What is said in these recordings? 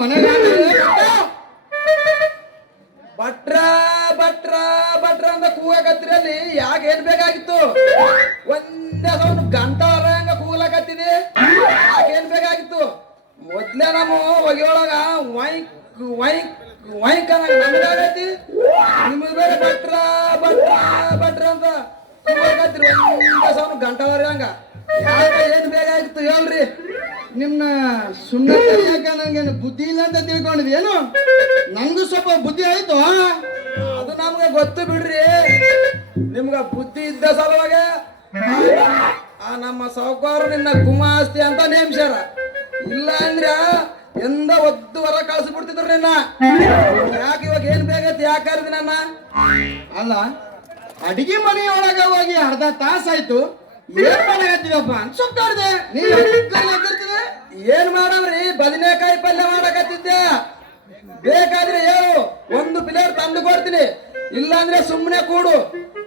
ಮನೆ ಭಟ್ರ ಭಟ್ರ ಭಟ್ರ ಅಂತ ಕೂಗಕತ್ರಿ ಅಲ್ಲಿ ಯಾಕೆ ಏನ್ ಬೇಕಾಗಿತ್ತು? ಒಂದೇ ಸೌಂಡ್ ಗಂಟಾರ ಹಂಗ ಕೂಗ್ಲಕತ್ತಿದೆ, ಯಾಕೆ ಏನ್ ಬೇಕಾಗಿತ್ತು? ಮೊದ್ಲೇ ನಮ್ಮ ಒಗೆಯೊಳಗ ವೈಕ್ ವೈಕ್ ವೈಕ್ ನಮಗಾಗೈತಿ, ನಿಮಗ್ ಬೇರೆ ಭಟ್ರ ಭಟ್ರ ಭಟ್ರ ಅಂತ ಕೂಗಕತ್ರಿ ಒಂದೇ ಸೌಂಡ್ ಗಂಟಾರ ಹಂಗ ಯಾಕೆ ಏನ್ ಬೇಕಾಗಿತ್ತು ಹೇಳ್ರಿ? ನಿಮ್ನ ಸುಮ್ಮನೆ ನನಗೇನು ಬುದ್ಧಿ ಇಲ್ಲ ಅಂತ ತಿಳ್ಕೊಂಡಿದ್ ಏನು? ನಂಗೂ ಸ್ವಲ್ಪ ಬುದ್ಧಿ ಆಯ್ತು. ಅದು ನಮ್ಗೆ ಗೊತ್ತು ಬಿಡ್ರಿ, ನಿಮ್ಗ ಬುದ್ಧಿ ಇದ್ದ ಸಲುವಾಗ ಆ ನಮ್ಮ ಸಾಹುಕಾರ ನಿನ್ನ ಗುಮಾಸ್ತಿ ಅಂತ ನೇಮ್ಸ್ಯಾರ. ಇಲ್ಲ ಅಂದ್ರ ಎಂದ ಒದ್ದು ಹೊರ ಕಳ್ಸಿಬಿಡ್ತಿದ್ರು ನಿನ್ನ. ಯಾಕೆ ಇವಾಗ ಏನ್ ಬೇಕೈತಿ? ಯಾಕೆ ಕರೆದಿ ನನ್ನ? ಅಲ್ಲ, ಅಡಿಗೆ ಮನೆಯೊಳಗ ಹೋಗಿ ಅರ್ಧ ತಾಸಾಯ್ತು, ಏನ್ ಮಾಡಕತ್ತಿದಪ್ಪ ಅಂತ ಸೊಕ್ಕಾಡ್ದೆ. ಏನ್ ಮಾಡವ್ರಿ? ಬದನೆಕಾಯಿ ಪಲ್ಯ ಮಾಡಕತ್ತಿದ್ದೆ. ಬೇಕಾದ್ರೆ ಹೇಳು, ಒಂದು ಪ್ಲೇಟ್ ತಂದು ಕೊಡ್ತೀನಿ, ಇಲ್ಲಾಂದ್ರೆ ಸುಮ್ಮನೆ ಕೂಡು.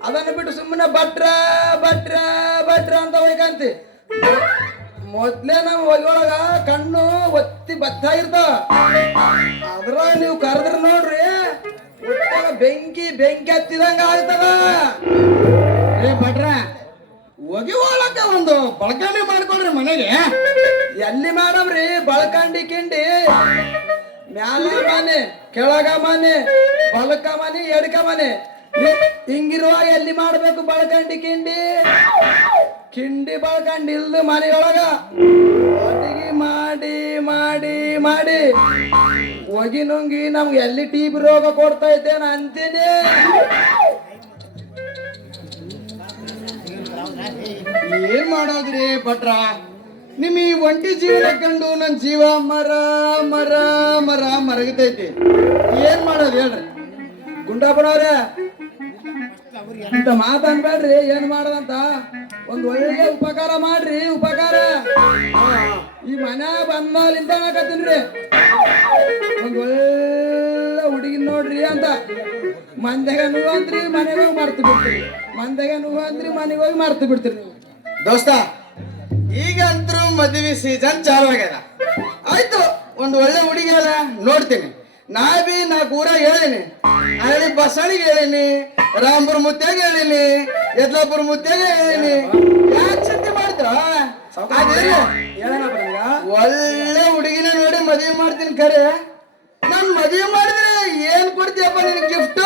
ಅದನ್ನು ಬಿಟ್ಟು ಸುಮ್ಮನೆ ಭಟ್ರ ಭಟ್ರ ಭಟ್ರ ಅಂತ ಹೋಯ್ಕಂತಿ. ಮೊದ್ಲೇ ನಮ್ಮ ಒಳಗ ಕಣ್ಣು ಒತ್ತಿ ಬತ್ತಾ ಇರ್ತಾವ, ಅದ್ರಾಗ ನೀವು ಕರೆದ್ರ ನೋಡ್ರಿ ಬೆಂಕಿ ಬೆಂಕಿ ಹತ್ತಿದಂಗ ಆಗ್ತದ. ಏ ಭಟ್ರ, ಹೋಗಿ ಹೋಲಕ್ಕ ಒಂದು ಬಳಕಂಡಿ ಮಾಡ್ಕೊಡ್ರಿ ಮನೆಗೆ. ಎಲ್ಲಿ ಮಾಡಮ್ರಿ ಬಳಕಂಡಿ ಕಿಂಡಿ? ಮ್ಯಾಲ ಮನೆ, ಕೆಳಗ ಮನೆ, ಬಲಕ ಮನೆ, ಎಡಕ ಮನೆ, ಹಿಂಗಿರುವಾಗ ಎಲ್ಲಿ ಮಾಡ್ಬೇಕು ಬಳಕಂಡಿ ಕಿಂಡಿ? ಕಿಂಡಿ ಬಳಕಂಡಿ ಇಲ್ದು ಮನೆಯೊಳಗ ಅಡಿಗೆ ಮಾಡಿ ಮಾಡಿ ಮಾಡಿ ಹೋಗಿ ನುಂಗಿ ನಮ್ಗೆ ಎಲ್ಲಿ ಟಿಬಿ ರೋಗ ಕೊಡ್ತಾ ಇದ್ದೇನೆ ಅಂತೀನಿ. ಏನ್ ಮಾಡೋದ್ರಿ ಭಟ್ರ? ನಿಮ್ ಈ ಒಂಟಿ ಜೀವನ ಕಂಡು ನನ್ ಜೀವ ಮರ ಮರ ಮರ ಮರಗತೈತಿ. ಏನ್ ಮಾಡೋದು ಹೇಳ್ರಿ? ಗುಂಡಪ್ಪನವ್ರೆ, ಇಂತ ಮಾತನ್ಬೇಡ್ರಿ. ಏನ್ ಮಾಡದಂತ ಒಂದ್ ಒಳ್ಳೆ ಉಪಕಾರ ಮಾಡ್ರಿ. ಉಪಕಾರ ಈ ಮನೆ ಬಂದಾಲಿಂದ ಅನ್ನಕತ್ತೀನ್ರಿ, ಒಂದ್ ಒಳ್ಳೆ ಹುಡುಗಿನ ನೋಡ್ರಿ ಅಂತ. ಮಂದೆಗ ನೀವು ಅಂತ್ರಿ ಮನೆಗೆ ಹೋಗಿ ಮರ್ತು ಬಿಡ್ತೀರಿ, ಮಂದೆಗ ನೀವು ಅಂದ್ರಿ ಮನೆಗೆ ಹೋಗಿ ಮರ್ತು ಬಿಡ್ತೀರಿ. ದೋಸ್ತ, ಈಗ ಅಂತರೂ ಮದುವೆ ಸೀಸನ್ ಚಾಲು ಆಗ್ಯದ. ಆಯ್ತು, ಒಂದು ಒಳ್ಳೆ ಹುಡುಗಿ ಅದ ನೋಡ್ತೀನಿ. ನಾ ಊರಾಗ ಹೇಳಿನಿ, ಹಳ್ಳಿ ಬಸಳಿಗೆ ಹೇಳಿನಿ, ರಾಮಪುರ ಮುತ್ಯಾಗ ಹೇಳಿನಿ, ಯದ್ಲಾಪುರ ಮುತ್ಯಾಗ ಹೇಳಿನಿ. ಯಾಕೆ ಚಿಂತೆ ಮಾಡ್ತೀರ? ಒಳ್ಳೆ ಹುಡುಗಿನ ನೋಡಿ ಮದುವೆ ಮಾಡ್ತೀನಿ. ಖರೆ ನಾನ್ ಮದುವೆ ಮಾಡಿದ್ರೆ ಏನ್ ಕೊಡ್ತೀಯಪ್ಪ ನಿನ್ ಗಿಫ್ಟ್?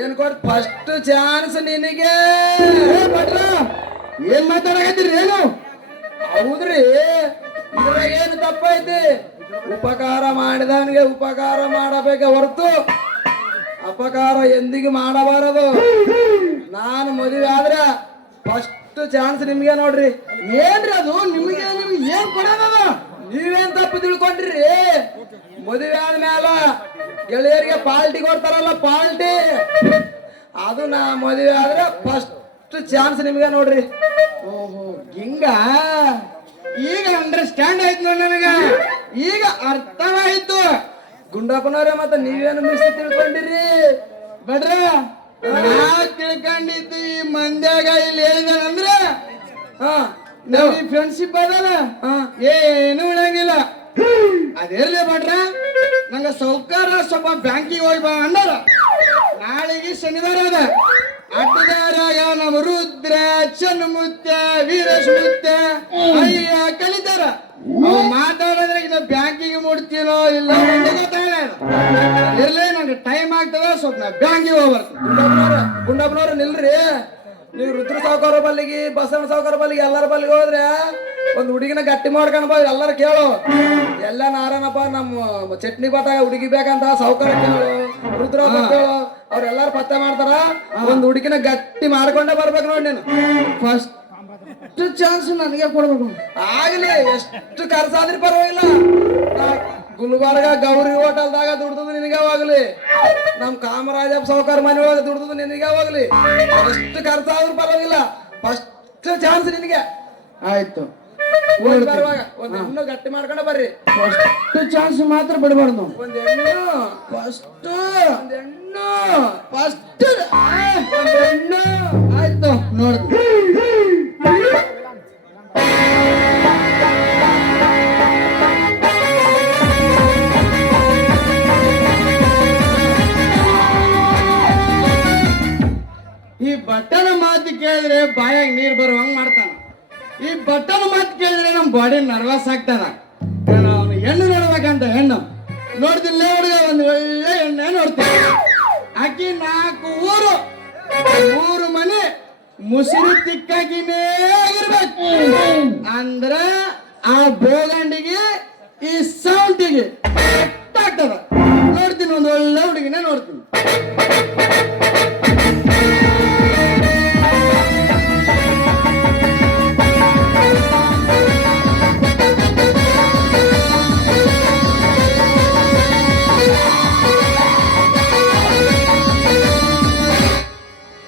ಏನ್ ಕೊಡ್? ಫಸ್ಟ್ ಚಾನ್ಸ್ ನಿನಗೆ. ಭಟ್ರ, ಏನ್ ಮಾತಾಡಕತ್ತೀರಿ ಏನು? ಹೌದ್ರಿ, ಇದ್ರಾಗ ಏನು ತಪ್ಪೈತಿ? ಉಪಕಾರ ಮಾಡಿದವನಿಗೆ ಉಪಕಾರ ಮಾಡಬೇಕೆ ಹೊರತು ಅಪಕಾರ ಎಂದಿಗೂ ಮಾಡಬಾರದು. ನಾನು ಮದುವೆ ಆದ್ರ ಫಸ್ಟ್ ಚಾನ್ಸ್ ನಿಮ್ಗೆ ನೋಡ್ರಿ. ಏನ್ರಿ ಅದು? ನಿಮ್ಗೆ ಏನ್ ಕೊಡೋದ? ನೀವೇನ್ ತಪ್ಪು ತಿಳ್ಕೊಂಡ್ರಿ? ಮದುವೆ ಆದ್ಮೇಲ ಗೆಳೆಯರಿಗೆ ಪಾಲ್ಟಿ ಕೊಡ್ತಾರಲ್ಲ, ಪಾಲ್ಟಿ, ಅದು ನಾ ಮದುವೆ ಆದ್ರೆ ಫಸ್ಟ್ ಚಾನ್ಸ್ ನಿಮ್ಗೆ ನೋಡ್ರಿ. ಓಹೋ, ಹಿಂಗ? ಈಗ ಅಂಡರ್ಸ್ಟ್ಯಾಂಡ್ ಆಯ್ತು ನೋಡಿ ನನಗ, ಈಗ ಅರ್ಥವಾಯ್ತು. ಗುಂಡಪ್ಪನವ್ರೆ, ಮತ್ತೆ ನೀವೇನು ಮಿಸ್ ತಿಳ್ಕೊಂಡಿರಿ? ಬಡ್ರ, ನಾ ತಿಳ್ಕೊಂಡಿದ್ದು ಈ ಮಂದ್ಯಾಗ ಇಲ್ಲಿ ಹೇಳಿದಾನಂದ್ರೆ ನಮ್ ಫ್ರೆಂಡ್ಶಿಪ್ ಅದಲ್ಲ, ಏನು ಉಳಂಗಿಲ್ಲ. ಅದಿರ್ಲಿ ಭಟ್ರ, ನಂಗ ಸೌಕಾರ ಸ್ವಲ್ಪ ಬ್ಯಾಂಕಿಗೆ ಹೋಗಿ ಬಾ ಅಂದಾರ. ನಾಳೆಗೆ ಶನಿವಾರ ಅದ. ಅಡ್ಡದಾರಾಗ ನಮ್ಮ ರುದ್ರ, ಚನ್ನಮುತ್ಯ, ವೀರಸ್ಮುತ್ಯ ಅಯ್ಯ ಕಲಿತಾರ. ಮಾತಾಡಿದ್ರೆ ಇನ್ನು ಬ್ಯಾಂಕಿಗೆ ಮುಡ್ತೀನೋ ಇಲ್ಲ ಇರ್ಲಿ, ನಂಗೆ ಟೈಮ್ ಆಗ್ತದ, ಸ್ವಲ್ಪ ನಾ ಬ್ಯಾಂಕಿಗೆ ಹೋಗ್ಬರ್ತೀನಿ. ಗುಂಡಪ್ಪನವ್ರ ನಿಲ್ರಿ. ನೀವು ರುದ್ರ ಸಾವುಕಾರ ಬಲ್ಲಿಗೆ, ಬಸವಣ್ಣ ಸಾವುಕಾರ ಬಲ್ಲಿಗೆ, ಎಲ್ಲರ ಬಲ್ಲಿಗೆ ಹೋದ್ರೆ ಒಂದು ಹುಡುಗಿನ ಗಟ್ಟಿ ಮಾಡ್ಕೊಂಡ್ ಎಲ್ಲಾರು ಕೇಳು. ಎಲ್ಲ ನಾರಾಯಣಪ್ಪ ನಮ್ಮ ಚಟ್ನಿ ಬಾಟಾಗ ಹುಡುಗಿ ಬೇಕಂತ ಸಾವುಕಾರ ಕೇಳು, ರುದ್ರ ಕೇಳು, ಅವ್ರೆಲ್ಲಾರು ಪತ್ತೆ ಮಾಡ್ತಾರ. ಒಂದು ಹುಡುಗಿನ ಗಟ್ಟಿ ಮಾಡ್ಕೊಂಡೇ ಬರ್ಬೇಕು ನೋಡಿ ನೀನು. ಫಸ್ಟ್ ಚಾನ್ಸ್ ನನಗೆ ಕೊಡ್ಬೇಕು. ಆಗ್ಲಿ, ಎಷ್ಟು ಖರ್ಚಾದ್ರಿ ಪರವಾಗಿಲ್ಲ. ಗುಲ್ಬರ್ಗ ಗೌರಿ ಹೋಟೆಲ್ದಾಗ ದುಡ್ದದು ನಿನಗಾವಾಗ್ಲಿ, ನಮ್ ಕಾಮರಾಜಪ್ಪ ಸಾವುಕಾರ ಮನೆ ಒಳಗೆ ದುಡ್ದದು ನಿನಗಾವಾಗ್ಲಿ, ಎಷ್ಟು ಖರ್ಚಾದ್ರೂ ಪರವಾಗಿಲ್ಲ. ಫಸ್ಟ್ ಚಾನ್ಸ್ ನಿನಗೆ. ಆಯ್ತು, ಬರುವಾಗ ಒಂದ್ ಹೆಣ್ಣು ಗಟ್ಟಿ ಮಾಡ್ಕೊಂಡ ಬರ್ರಿ. ಫಸ್ಟ್ ಚಾನ್ಸ್ ಮಾತ್ರ ಬಿಡಬಾರ್ದು. ಒಂದ್ ಹೆಣ್ಣು ಫಸ್ಟ್ ಒಂದ್ ಹೆಣ್ಣು ಫಸ್ಟ್ ಒಂದ್ ಹೆಣ್ಣು. ಆಯ್ತು, ನೋಡ್ದು. ಈ ಬಟನ್ ಮಾತು ಕೇಳಿದ್ರೆ ನಮ್ಮ ಬಾಡಿ ನರ್ವಸ್ ಆಗ್ತಾನ. ಅವನು ಹೆಣ್ಣು ನೋಡ್ಬೇಕಂತ ಹೆಣ್ಣು ನೋಡ್ತಿಲ್ಲ ಹುಡುಗ, ಒಂದು ಒಳ್ಳೆ ಹೆಣ್ಣೆ ನೋಡ್ತೀನಿ. ಆಕಿ 4 ಊರು 3 ಮನೆ ಮುಸುರು ತಿಕ್ಕಾಕಿನೇ ಆಗಿರ್ಬೇಕು. ಅಂದ್ರ ಆ ಬೋಗಂಡಿಗೆ ಈ ಸೌಂಟಿಗೆ ಆಗ್ತದ. ನೋಡ್ತೀನಿ, ಒಂದು ಒಳ್ಳೆ ಹುಡುಗಿನೇ ನೋಡ್ತೀನಿ.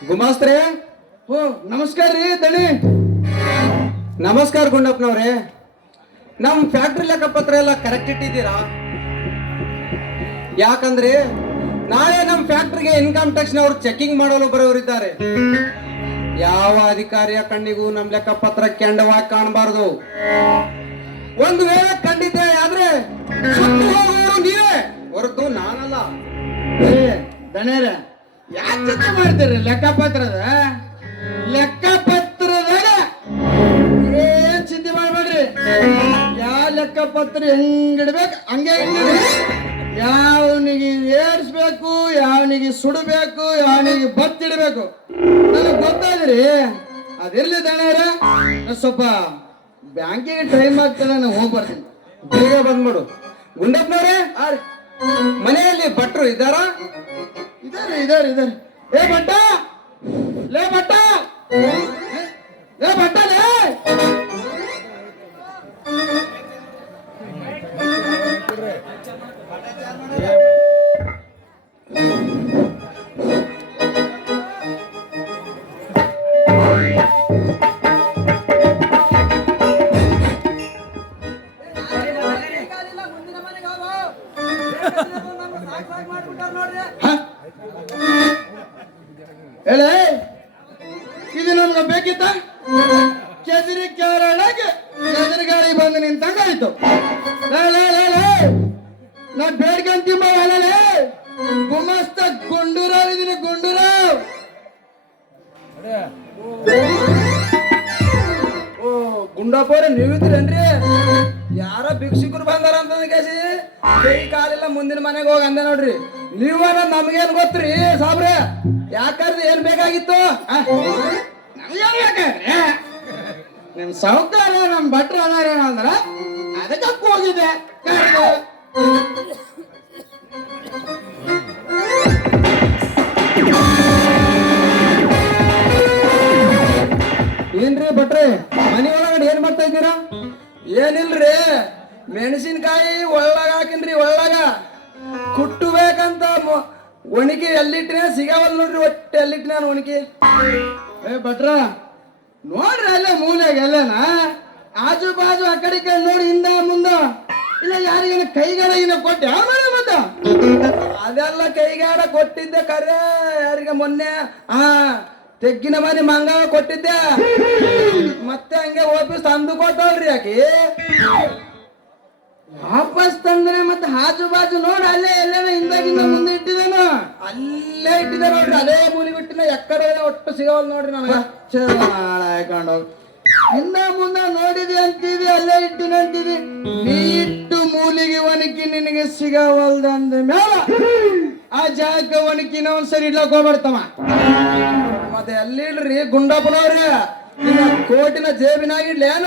ಗುಮಾಸ್ತ್ರೆ, ಓ ನಮಸ್ಕಾರ ರೀ ದಣಿ. ನಮಸ್ಕಾರ ಗುಂಡಪ್ಪನವ್ರೆ. ನಮ್ ಫ್ಯಾಕ್ಟ್ರಿ ಲೆಕ್ಕಪತ್ರ ಎಲ್ಲ ಕರೆಕ್ಟ್ ಇಟ್ಟಿದ್ದೀರಾ? ಯಾಕಂದ್ರೆ ನಾಳೆ ನಮ್ ಫ್ಯಾಕ್ಟ್ರಿಗೆ ಇನ್ಕಮ್ ಟ್ಯಾಕ್ಸ್ ನವರು ಚೆಕಿಂಗ್ ಮಾಡಲು ಬರೋರಿದ್ದಾರೆ. ಯಾವ ಅಧಿಕಾರಿಯ ಕಣ್ಣಿಗೂ ನಮ್ ಲೆಕ್ಕಪತ್ರ ಕೆಂಡವಾಗಿ ಕಾಣಬಾರದು. ಒಂದು ವೇಳೆ ಕಂಡಿದ್ದೆ ಆದ್ರೆ ಸುಟ್ಟು ಹೋಗುವವರು ನೀವೇ ಹೊರತು ನಾನಲ್ಲ. ದಣ್ಯರ ಯಾಕೆ ಚಿಂತೆ ಮಾಡ್ತೀರಿ? ಲೆಕ್ಕಪತ್ರದಾಗ ಏನ್ ಚಿಂತೆ ಮಾಡ್ಬೇಡ್ರಿ. ಯಾವ ಲೆಕ್ಕಪತ್ರ ಹೆಂಗಿಡ್ಬೇಕು ಹಂಗೆ ಇಡ್ರಿ. ಯಾವನಿಗೆ ಏರ್ಸ್ಬೇಕು, ಯಾವನಿಗೆ ಸುಡಬೇಕು, ಯಾವನಿಗೆ ಬತ್ತಿಡ್ಬೇಕು ನನಗೆ ಗೊತ್ತಾದ್ರಿ. ಅದಿರ್ಲಿ ದಣ್ಯರ, ಸ್ವಲ್ಪ ಬ್ಯಾಂಕಿಗೆ ಟೈಮ್ ಆಗ್ತದೆ, ನಾನು ಹೋಗಿ ಬರ್ತೀನಿ. ಬೇಗ ಬಂದ್ಬಿಡು. ಗುಂಡಪ್ಪನವ್ರೆ, ಮನೆಯಲ್ಲಿ ಭಟ್ರು ಇದ್ದಾರಾ? ಇದಾರೆ. ಏ ಬಟ್ಟ, ಲೇ ಬಟ್ಟ, ಲೇ ಬಟ್ಟ ಲೇ. ಹೇಳೇ, ಇದು ನಮ್ಗೆ ಬೇಕಿತ್ತ? ಕೆಸರಿ ಕೇರಳಗೆ ಕೆಸರಿ ಗಾಡಿ ಬಂದು ನಿಂತಾಗಾಯ್ತು. ನಾ ಬೇಡ್ಕಂತೀಮ ಅಲ್ಲೇ ಗುಮಸ್ತ ಗುಂಡೂರಾವ್ ಇದೀನಿ, ಗುಂಡೂರಾವ್. ಓ ಗುಂಡಪ್ಪವ್ರೆ, ನೀವಿದ್ರೇನ್ರಿ? ಯಾರ ಭಿಕ್ಷುಕರು ಬಂದಾರ ಅಂತ ಕೇಸಿ ಕೈ ಕಾಲಿಲ್ಲ ಮುಂದಿನ ಮನೆಗೆ ಹೋಗಿ ಅಂದೆ ನೋಡ್ರಿ. ನೀವನ ನಮ್ಗೇನ್ ಗೊತ್ತ್ರಿ ಸಾಬ್ರೆ? ಯಾಕಂದ್ರೆ ಏನ್ ಬೇಕಾಗಿತ್ತು? ನಮ್ಗೇನ್ ಬೇಕಾದ್ರೆ ನಿಮ್ ಸೌಕರ್ಯ ನಮ್ ಭಟ್ರು ಅದಾರ ಅಂದ್ರ ಅದಕ್ಕೆ ಹೋಗಿದೆ. ಏನ್ರಿ ಭಟ್ರೆ, ಮನೆ ಒಳಗಡೆ ಏನ್ ಮಾಡ್ತಾ ಇದ್ದೀರಾ? ಏನಿಲ್ರಿ, ಮೆಣಸಿನ್ಕಾಯಿ ಒಳ್ಳಾಗ ಹಾಕಿನ್ರಿ. ಒಳ್ಳಾಗ ಕುಟ್ಟಬೇಕಂತ ಒಣಗಿ ಎಲ್ಲಿಟ್ಟಿನ ಸಿಗವಲ್ ನೋಡ್ರಿ. ಒಟ್ಟೆ ಎಲ್ಲಿಟ್ಟಿನ ಒಣಗಿ. ಏ ಭಟ್ರ ನೋಡ್ರಿ, ಅಲ್ಲೇ ಮೂಲೆಗೆ ಎಲ್ಲನ ಆಜು ಬಾಜು ಆ ಕಡೆ ಕಡೆ ನೋಡಿ, ಹಿಂದ ಮುಂದ ಇಲ್ಲ ಯಾರಿಗೇನ ಕೈಗಾಡಿನ ಕೊಟ್ಟೆ ಯಾರು ಮಾಡಿ ಮತ್ತ? ಅದೆಲ್ಲ ಕೈಗಾಡ ಕೊಟ್ಟಿದ್ದೆ ಕರೆ. ಯಾರಿಗೆ ಮೊನ್ನೆ ತೆಗ್ಗಿನ ಮನೆ ಮಂಗಾವ ಕೊಟ್ಟಿದ್ದೆ. ಮತ್ತೆ ಹಂಗೆ ವಾಪಸ್ ತಂದು ಕೊಟ್ಟವ್ರಿ ಆಕಿ. ವಾಪಸ್ ತಂದ್ರೆ ಮತ್ತೆ ಆಜು ಬಾಜು ನೋಡ, ಅಲ್ಲೇ ಎಲ್ಲನ ಹಿಂದಾಗಿಂದ ಮುಂದೆ ಇಟ್ಟಿದ್ದೇನು? ಅಲ್ಲೇ ಇಟ್ಟಿದ್ದೆ ನೋಡ್ರಿ. ಅದೇ ಮೂಲಿ ಬಿಟ್ಟಿನ ಎಕ್ಕಡೆ ಒಟ್ಟು ಸಿಗವಲ್ ನೋಡ್ರಿ ನನಗೆ. ಹಾಕೊಂಡೋಗಿ ಹಿಂದ ಮುಂದ ನೋಡಿದಿ ಅಂತಿದಿ, ಅಲ್ಲೇ ಇಟ್ಟಿನ ಅಂತಿದಿ. ನೀ ಇಟ್ಟು ಮೂಲಿಗೆ ಒಣಕಿ ನಿನಗೆ ಸಿಗವಲ್ದಂದ ಮೇಲ ಆ ಜಾಗಕ್ಕೆ ಒಣಕಿನ ಒಂದ್ಸರಿ ಇಡ್ಲಕ್ ಹೋಗ್ಬರ್ತವ. ಮತ್ತೆ ಎಲ್ಲಿಡ್ರಿ ಗುಂಡಪ್ಪನವ್ರಿ? ಕೋಟಿನ ಜೇಬಿನಾಗಿಡ್ಲಿ ಏನ?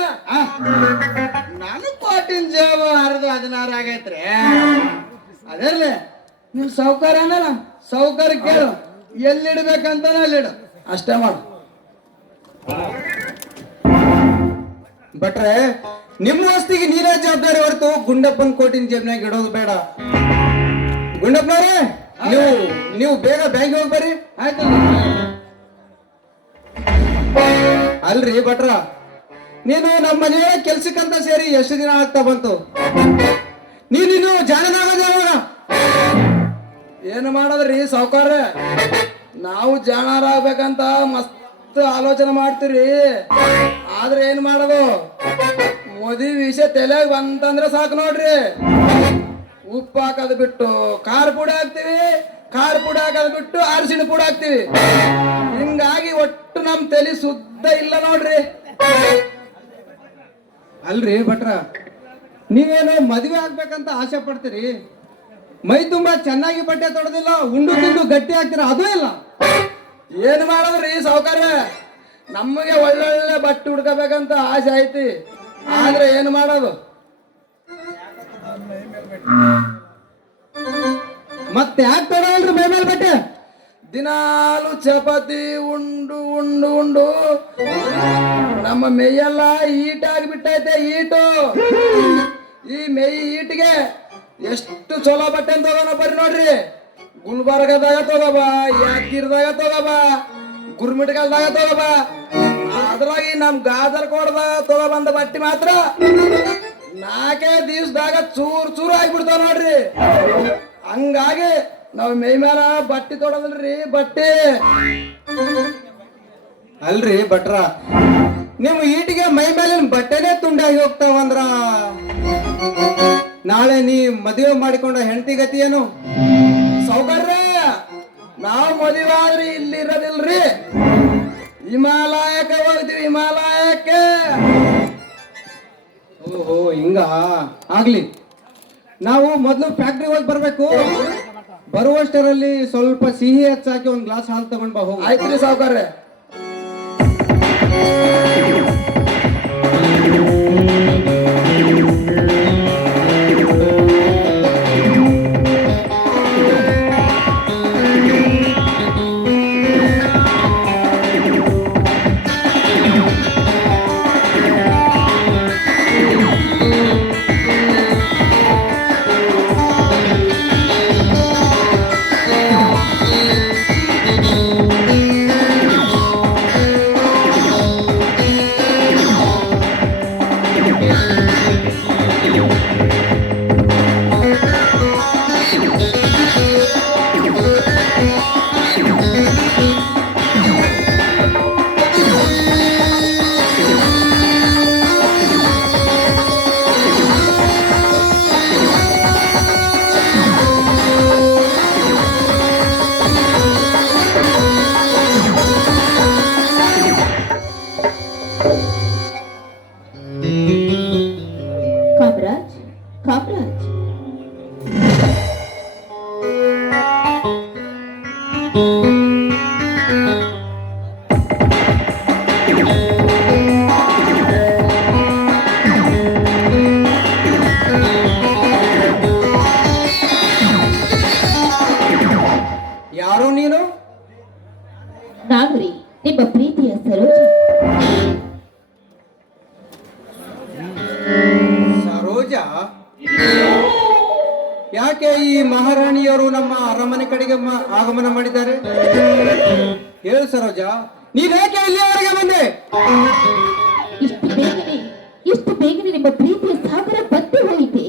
ನಾನು ಕೋಟಿನ ಜೇಬ 16 ಆಗೈತ್ರಿ. ಅದೇರ್ಲಿ ನಿಮ್ ಸೌಕರ್ಯ ಅನ್ನಲ್ಲ, ಸೌಕರ್ಯ ಕೇಳು, ಎಲ್ಲಿಡ್ಬೇಕಂತ ಅಲ್ಲಿಡು, ಅಷ್ಟೇ ಮಾಡು. ಭಟ್ರೆ, ನಿಮ್ಮ ವಸ್ತಿಗೆ ನೀರೇ ಜವಾಬ್ದಾರಿ ಹೊರತು ಗುಂಡಪ್ಪನ ಕೋಟಿನ ಜೇಬಿನಾಗ ಇಡೋದು ಬೇಡ. ಗುಂಡಪ್ಪನವ್ರೆ, ನೀವು ಬೇಗ ಬ್ಯಾಂಕ್ ಹೋಗಿ ಬರ್ರಿ. ಆಯ್ತು. ಅಲ್ರಿ ಭಟ್ರ, ನೀನು ನಮ್ಮ ಮನೆಯ ಕೆಲ್ಸಕ್ಕಂತ ಸೇರಿ ಎಷ್ಟು ದಿನ ಆಗ್ತಾ ಬಂತು? ನೀನು ಜಾಣನಾಗದ ಯಾವಾಗ? ಏನು ಮಾಡೋದ್ರಿ ಸಾವುಕಾರ? ನಾವು ಜಾಣರಾಗ್ಬೇಕಂತ ಮಸ್ತ್ ಆಲೋಚನೆ ಮಾಡ್ತೀರಿ. ಆದ್ರೆ ಏನ್ ಮಾಡೋದು? ಮೋದಿ ವಿಷಯ ತಲೆಗೆ ಬಂತಂದ್ರೆ ಸಾಕು ನೋಡ್ರಿ. ಉಪ್ಪು ಹಾಕೋದು ಬಿಟ್ಟು ಖಾರ ಪುಡಿ ಹಾಕ್ತಿವಿ, ಖಾರ ಪುಡಿ ಹಾಕೋದು ಬಿಟ್ಟು ಅರಿಶಿಣ ಪುಡಿ ಹಾಕ್ತಿವಿ. ಹಿಂಗಾಗಿ ಒಟ್ಟು ನಮ್ ತಲೆ ಶುದ್ಧ ಇಲ್ಲ ನೋಡ್ರಿ. ಅಲ್ರಿ ಭಟ್ರ, ನೀವೇನು ಮದುವೆ ಆಗ್ಬೇಕಂತ ಆಸೆ ಪಡ್ತೀರಿ, ಮೈ ತುಂಬಾ ಚೆನ್ನಾಗಿ ಬಟ್ಟೆ ತೊಡೋದಿಲ್ಲ, ಉಂಡು ತಿಂದು ಗಟ್ಟಿ ಆಗ್ತೀರಾ, ಅದು ಇಲ್ಲ. ಏನ್ ಮಾಡೋದ್ರಿ ಸಾವುಕಾರ, ನಮಗೆ ಒಳ್ಳೊಳ್ಳೆ ಬಟ್ಟೆ ಹುಡ್ಕೋಬೇಕಂತ ಆಸೆ ಐತಿ, ಆದ್ರೆ ಏನು ಮಾಡೋದು? ಮತ್ತೆ ಯಾಕೆ ತೊಡಲ್ರಿ ಮೈ ಮೇಲೆ ಬಟ್ಟೆ? ದಿನಾಲು ಚಪಾತಿ ಉಂಡು ಉಂಡು ಉಂಡು ನಮ್ಮ ಮೈಯೆಲ್ಲ ಈಟಾಗಿ ಬಿಟ್ಟೈತೆ. ಈಟು ಈ ಮೈ ಈಟಿಗೆ ಎಷ್ಟು ಚಲೋ ಬಟ್ಟೆ ಅಂತ ತಗೋಣ ಬರ್ರಿ ನೋಡ್ರಿ. ಗುಲ್ಬರ್ಗದಾಗ ತಗೋಬ, ಯಾದಗಿರಿದಾಗ ತಗೋಬ, ಗುರ್ಮಿಟ್ಕಲ್ದಾಗ ತಗೋಬ, ಅದ್ರಾಗಿ ನಮ್ ಗಾಜರ್ ಕೋಡ್ದಾಗ ತಗೋಬಂದ ಬಟ್ಟೆ ಮಾತ್ರ 4 ದಿವ್ಸದಾಗ ಚೂರ್ ಚೂರು ಆಗಿಬಿಡ್ತಾವ ನೋಡ್ರಿ. ಹಂಗಾಗಿ ನಾವ್ ಮೈ ಮೇಲ ಬಟ್ಟೆ ತೊಡೋದಿಲ್ರಿ. ಬಟ್ಟೆ ಅಲ್ರಿ ಭಟ್ರ, ನಿಮ್ ಈಟಿಗೆ ಮೈ ಮೇಲಿನ ಬಟ್ಟೆನೇ ತುಂಡಾಗಿ ಹೋಗ್ತಾವಂದ್ರ ನಾಳೆ ನೀ ಮದುವೆ ಮಾಡಿಕೊಂಡ ಹೆಂಡತಿ ಗತಿ ಏನು? ಸೌಕರ್ಯ ನಾವ್ ಮದುವೆ ಆದ್ರಿ ಇಲ್ಲಿ ಇರೋದಿಲ್ರಿ, ಹಿಮಾಲಯಕ್ಕೆ ಹೋಗ್ತೀವಿ. ಹಿಮಾಲಯಕ್ಕೆ ಓಹೋ, ಹಿಂಗ ಆಗ್ಲಿ. ನಾವು ಮೊದಲು ಫ್ಯಾಕ್ಟ್ರಿ ಹೋಗಿ ಬರ್ಬೇಕು. ಬರುವಷ್ಟರಲ್ಲಿ ಸ್ವಲ್ಪ ಸಿಹಿ ಹೆಚ್ಚಾಕಿ ಒಂದ್ ಗ್ಲಾಸ್ ಹಾಲು ತಗೊಂಡ್ ಬಾ ಹೋಗಿ. ಆಯ್ತ್ರಿ ಸಾವುಕಾರ್ರೆ. ಕಾಮರಾಜ್, ಕಾಮರಾಜ್, ಯಾರು ನೀನು? ನಾನು ರೀ ನಿಮ್ಮ ಪ್ರೀತಿಯ ಸರೋಜ. ಸರೋಜ, ಯಾಕೆ ಈ ಮಹಾರಾಣಿಯರು ನಮ್ಮ ಅರಮನೆ ಕಡೆಗೆ ಆಗಮನ ಮಾಡಿದ್ದಾರೆ? ಹೇಳು ಸರೋಜ, ನೀನೇಕೆ ಇಲ್ಲಿಯವರೆಗೆ ಬಂದೆ? ಇಷ್ಟು ಬೇಗನೆ ನಿಮ್ಮ ಪ್ರೀತಿಯ ಸಾಗರ ಬಂದು ಹೋಯಿತೆ.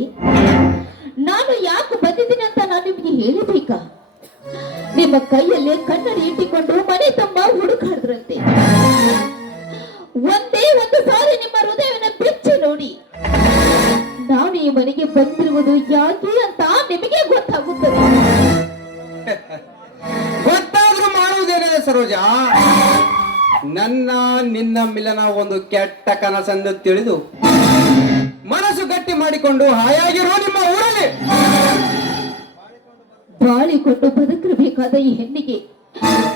ನಾನು ಯಾಕೆ ಬಂದಿದ್ದೀನಿ ಅಂತ ನಾನು ನಿಮಗೆ ಹೇಳಿಬೇಕಾ? ನಿಮ್ಮ ಕೈಯಲ್ಲೇ ಕನ್ನಡಿ ಇಟ್ಟುಕೊಂಡು ಮನೆ ತುಂಬ ಹುಡುಕಾಡಿದ್ರಂತೆ. ಒಂದೇ ಒಂದು ಸಾರಿ ನಿಮ್ಮ ಹೃದಯವನ್ನು ಬೆಚ್ಚಿ ನೋಡಿ. ನಾನು ಈ ಮನೆಗೆ ಬಂದಿರುವುದು ಯಾಕೆ ಅಂತ ನಿಮಗೆ ಗೊತ್ತಾಗುತ್ತದೆ. ಗೊತ್ತಾದ್ರೂ ಮಾಡುವುದೇನಿದೆ ಸರೋಜ? ನಿನ್ನ ಮಿಲನ ಒಂದು ಕೆಟ್ಟ ಕನಸೆಂದು ತಿಳಿದು ಮನಸ್ಸು ಗಟ್ಟಿ ಮಾಡಿಕೊಂಡು ಹಾಯಾಗಿರೋ ನಿಮ್ಮ ಊರಲ್ಲಿ ಬಾಳಿಕೊಂಡು ಬದುಕಿರಬೇಕಾದ ಈ ಹೆಣ್ಣಿಗೆ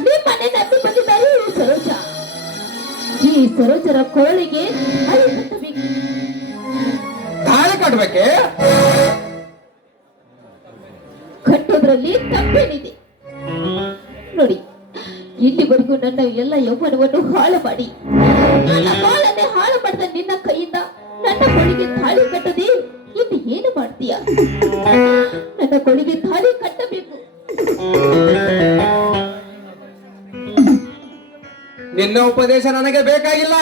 ನಿಮ್ಮನೆ ನಂಬಿ ಬಂದಿದ್ದಾರೆ ಈ ಸರೋಜ. ಈ ಸರೋಜರ ಕೊರಳಿಗೆ ಹಳಿ ಕಟ್ಟಬೇಕು. ತಾಳಿ ಕಟ್ಬೇಕೆ? ಕಟ್ಟೋದ್ರಲ್ಲಿ ತಪ್ಪೇನಿದೆ? ನೋಡಿ, ಇಲ್ಲಿವರೆಗೂ ನನ್ನ ಎಲ್ಲ ಯೌವನವನ್ನು ಹಾಳು ಮಾಡಿ ನನ್ನ ಬಾಳನ್ನೇ ಹಾಳು ಮಾಡಿದ ನಿನ್ನ ಕೈಯಿಂದ ನನ್ನ ಕೊಳಿಗೆ ತಾಳಿ ಕಟ್ಟದೆ ಇನ್ನು ಏನು ಮಾಡ್ತೀಯ? ನನ್ನ ಕೊಳಿಗೆ ತಾಳಿ ಕಟ್ಟಬೇಕು. ನಿನ್ನ ಉಪದೇಶ ನನಗೆ ಬೇಕಾಗಿಲ್ಲ.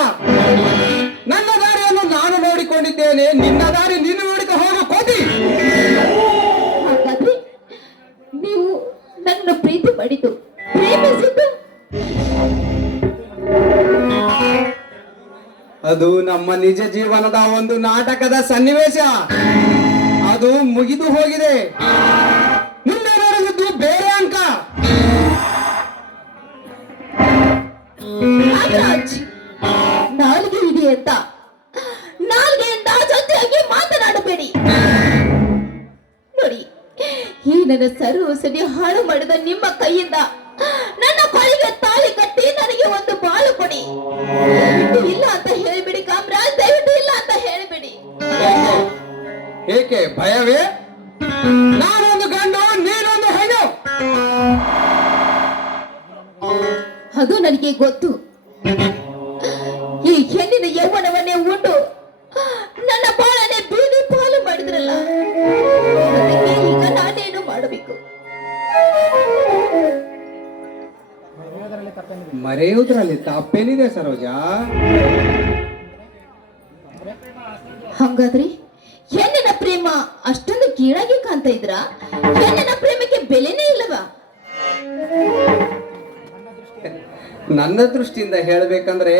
ನನ್ನ ದಾರಿಯನ್ನು ನಾನು ನೋಡಿಕೊಂಡಿದ್ದೇನೆ, ನಿನ್ನ ದಾರಿ ನೀನು ನೋಡಿಕ ಹೋಗ ಕೋತಿ. ಹಾಗಾದ್ರೆ ನೀವು ನನ್ನ ಪ್ರೀತಿ ಮಾಡಿದ್ದು, ಪ್ರೇಮಿಸಿದ್ದು ಅದು ನಮ್ಮ ನಿಜ ಜೀವನದ ಒಂದು ನಾಟಕದ ಸನ್ನಿವೇಶ. ಅದು ಮುಗಿದು ಹೋಗಿದೆ. ಮುಂದೆ ನಡೆದಿದ್ದು ಬೇರೆ ಅಂಕ. ನಾಗರಾಜ್, ನಾಲ್ಗೆ ಇದೆ ಅಂತ ನಾಲ್ಗೆಯಿಂದ ಮಾಡಬೇಡಿ. ನೋಡಿ, ಈ ನನ್ನ ಸರ್ವಸನಿ ಹಾಳು ಮಾಡಿದ ನಿಮ್ಮ ಕೈಯಿಂದ ನನ್ನ ಕೊಳಿಗೆ ತಾಳಿ ಕಟ್ಟಿ ನನಗೆ ಒಂದು ಬಾಳು ಕೊಡಿ. ದಯವಿಟ್ಟು ಇಲ್ಲ ಅಂತ ಹೇಳಿಬಿಡಿ ಕಾಮರಾಜ್, ದಯವಿಟ್ಟು ಇಲ್ಲ ಅಂತ ಹೇಳಿಬಿಡಿ. ಏಕೆ ಭಯವೇ? ನಾನೊಂದು ಗಂಡು, ನೀನೊಂದು ಹೆಣ್ಣು. ಅದು ನನಗೆ ಗೊತ್ತು. ಈ ಹೆಣ್ಣಿನ ಯೌವನವನ್ನೇ ಉಂಡು ನನ್ನ ಬಾಳನೆ ಬೀದಿ ಪಾಲು ಮಾಡಿದ್ರಲ್ಲ, ಅದಕ್ಕೆ ಈಗ ನಾನೇನು ಮಾಡಬೇಕು? ಮರೆಯುವುದರಲ್ಲಿ ತಪ್ಪೇನಿದೆ ಸರೋಜಾ? ಹಂಗಾದ್ರೆ ಹೆಣ್ಣಿನ ಪ್ರೇಮ ಅಷ್ಟೊಂದು ಕೀಳಾಗಿ ಕಾಣ್ತಾ ಇದ್ರ? ಹೆಣ್ಣಿನ ಪ್ರೇಮಕ್ಕೆ ಬೆಲೆನೇ ಇಲ್ಲವಾ? ನನ್ನ ದೃಷ್ಟಿಯಿಂದ ಹೇಳಬೇಕಂದ್ರೆ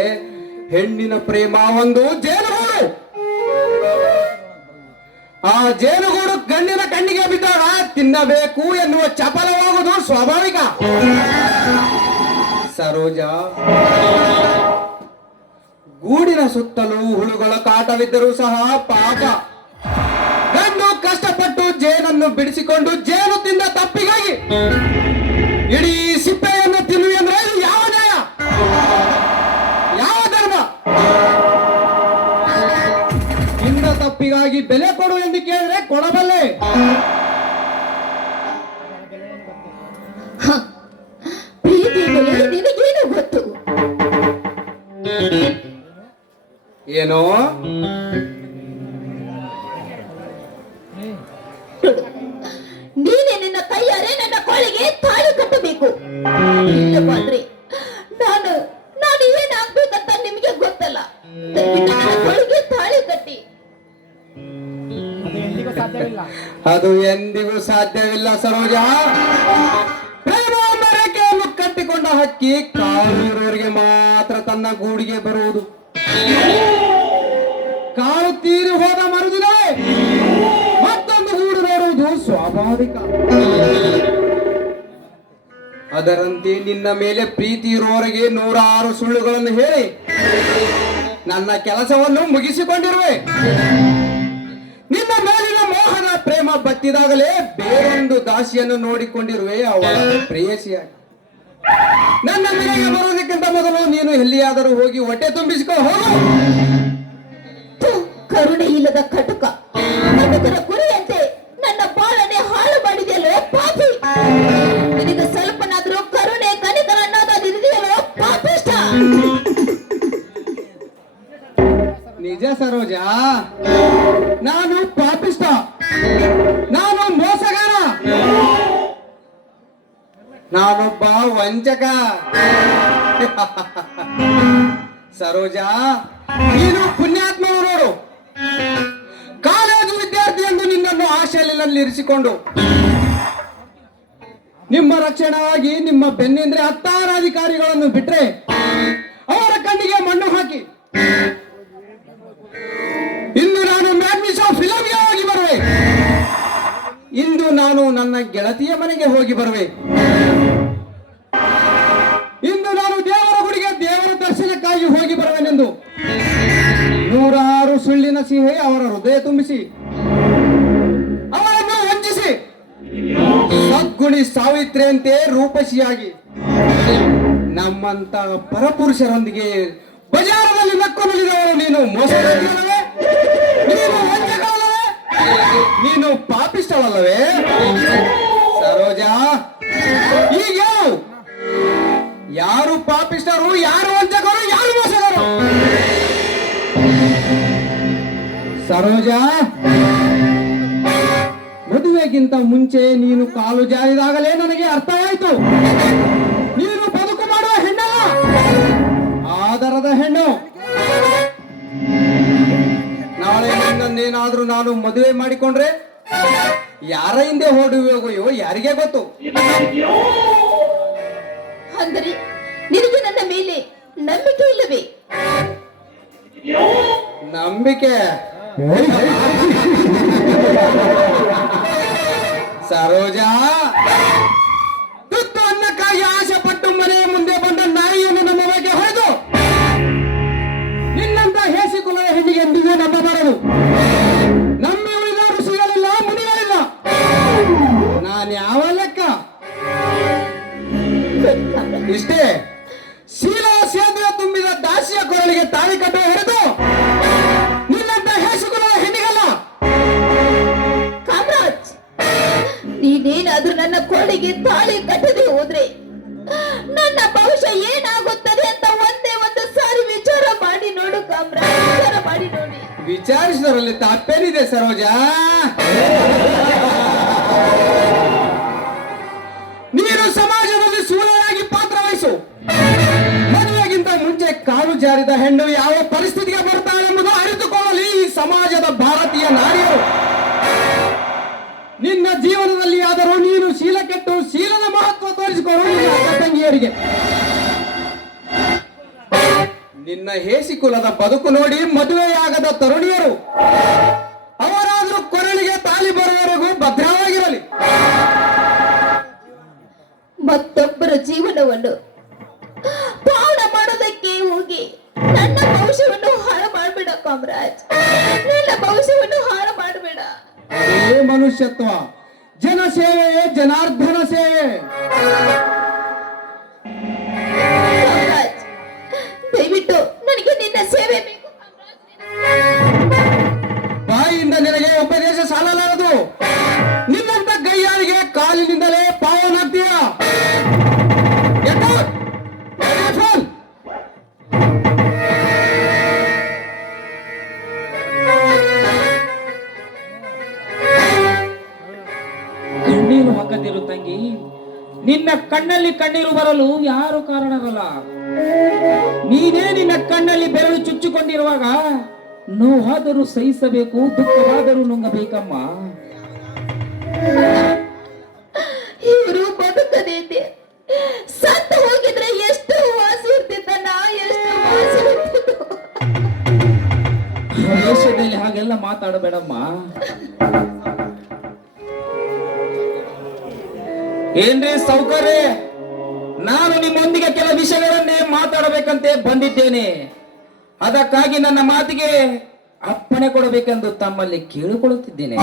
ಹೆಣ್ಣಿನ ಪ್ರೇಮ ಒಂದು ಜೇನುಗೂಡು. ಆ ಜೇನುಗೂಡು ಗಂಡಿನ ಕಣ್ಣಿಗೆ ಬಿದ್ದಾಗ ತಿನ್ನಬೇಕು ಎನ್ನುವ ಚಪಲವಾಗುವುದು ಸ್ವಾಭಾವಿಕ. ಸರೋಜಾ, ಗೂಡಿನ ಸುತ್ತಲೂ ಹುಳುಗಳ ಕಾಟವಿದ್ದರೂ ಸಹ ಪಾಪ ಗಂಡು ಕಷ್ಟಪಟ್ಟು ಜೇನನ್ನು ಬಿಡಿಸಿಕೊಂಡು ಜೇನು ತಿಂದ ತಪ್ಪಿಗಾಗಿ ಇಡೀ ಸಿಪ್ಪೆಯನ್ನು ತಿನ್ನುವ ಅಂದ್ರೆ ಇದು ಯಾವ ನ್ಯಾಯ, ಯಾವ ಧರ್ಮ? ತಿಂದ ತಪ್ಪಿಗಾಗಿ ಬೆಲೆ ಕೊಡು ಎಂದು ಕೇಳಿದ್ರೆ ಕೊಡಬಲ್ಲೆ. ಹ, ಪ್ರೀತಿ ಬೆಲೆ ನಿನಗೇನು ಗೊತ್ತು? ಏನೋ ನೀನೆ ನಿನ್ನ ಕೈಯಾರೆ ನನ್ನ ಕೊಳಿಗೆ ತಾಳಿ ಕಟ್ಟಬೇಕು. ಇಲ್ಲವಾದ್ರೆ ನಾನು ನಾನು ಏನಾಗ್ಬೇಕಂತ ನಿಮಗೆ ಗೊತ್ತಲ್ಲ. ದಯವಿಟ್ಟು ನನ್ನ ಕೊಳಿಗೆ ತಾಳಿ ಕಟ್ಟಿ. ಅದು ಎಂದಿಗೂ ಸಾಧ್ಯವಿಲ್ಲ ಸರೋಜಾ. ಪ್ರೇಮ ಎಂಬ ರೇಖೆಯನ್ನು ಕಟ್ಟಿಕೊಂಡ ಹಕ್ಕಿ ಕಾಲಿರುವವರಿಗೆ ಮಾತ್ರ ತನ್ನ ಗೂಡಿಗೆ ಬರುವುದು. ಕಾಲು ತೀರಿ ಹೋದ ಮರುದಿನವೇ ಮತ್ತೊಂದು ಗೂಡು ನೋಡುವುದು ಸ್ವಾಭಾವಿಕ. ಅದರಂತೆ ನಿನ್ನ ಮೇಲೆ ಪ್ರೀತಿ ಇರುವವರೆಗೆ 106 ಸುಳ್ಳುಗಳನ್ನು ಹೇಳಿ ನನ್ನ ಕೆಲಸವನ್ನು ಮುಗಿಸಿಕೊಂಡಿರುವೆ. ನಿನ್ನ ಮೇಲಿನ ಮೋಹನ ಪ್ರೇಮ ಬತ್ತಿದಾಗಲೇ ಬೇರೊಂದು ದಾಸಿಯನ್ನು ನೋಡಿಕೊಂಡಿರುವೆ, ಅವಳ ಪ್ರೇಯಸಿಯಾಗಿ. ನನ್ನ ಮನೆಗೆ ಬರುವುದಕ್ಕಿಂತ ಮೊದಲು ನೀನು ಎಲ್ಲಿಯಾದರೂ ಹೋಗಿ ಹೊಟ್ಟೆ ತುಂಬಿಸಿಕೊ ಹೋಗು. ಥು, ಕರುಣೆ ಇಲ್ಲದ ಕಟುಕ, ಕಟುಕರ ಕುರಿಯಂತೆ ನನ್ನ ಬಾಳನೆ ಹಾಳು ಮಾಡಿದೆಯಲ್ಲೋ ಪಾಪಿ. ನಿನಗೆ ಸ್ವಲ್ಪನಾದ್ರೂ ಕರುಣೆ ಕನಿಕರ ಅನ್ನೋದಿದೆಯಲ್ಲೋ ಪಾಪಿಷ್ಟ. ನಿಜ ಸರೋಜಾ, ನಾನು ಪಾಪಿಷ್ಟ, ನಾನು ಮೋಸಗಾರ, ನಾನೊಬ್ಬ ವಂಚಕ. ಸರೋಜಾ, ನೀನು ಪುಣ್ಯಾತ್ಮನು ನೋಡು. ಕಾಲೇಜು ವಿದ್ಯಾರ್ಥಿ ಎಂದು ನಿನ್ನನ್ನು ಆಶೆಯಲ್ಲಿ ಇರಿಸಿಕೊಂಡು ನಿಮ್ಮ ರಕ್ಷಣೆಗಾಗಿ ನಿಮ್ಮ ಬೆನ್ನಿಂದ್ರೆ 16 ಅಧಿಕಾರಿಗಳನ್ನು ಬಿಟ್ರೆ ಅವರ ಕಣ್ಣಿಗೆ ಮಣ್ಣು ಹಾಕಿ ಇಂದು ನಾನು ಮ್ಯಾಗ್ನಿಷಾ ಫಿಲಂಗೆ ಹೋಗಿ ಬರುವೆ. ಇಂದು ನಾನು ನನ್ನ ಗೆಳತಿಯ ಮನೆಗೆ ಹೋಗಿ ಬರುವೆ. ಇಂದು ನಾನು ದೇವರ ಗುಡಿಗೆ ದೇವರ ದರ್ಶನಕ್ಕಾಗಿ ಹೋಗಿ ಬರುವೆನೆಂದು 106 ಸುಳ್ಳಿನ ಸಿಹೆ ಅವರ ಹೃದಯ ತುಂಬಿಸಿ ಅವರನ್ನು ವಂಚಿಸಿ ಸದ್ಗುಣಿ ಸಾವಿತ್ರಿಯಂತೆ ರೂಪಸಿಯಾಗಿ ನಮ್ಮಂತ ಪರಪುರುಷರೊಂದಿಗೆ ಬಜಾರದಲ್ಲಿ ನಕ್ಕು ಬಲಿದವರು ನೀನು ಮೋಸಗಾರನಲ್ಲವೇ? ನೀನು ವಂಚಕನಲ್ಲವೇ? ನೀನು ಪಾಪಿಷ್ಟವಲ್ಲವೇ? ಸರೋಜಾ, ಈಗ ಯಾರು ಪಾಪಿಷ್ಟರು, ಯಾರು ವಂಚಕರು, ಯಾರು ಮೋಸಗಾರರು? ಸರೋಜಾ, ಮದುವೆಗಿಂತ ಮುಂಚೆ ನೀನು ಕಾಲು ಜಾರಿದಾಗಲೇ ನನಗೆ ಅರ್ಥವಾಯಿತು. ನೀನು ಬದುಕು ಮಾಡುವ ಹೆಣ್ಣಲ್ಲ, ಆದರದ ಹೆಣ್ಣು. ನಾಳೆ ನಿನ್ನನ್ನೇನಾದ್ರೂ ನಾನು ಮದುವೆ ಮಾಡಿಕೊಂಡ್ರೆ ಯಾರ ಹಿಂದೆ ಹೋಗುವೆಯೋ ಯಾರಿಗೆ ಗೊತ್ತು. ಅಂದರೆ ನಿನಗೆ ನನ್ನ ಮೇಲೆ ನಂಬಿಕೆ ಇಲ್ಲವೇ? ನಂಬಿಕೆ? ಸರೋಜಾ, ತುತ್ತು ಅನ್ನಕ್ಕಾಗಿ ಆಸೆ ಪಟ್ಟು ಮನೆಯ ಮುಂದೆ ಬಂದ ನಾಯಿಯನ್ನು ನಮ್ಮ ಬಗ್ಗೆ ಹೊಡೆದು ನಿನ್ನಂತ ಹೇಸಿ ಕುಲದ ಹೆಣ್ಣಿಗೆ ಎಂದಿಗೂ ನಂಬಬಾರದು. ನಂಬಿ ಏನಾದ್ರೂ ನನ್ನ ಕೋಳಿಗೆ ತಾಳಿ ಕಟ್ಟದೆ ಹೋದ್ರೆ ನನ್ನ ಭವಿಷ್ಯ ಏನಾಗುತ್ತದೆ ಅಂತ ಒಂದೇ ಒಂದು ಸಾರಿ ವಿಚಾರ ಮಾಡಿ ನೋಡು ಕಾಮ್ರ, ವಿಚಾರ ಮಾಡಿ ನೋಡಿ. ವಿಚಾರಿಸಿದರಲ್ಲಿ ತಪ್ಪೇನಿದೆ ಸರೋಜಾ? ನೀನು ಸಮಾಜದಲ್ಲಿ ಸೂಳೆಯಾಗಿ ಪಾತ್ರ ವಹಿಸು. ಮದುವೆಗಿಂತ ಮುಂಚೆ ಕಾಲು ಜಾರಿದ ಹೆಣ್ಣು ಯಾವ ಪರಿಸ್ಥಿತಿಗೆ ಬರ್ತಾಳೆಂಬುದು ಅರಿತುಕೊಳ್ಳಲಿ ಈ ಸಮಾಜದ ಭಾರತೀಯ ನಾರಿಯರು. ನಿನ್ನ ಜೀವನದಲ್ಲಿ ಆದರೂ ನೀನು ಶೀಲ ಕೆಟ್ಟು ಶೀಲದ ಮಹತ್ವ ತೋರಿಸಿಕೊಳ್ಳು ನಿನ್ನ ಅಕ್ಕ ತಂಗಿಯರಿಗೆ. ನಿನ್ನ ಹೇಸಿ ಕುಲದ ಬದುಕು ನೋಡಿ ಮದುವೆಯಾಗದ ತರುಣಿಯರು ಅವರಾದರೂ ಕೊರಳಿಗೆ ತಾಲಿ ಬರುವವರೆಗೂ ಭದ್ರವಾಗಿರಲಿ. ಮತ್ತೊಬ್ಬರ ಜೀವನವನ್ನು ಪಾವನ ಮಾಡೋದಕ್ಕೆ ಹೋಗಿ ನನ್ನ ಭವಿಷ್ಯವನ್ನು ಹಾಳು ಮಾಡಬೇಡ ಕಾಮರಾಜ್, ನನ್ನ ಭವಿಷ್ಯವನ್ನು ಹಾಳು ಮಾಡಬೇಡ. ಅದೇ ಮನುಷ್ಯತ್ವ, ಜನಸೇವೆಯೇ ಜನಾರ್ದನ ಸೇವೆ. ಕಾಮರಾಜ್, ದಯವಿಟ್ಟು ನನಗೆ ನಿನ್ನ ಸೇವೆ ಬೇಕು ಕಾಮರಾಜ್. ಬಾಯಿಯಿಂದ ನಿನಗೆ ಉಪದೇಶ ಸಾಲಲಾರದು. ನಿನ್ನಂತ ಗೈಯಾಳಿಗೆ ಕಾಲಿನಿಂದಲೇ ಪಾವನಾಗ್ತೀಯ. ಕಣ್ಣೀರು ಹಾಕದಿರು ತಂಗಿ, ನಿನ್ನ ಕಣ್ಣಲ್ಲಿ ಕಣ್ಣೀರು ಬರಲು ಯಾರು ಕಾರಣರಲ್ಲ. ನೀನೇ ನಿನ್ನ ಕಣ್ಣಲ್ಲಿ ಬೆರಳು ಚುಚ್ಚಿಕೊಂಡಿರುವಾಗ ನೋವಾದರೂ ಸಹಿಸಬೇಕು, ದುಃಖವಾದರೂ ನುಂಗಬೇಕಮ್ಮ. ಇವರು ಬದುಕದೇ ಇದೆ, ಸತ್ತು ಹೋಗಿದ್ರೆ ಎಷ್ಟು ವಾಸಿ ಇರ್ತಿದ್ದಲ್ಲ, ಎಷ್ಟು ವಾಸಿ ಇರ್ತಿತ್ತು. ಭವಿಷ್ಯದಲ್ಲಿ ಹಾಗೆಲ್ಲ ಮಾತಾಡಬೇಡಮ್ಮ. ಏನ್ರಿ ಸೌಕರ್ಯ, ನಾನು ನಿಮ್ಮೊಂದಿಗೆ ಕೆಲ ವಿಷಯಗಳನ್ನೇ ಮಾತಾಡಬೇಕಂತೆ ಬಂದಿದ್ದೇನೆ. ಅದಕ್ಕಾಗಿ ನನ್ನ ಮಾತಿಗೆ ಅಪ್ಪಣೆ ಕೊಡಬೇಕೆಂದು ತಮ್ಮಲ್ಲಿ ಕೇಳಿಕೊಳ್ಳುತ್ತಿದ್ದೇನೆ.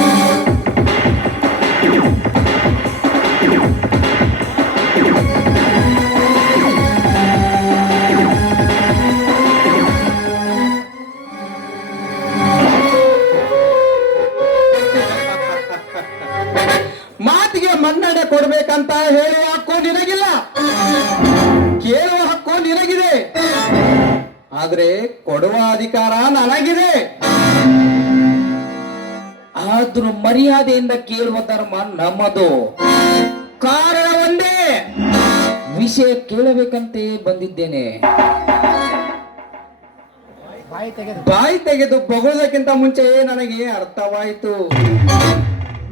ಮಾತಿಗೆ ಮನ್ನಣೆ ಕೊಡ್ಬೇಕಂತ ಹೇಳುವ ಹಕ್ಕು ನಿನಗಿಲ್ಲ, ಕೇಳುವ ಹಕ್ಕು ನಿನಗಿದೆ, ಆದ್ರೆ ಕೊಡುವ ಅಧಿಕಾರ ನನಗಿದೆ. ಆದ್ರೂ ಮರ್ಯಾದೆಯಿಂದ ಕೇಳುವ ಧರ್ಮ ನಮ್ಮದು. ಕಾರಣ ಒಂದೇ, ವಿಷಯ ಕೇಳಬೇಕಂತೆ ಬಂದಿದ್ದೇನೆ. ಬಾಯಿ ತೆಗೆದು ಬೊಗಳೋದಕ್ಕಿಂತ ಮುಂಚೆ ನನಗೆ ಅರ್ಥವಾಯಿತು.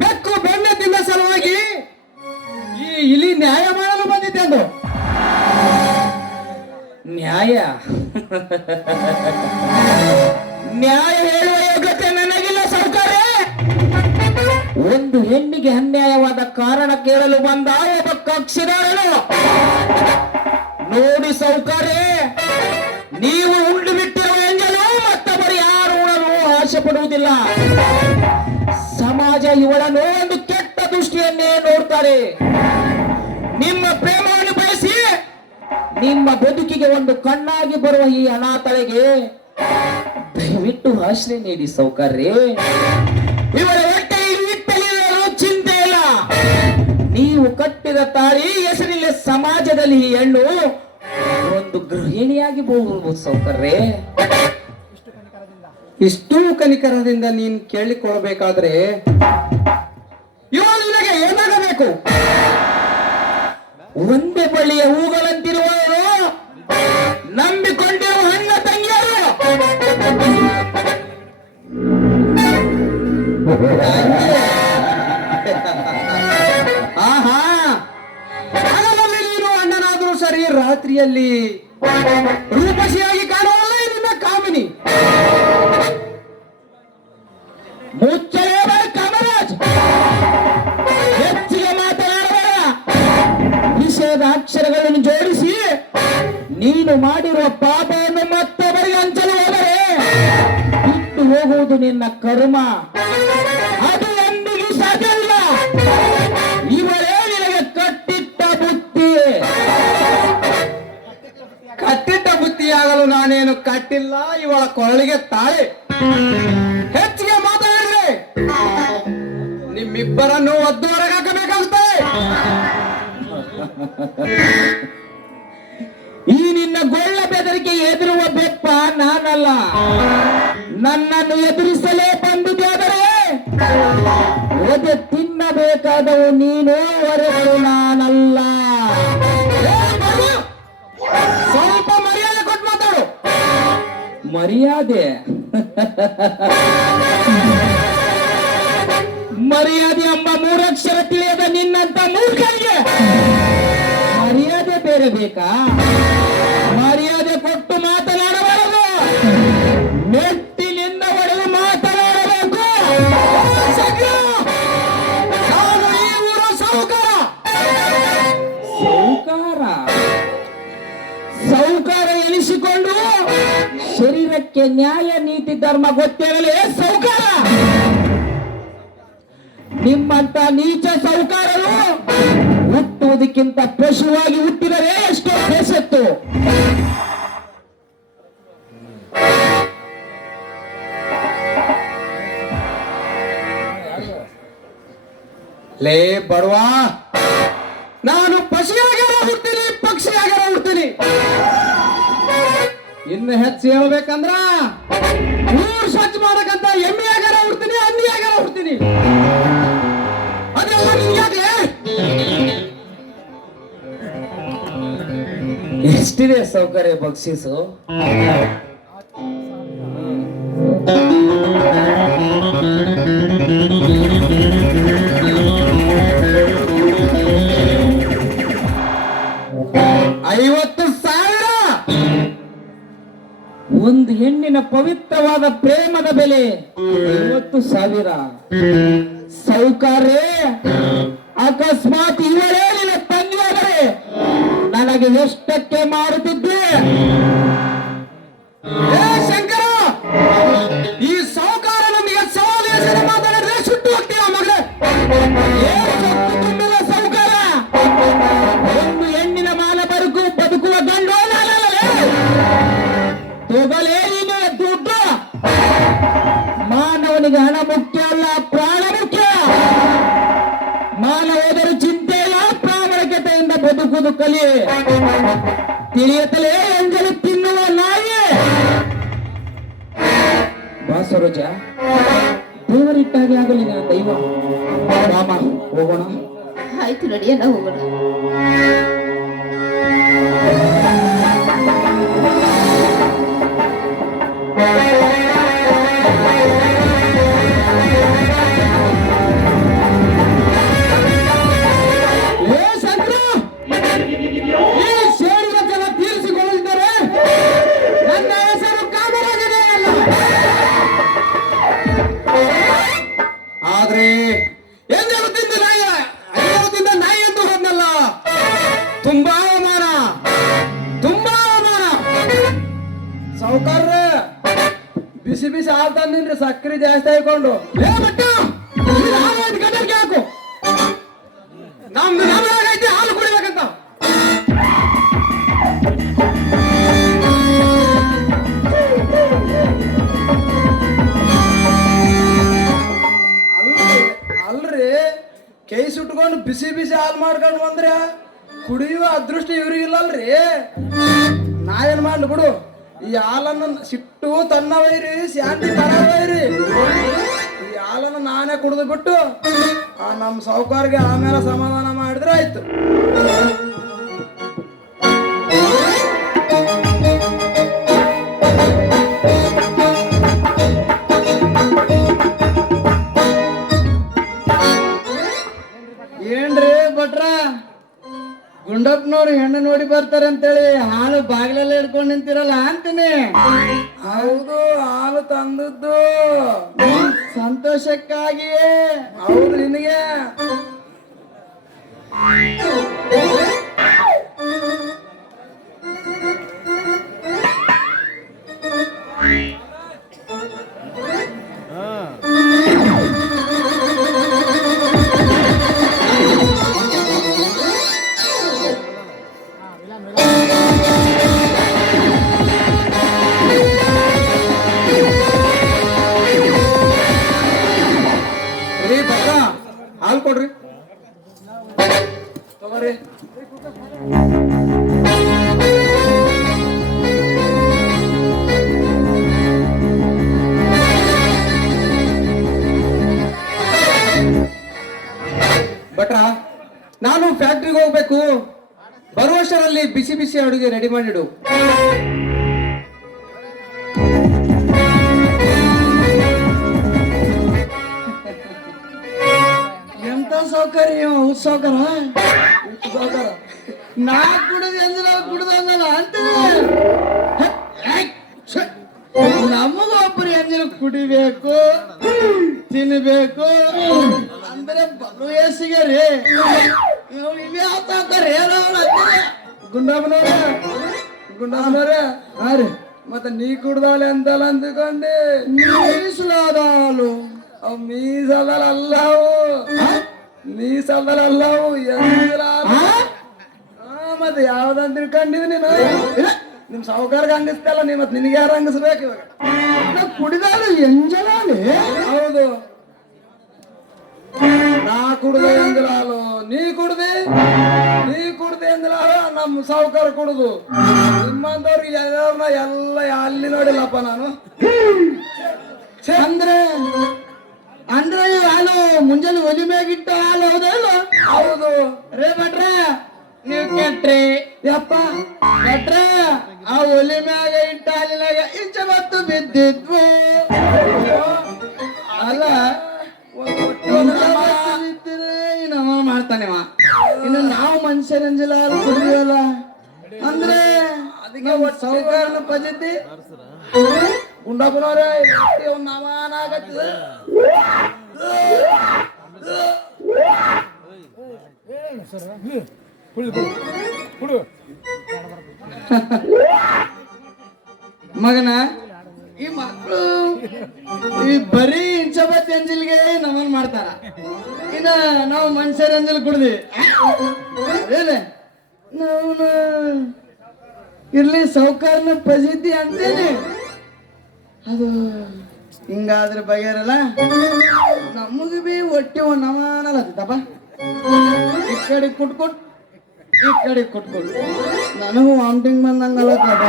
ಬೆಕ್ಕು ಬೆಣ್ಣೆ ತಿಂದ ಸಲುವಾಗಿ ಈ ಇಲಿ ನ್ಯಾಯ ಮಾಡಲು ಬಂದಿದ್ದೆ ಅಂದು. ನ್ಯಾಯ ನ್ಯಾಯ ಹೇಳುವ ಯೋಗ್ಯತೆ ನನಗಿಲ್ಲ ಸೌಕರ್ಯ. ಒಂದು ಹೆಣ್ಣಿಗೆ ಅನ್ಯಾಯವಾದ ಕಾರಣ ಕೇಳಲು ಬಂದ ಒಬ್ಬ ಕಕ್ಷಿದಾರನು. ನೋಡಿ ಸೌಕರ್ಯ, ನೀವು ಉಂಡು ಬಿಟ್ಟಿರುವ ಎಂಜಲು ಮತ್ತೊಬ್ಬರು ಯಾರು ಉಣಲು ಆಸೆ ಪಡುವುದಿಲ್ಲ. ಸಮಾಜ ಇವಳನ್ನು ಒಂದು ಕೆಟ್ಟ ದೃಷ್ಟಿಯನ್ನೇ ನೋಡ್ತಾರೆ. ನಿಮ್ಮ ಪ್ರೇಮವನ್ನು ಬಯಸಿ ನಿಮ್ಮ ಬದುಕಿಗೆ ಒಂದು ಕಣ್ಣಾಗಿ ಬರುವ ಈ ಅನಾಥಳಿಗೆ ದಯವಿಟ್ಟು ಆಶ್ರಯ ನೀಡಿ ಸೌಕರ್ಯ. ಇವರ ಹೊಟ್ಟೆಯಲ್ಲಿ ಇಟ್ಟಲಿರಲು ಚಿಂತೆ ಇಲ್ಲ. ನೀವು ಕಟ್ಟಿದ ತಾಳಿ ಹೆಸರಿನ ಸಮಾಜದಲ್ಲಿ ಈ ಹೆಣ್ಣು ಒಂದು ಗೃಹಿಣಿಯಾಗಿ ಬಹುದು ಸೌಕರ್ಯ. ಇಷ್ಟೂ ಕನಿಕರದಿಂದ ನೀನ್ ಕೇಳಿಕೊಳ್ಳಬೇಕಾದ್ರೆ ಇವಳು ನಿನಗೆ ಏನಾಗಬೇಕು? ಒಂದೇ ಬಳ್ಳಿಯ ಹೂಗಳಂತಿರುವವರು ನಂಬಿಕೊಂಡಿರುವ ಅಣ್ಣ ತಂಗಿಯರು. ಆಹಾ, ಹಗಲಲ್ಲಿ ನೀನು ಅಣ್ಣನಾದ್ರೂ ಸರಿ, ರಾತ್ರಿಯಲ್ಲಿ ರೂಪಸಿಯಾಗಿ ಕಾಣುವಲ್ಲ ನಿನ್ನ ಕಾಮಿನಿ. ಮುಚ್ಚಲೇ ಕಾಮರಾಜ್, ಹೆಚ್ಚಿಗೆ ಮಾತನಾಡಬೇಡ. ವಿಷಯದ ಅಕ್ಷರಗಳನ್ನು ಜೋಡಿಸಿ ನೀನು ಮಾಡಿರುವ ಪಾಪವನ್ನು ಮತ್ತೊಬ್ಬರಿಗೆ ಹಂಚಲು ಹೋದರೆ ಬಿಟ್ಟು ಹೋಗುವುದು ನಿನ್ನ ಕರ್ಮ. ಅದು ಎಂದಿಗೂ ಸಾಧ್ಯವಿಲ್ಲ. ಇವರೇ ನಿನಗೆ ಕಟ್ಟಿಟ್ಟ ಬುತ್ತಿ. ಕಟ್ಟಿಟ್ಟ ಬುತ್ತಿಯಾಗಲು ನಾನೇನು ಕಟ್ಟಿಲ್ಲ, ಇವಳ ಕೊರಳಿಗೆ ತಾಳಿ. ಹೆಚ್ಚಿಗೆ ಮಾತಾಡಿದ್ರೆ ನಿಮ್ಮಿಬ್ಬರನ್ನು ಒದ್ದು ಹೊರಗಾಕಬೇಕಾಗುತ್ತದೆ. ಈ ನಿನ್ನ ಗೊಳ್ಳ ಬೆದರಿಕೆ ಎದುರುವ ಬೆಪ್ಪ ನಾನಲ್ಲ. ನನ್ನನ್ನು ಎದುರಿಸಲೇ ಬಂದುದಾದರೆ ಒದೆ ತಿನ್ನಬೇಕಾದವು ನೀನು, ಹೊರತು ನಾನಲ್ಲ. ಏ ಮಗು, ಸ್ವಲ್ಪ ಮರ್ಯಾದೆ ಕೊಟ್ಟು ಮಾತಾಡು. ಮರ್ಯಾದೆ ಮರ್ಯಾದೆ ಎಂಬ ಮೂರಕ್ಷರ ತಿಳಿಯದ ನಿನ್ನಂತ ಮೂರ್ಖನಿಗೆ ಮರ್ಯಾದೆ ಬೇರೆ ಬೇಕಾ? ಮರ್ಯಾದೆ ಕೊಟ್ಟು ಮಾತನಾಡಬಾರದು, ಮೆಟ್ಟಿನಿಂದ ಹೊಡೆದು ಮಾತನಾಡಬೇಕು. ನಾನು ಈ ಊರ ಸಾಹುಕಾರ. ಸೌಕಾರ ಎನಿಸಿಕೊಂಡು ಶರೀರಕ್ಕೆ ನ್ಯಾಯ ನೀತಿ ಧರ್ಮ ಗೊತ್ತಿರಲೇ ಸೌಕಾರ. ನಿಮ್ಮಂತ ನೀಚ ಸೌಕಾರರು ಹುಟ್ಟುವುದಕ್ಕಿಂತ ಪಶುವಾಗಿ ಹುಟ್ಟಿದರೆ ಎಷ್ಟೋ ಬೇಸತ್ತು. ಲೇ ಬಡವಾ, ನಾನು ಪಶುಯಾಗಾರ ಹುಡ್ತೀನಿ, ಪಕ್ಷಿಯಾಗಾರ ಹುಡ್ತೀನಿ. ಇನ್ನು ಹೆಚ್ಚು ಹೇಳ್ಬೇಕಂದ್ರ ಊರ್ ಸ್ವಚ್ಛ ಮಾಡಕಂತ ಎಮ್ಮೆಯಾಗಾರ ಹುಡ್ತೀನಿ, ಹಂದಿಯಾಗಾರ ಹುಡ್ತೀನಿ. ಅದೆಲ್ಲ ನಿನ್ಗ್ಯಾಕೆ? ಎಷ್ಟಿದೆ ಸೌಕರ್ಯ ಬಕ್ಷಿಸು? ಒಂದು ಹೆಣ್ಣಿನ ಪವಿತ್ರವಾದ ಪ್ರೇಮದ ಬೆಲೆ 50,000. ಸೌಕರ್ಯ ಅಕಸ್ಮಾತ್ ಇವರೇ ನಿನ್ನ ತಂದೆಯಾದರೆ ನನಗೆ ಎಷ್ಟಕ್ಕೆ ಮಾರುತ್ತಿದ್ದೆ? ಏ ಶಂಕರ, ಈ ಸಾಹುಕಾರ ನಮಗೆ ಸವಾಲು ಮಾತಾಡಿದ್ರೆ ಸುಟ್ಟು ಹೋಗ್ತೀಯ ಮಗಳೇ. ತುಂಬಿದ ಸೌಕರ್ಯ ಒಂದು ಹೆಣ್ಣಿನ ಮಾನ ಬದುಕುವ ಗಂಡು ನಾನಲ್ಲೇ. ತೊಗಲೇ ನೀನು ದುಡ್ಡು. ಮಾನವನಿಗೆ ಹಣ ಮುಖ್ಯ ಅಲ್ಲ, ಪ್ರಾಣ ಮುಖ್ಯ. ಮಾನ ಹೋದರೂ ಚಿಂತೆ ಇಲ್ಲ, ಪ್ರಾಮಾಣಿಕತೆಯಿಂದ ಬದುಕುವುದು ಕಲಿ. ತಿಳಿಯತಲೇ ಎಂಜಲು ತಿನ್ನುವ ನಾಯಿ. ಬಾ ಸರೋಜ, ದೇವರಿಟ್ಟಾಗೆ ಆಗಲಿ ನನ್ನ ದೈವ. ರಾಮ, ಹೋಗೋಣ. ಆಯ್ತು ನಡಿಯಣ್ಣ, ಹೋಗೋಣ. ಏ ಶಂಕರ, ಈ ಸೇಡಿನ ಜನ ತೀರಿಸಿಕೊಳ್ಳಿದ್ದಾರೆ. ನನ್ನ ಹೆಸರು ಕಾಮರಾಜನೇ ಅಲ್ಲ. ಆದ್ರೆ ಎಂದೆವತ್ತಿಂದ ನಾಯಿ ಎಂದು ಹೋದ್ನಲ್ಲ. ತುಂಬಾ ಅವಮಾನ, ತುಂಬಾ ಅವಮಾನ. ಸಾವುಕಾರ್ರೆ, ಬಿಸಿ ಬಿಸಿ ಹಾಲು ತಂದಿನ್ರಿ, ಸಕ್ಕರೆ ಜಾಸ್ತಿ ಹಾಕೊಂಡು. ಏ ಬಟ್ಟ, ಗಂಟೆಗೆ ಹಾಕು. ನಮ್ದು ನಮಗಾಗೈತೆ ಹಾಲು ಕುಡಿಬೇಕಂತ. ಅಲ್ರಿ, ಕೈ ಸುಟ್ಕೊಂಡು ಬಿಸಿ ಬಿಸಿ ಹಾಲು ಮಾಡ್ಕೊಂಡು ಬಂದ್ರೆ ಕುಡಿಯುವ ಅದೃಷ್ಟ ಇವ್ರಿಗಿಲ್ಲಲ್ರಿ. ನಾ ಏನ್ ಮಾಡ್ಲಿ ಬಿಡು, ಈ ಹಾಲನ್ನು ಸಿಟ್ಟು ತನ್ನ ವೈರಿ, ಶಾಂತಿ ಬರ ವೈರಿ. ಈ ಹಾಲನ್ನು ನಾನೇ ಕುಡಿದು ಬಿಟ್ಟು ನಮ್ಮ ಸಾವುಕಾರ್ಗೆ ಆಮೇಲೆ ಸಮಾಧಾನ ಮಾಡಿದ್ರೆ ಆಯ್ತು. ಏನ್ರಿ ಭಟ್ರ, ಗುಂಡಪ್ಪನವ್ರು ಹೆಣ್ಣು ನೋಡಿ ಬರ್ತಾರೆ ಅಂತೇಳಿ ಹಾಲು ಬಾಗಿಲಲ್ಲಿ ಹಿಡ್ಕೊಂಡು ನಿಂತಿರಲ್ಲ ಅಂತೀನಿ. ಹೌದು, ಹಾಲು ತಂದದ್ದು ಸಂತೋಷಕ್ಕಾಗಿಯೇ. ಹೌದು ನಿನಗೆ. ರೀ ಭಟ್ರ, ಹಾಲು ಕೊಡ್ರಿ. ತಗೋರಿ. ಫ್ಯಾಕ್ಟ್ರಿಗೆ ಹೋಗ್ಬೇಕು. ಬರುವಷ್ಟರಲ್ಲಿ ಬಿಸಿ ಬಿಸಿ ಅಡುಗೆ ರೆಡಿ ಮಾಡಿಡು. ಎಂತ ಸೌಕರ್ಯ ಸೌಕರ ನಾ ಕುಡಿದ ಎಂದ್ರೆ ಕುಡ್ದಂಗಲ್ಲ ಅಂತೀನಿ. ನಮಗೂ ಒಬ್ಬರು ಎಂಜಿನ ಕುಡಿಬೇಕು ತಿನ್ಬೇಕು ಅಂದ್ರೆ ಬಲು ವಯಸ್ಸಿಗೆ ರೀ ಇವ್ಯಾವ ಸೌಕರ್ಯ ಏನೋ ಅಂತೀನಿ. ಗುಂಡಪ್ಪನವ್ರೆ ಹಾ ರೀ ಮತ್ತೆ ನೀ ಕುಡ್ದಾಲೆ ಅಂತಲ್ಲ ಅಂದ್ಕೊಂಡೆ. ಮೀಸಲಾದ ಹಾಲು ಅವ್ ಮೀಸಲಲ್ಲವು ಮೀಸಲಲ್ಲವು ಮತ್ತೆ ಯಾವ್ದಂತ ತಿಳ್ಕೊಂಡಿದ್ ನೀನು? ನಿಮ್ ಸಾವುಕಾರ್ಗೆ ಹಂಗಿಸ್ತಲ್ಲ ನೀ ಮತ್ತೆ ನಿನಗೆ ಯಾರು ಹಂಗಿಸ್ಬೇಕು ಇವಾಗ? ಕುಡಿದಾಲು ಎಂಜಲಾಲಿ ಹೌದು, ನಾ ಕುಡ್ದೆ ಎಂದಿಲ್ಲ ಹಾಲು, ನೀ ಕುಡ್ದೆ ಎಂದಿಲ್ಲ ಹಾಲು, ನಮ್ ಸಾವುಕಾರ ಕುಡುದು. ನಿಮ್ಮಂತವ್ರಿಗೆ ಎಲ್ಲ ಅಲ್ಲಿ ನೋಡಿಲ್ಲಪ್ಪ ನಾನು. ಅಂದ್ರೆ ಅಂದ್ರೆ ಹಾಲು ಮುಂಜಾನೆ ಒಲಿ ಮ್ಯಾಗಿಟ್ಟ ಹಾಲು ಹೌದಲ್ಲ? ಹೌದು ರೇ ಭಟ್ರ ನೀವು ಕೆಟ್ರಿ ಯಪ್ಪ ಭಟ್ರ ಆ ಒಲಿ ಮ್ಯಾಗ ಇಟ್ಟ ಹಾಲಿನಾಗ ಇಂಚ ಮತ್ತು ಬಿದ್ದಿದ್ವು ಅಲ್ಲ ನಮ್ಮ ಮಾಡ್ತಾನೆವ. ಇನ್ನು ನಾವು ಮನುಷ್ಯರಂಜಿಲ್ಲ ಹಾಲು ಕುಡಿದೀವಲ್ಲ ಅಂದ್ರೆ ಅದಕ್ಕೆ ಸೌಕಾರನ ಪದ್ಧತಿ ಗುಂಡಪ್ಪನವ್ರೆ ನಮಾನ ಆಗತ್ತಿದೆ. ಮಗನ ಈ ಮಕ್ಕಳು ಈ ಬರೀ ಇಂಚಬತ್ ಎಂಜಿಲ್ಗೆ ನಮನ್ ಮಾಡ್ತಾರ. ಇನ್ನ ನಾವು ಮನುಷ್ಯರ ಎಂಜಲ್ ಕುಡ್ದಿ ಏನೇ ನಾವು ಇರ್ಲಿ ಸೌಕಾರನ ಪ್ರಸಿದ್ಧಿ ಅಂತೇನೆ ಅದು ಹಿಂಗಾದ್ರೆ ಬಗೆಯರಲ್ಲ. ನಮಗೆ ಬಿ ಹೊಟ್ಟೆ ನಮಾನಲ್ಲತ್ತಪ್ಪ. ಈ ಕಡೆ ಕುಟ್ಕೊಟ್ ಈ ಕಡೆ ಕುಟ್ಕೊಟ್ ನನಗೂ ವಾಮಿಟಿಂಗ್ ಬಂದಂಗಲ್ಲತ್ತಪ್ಪ.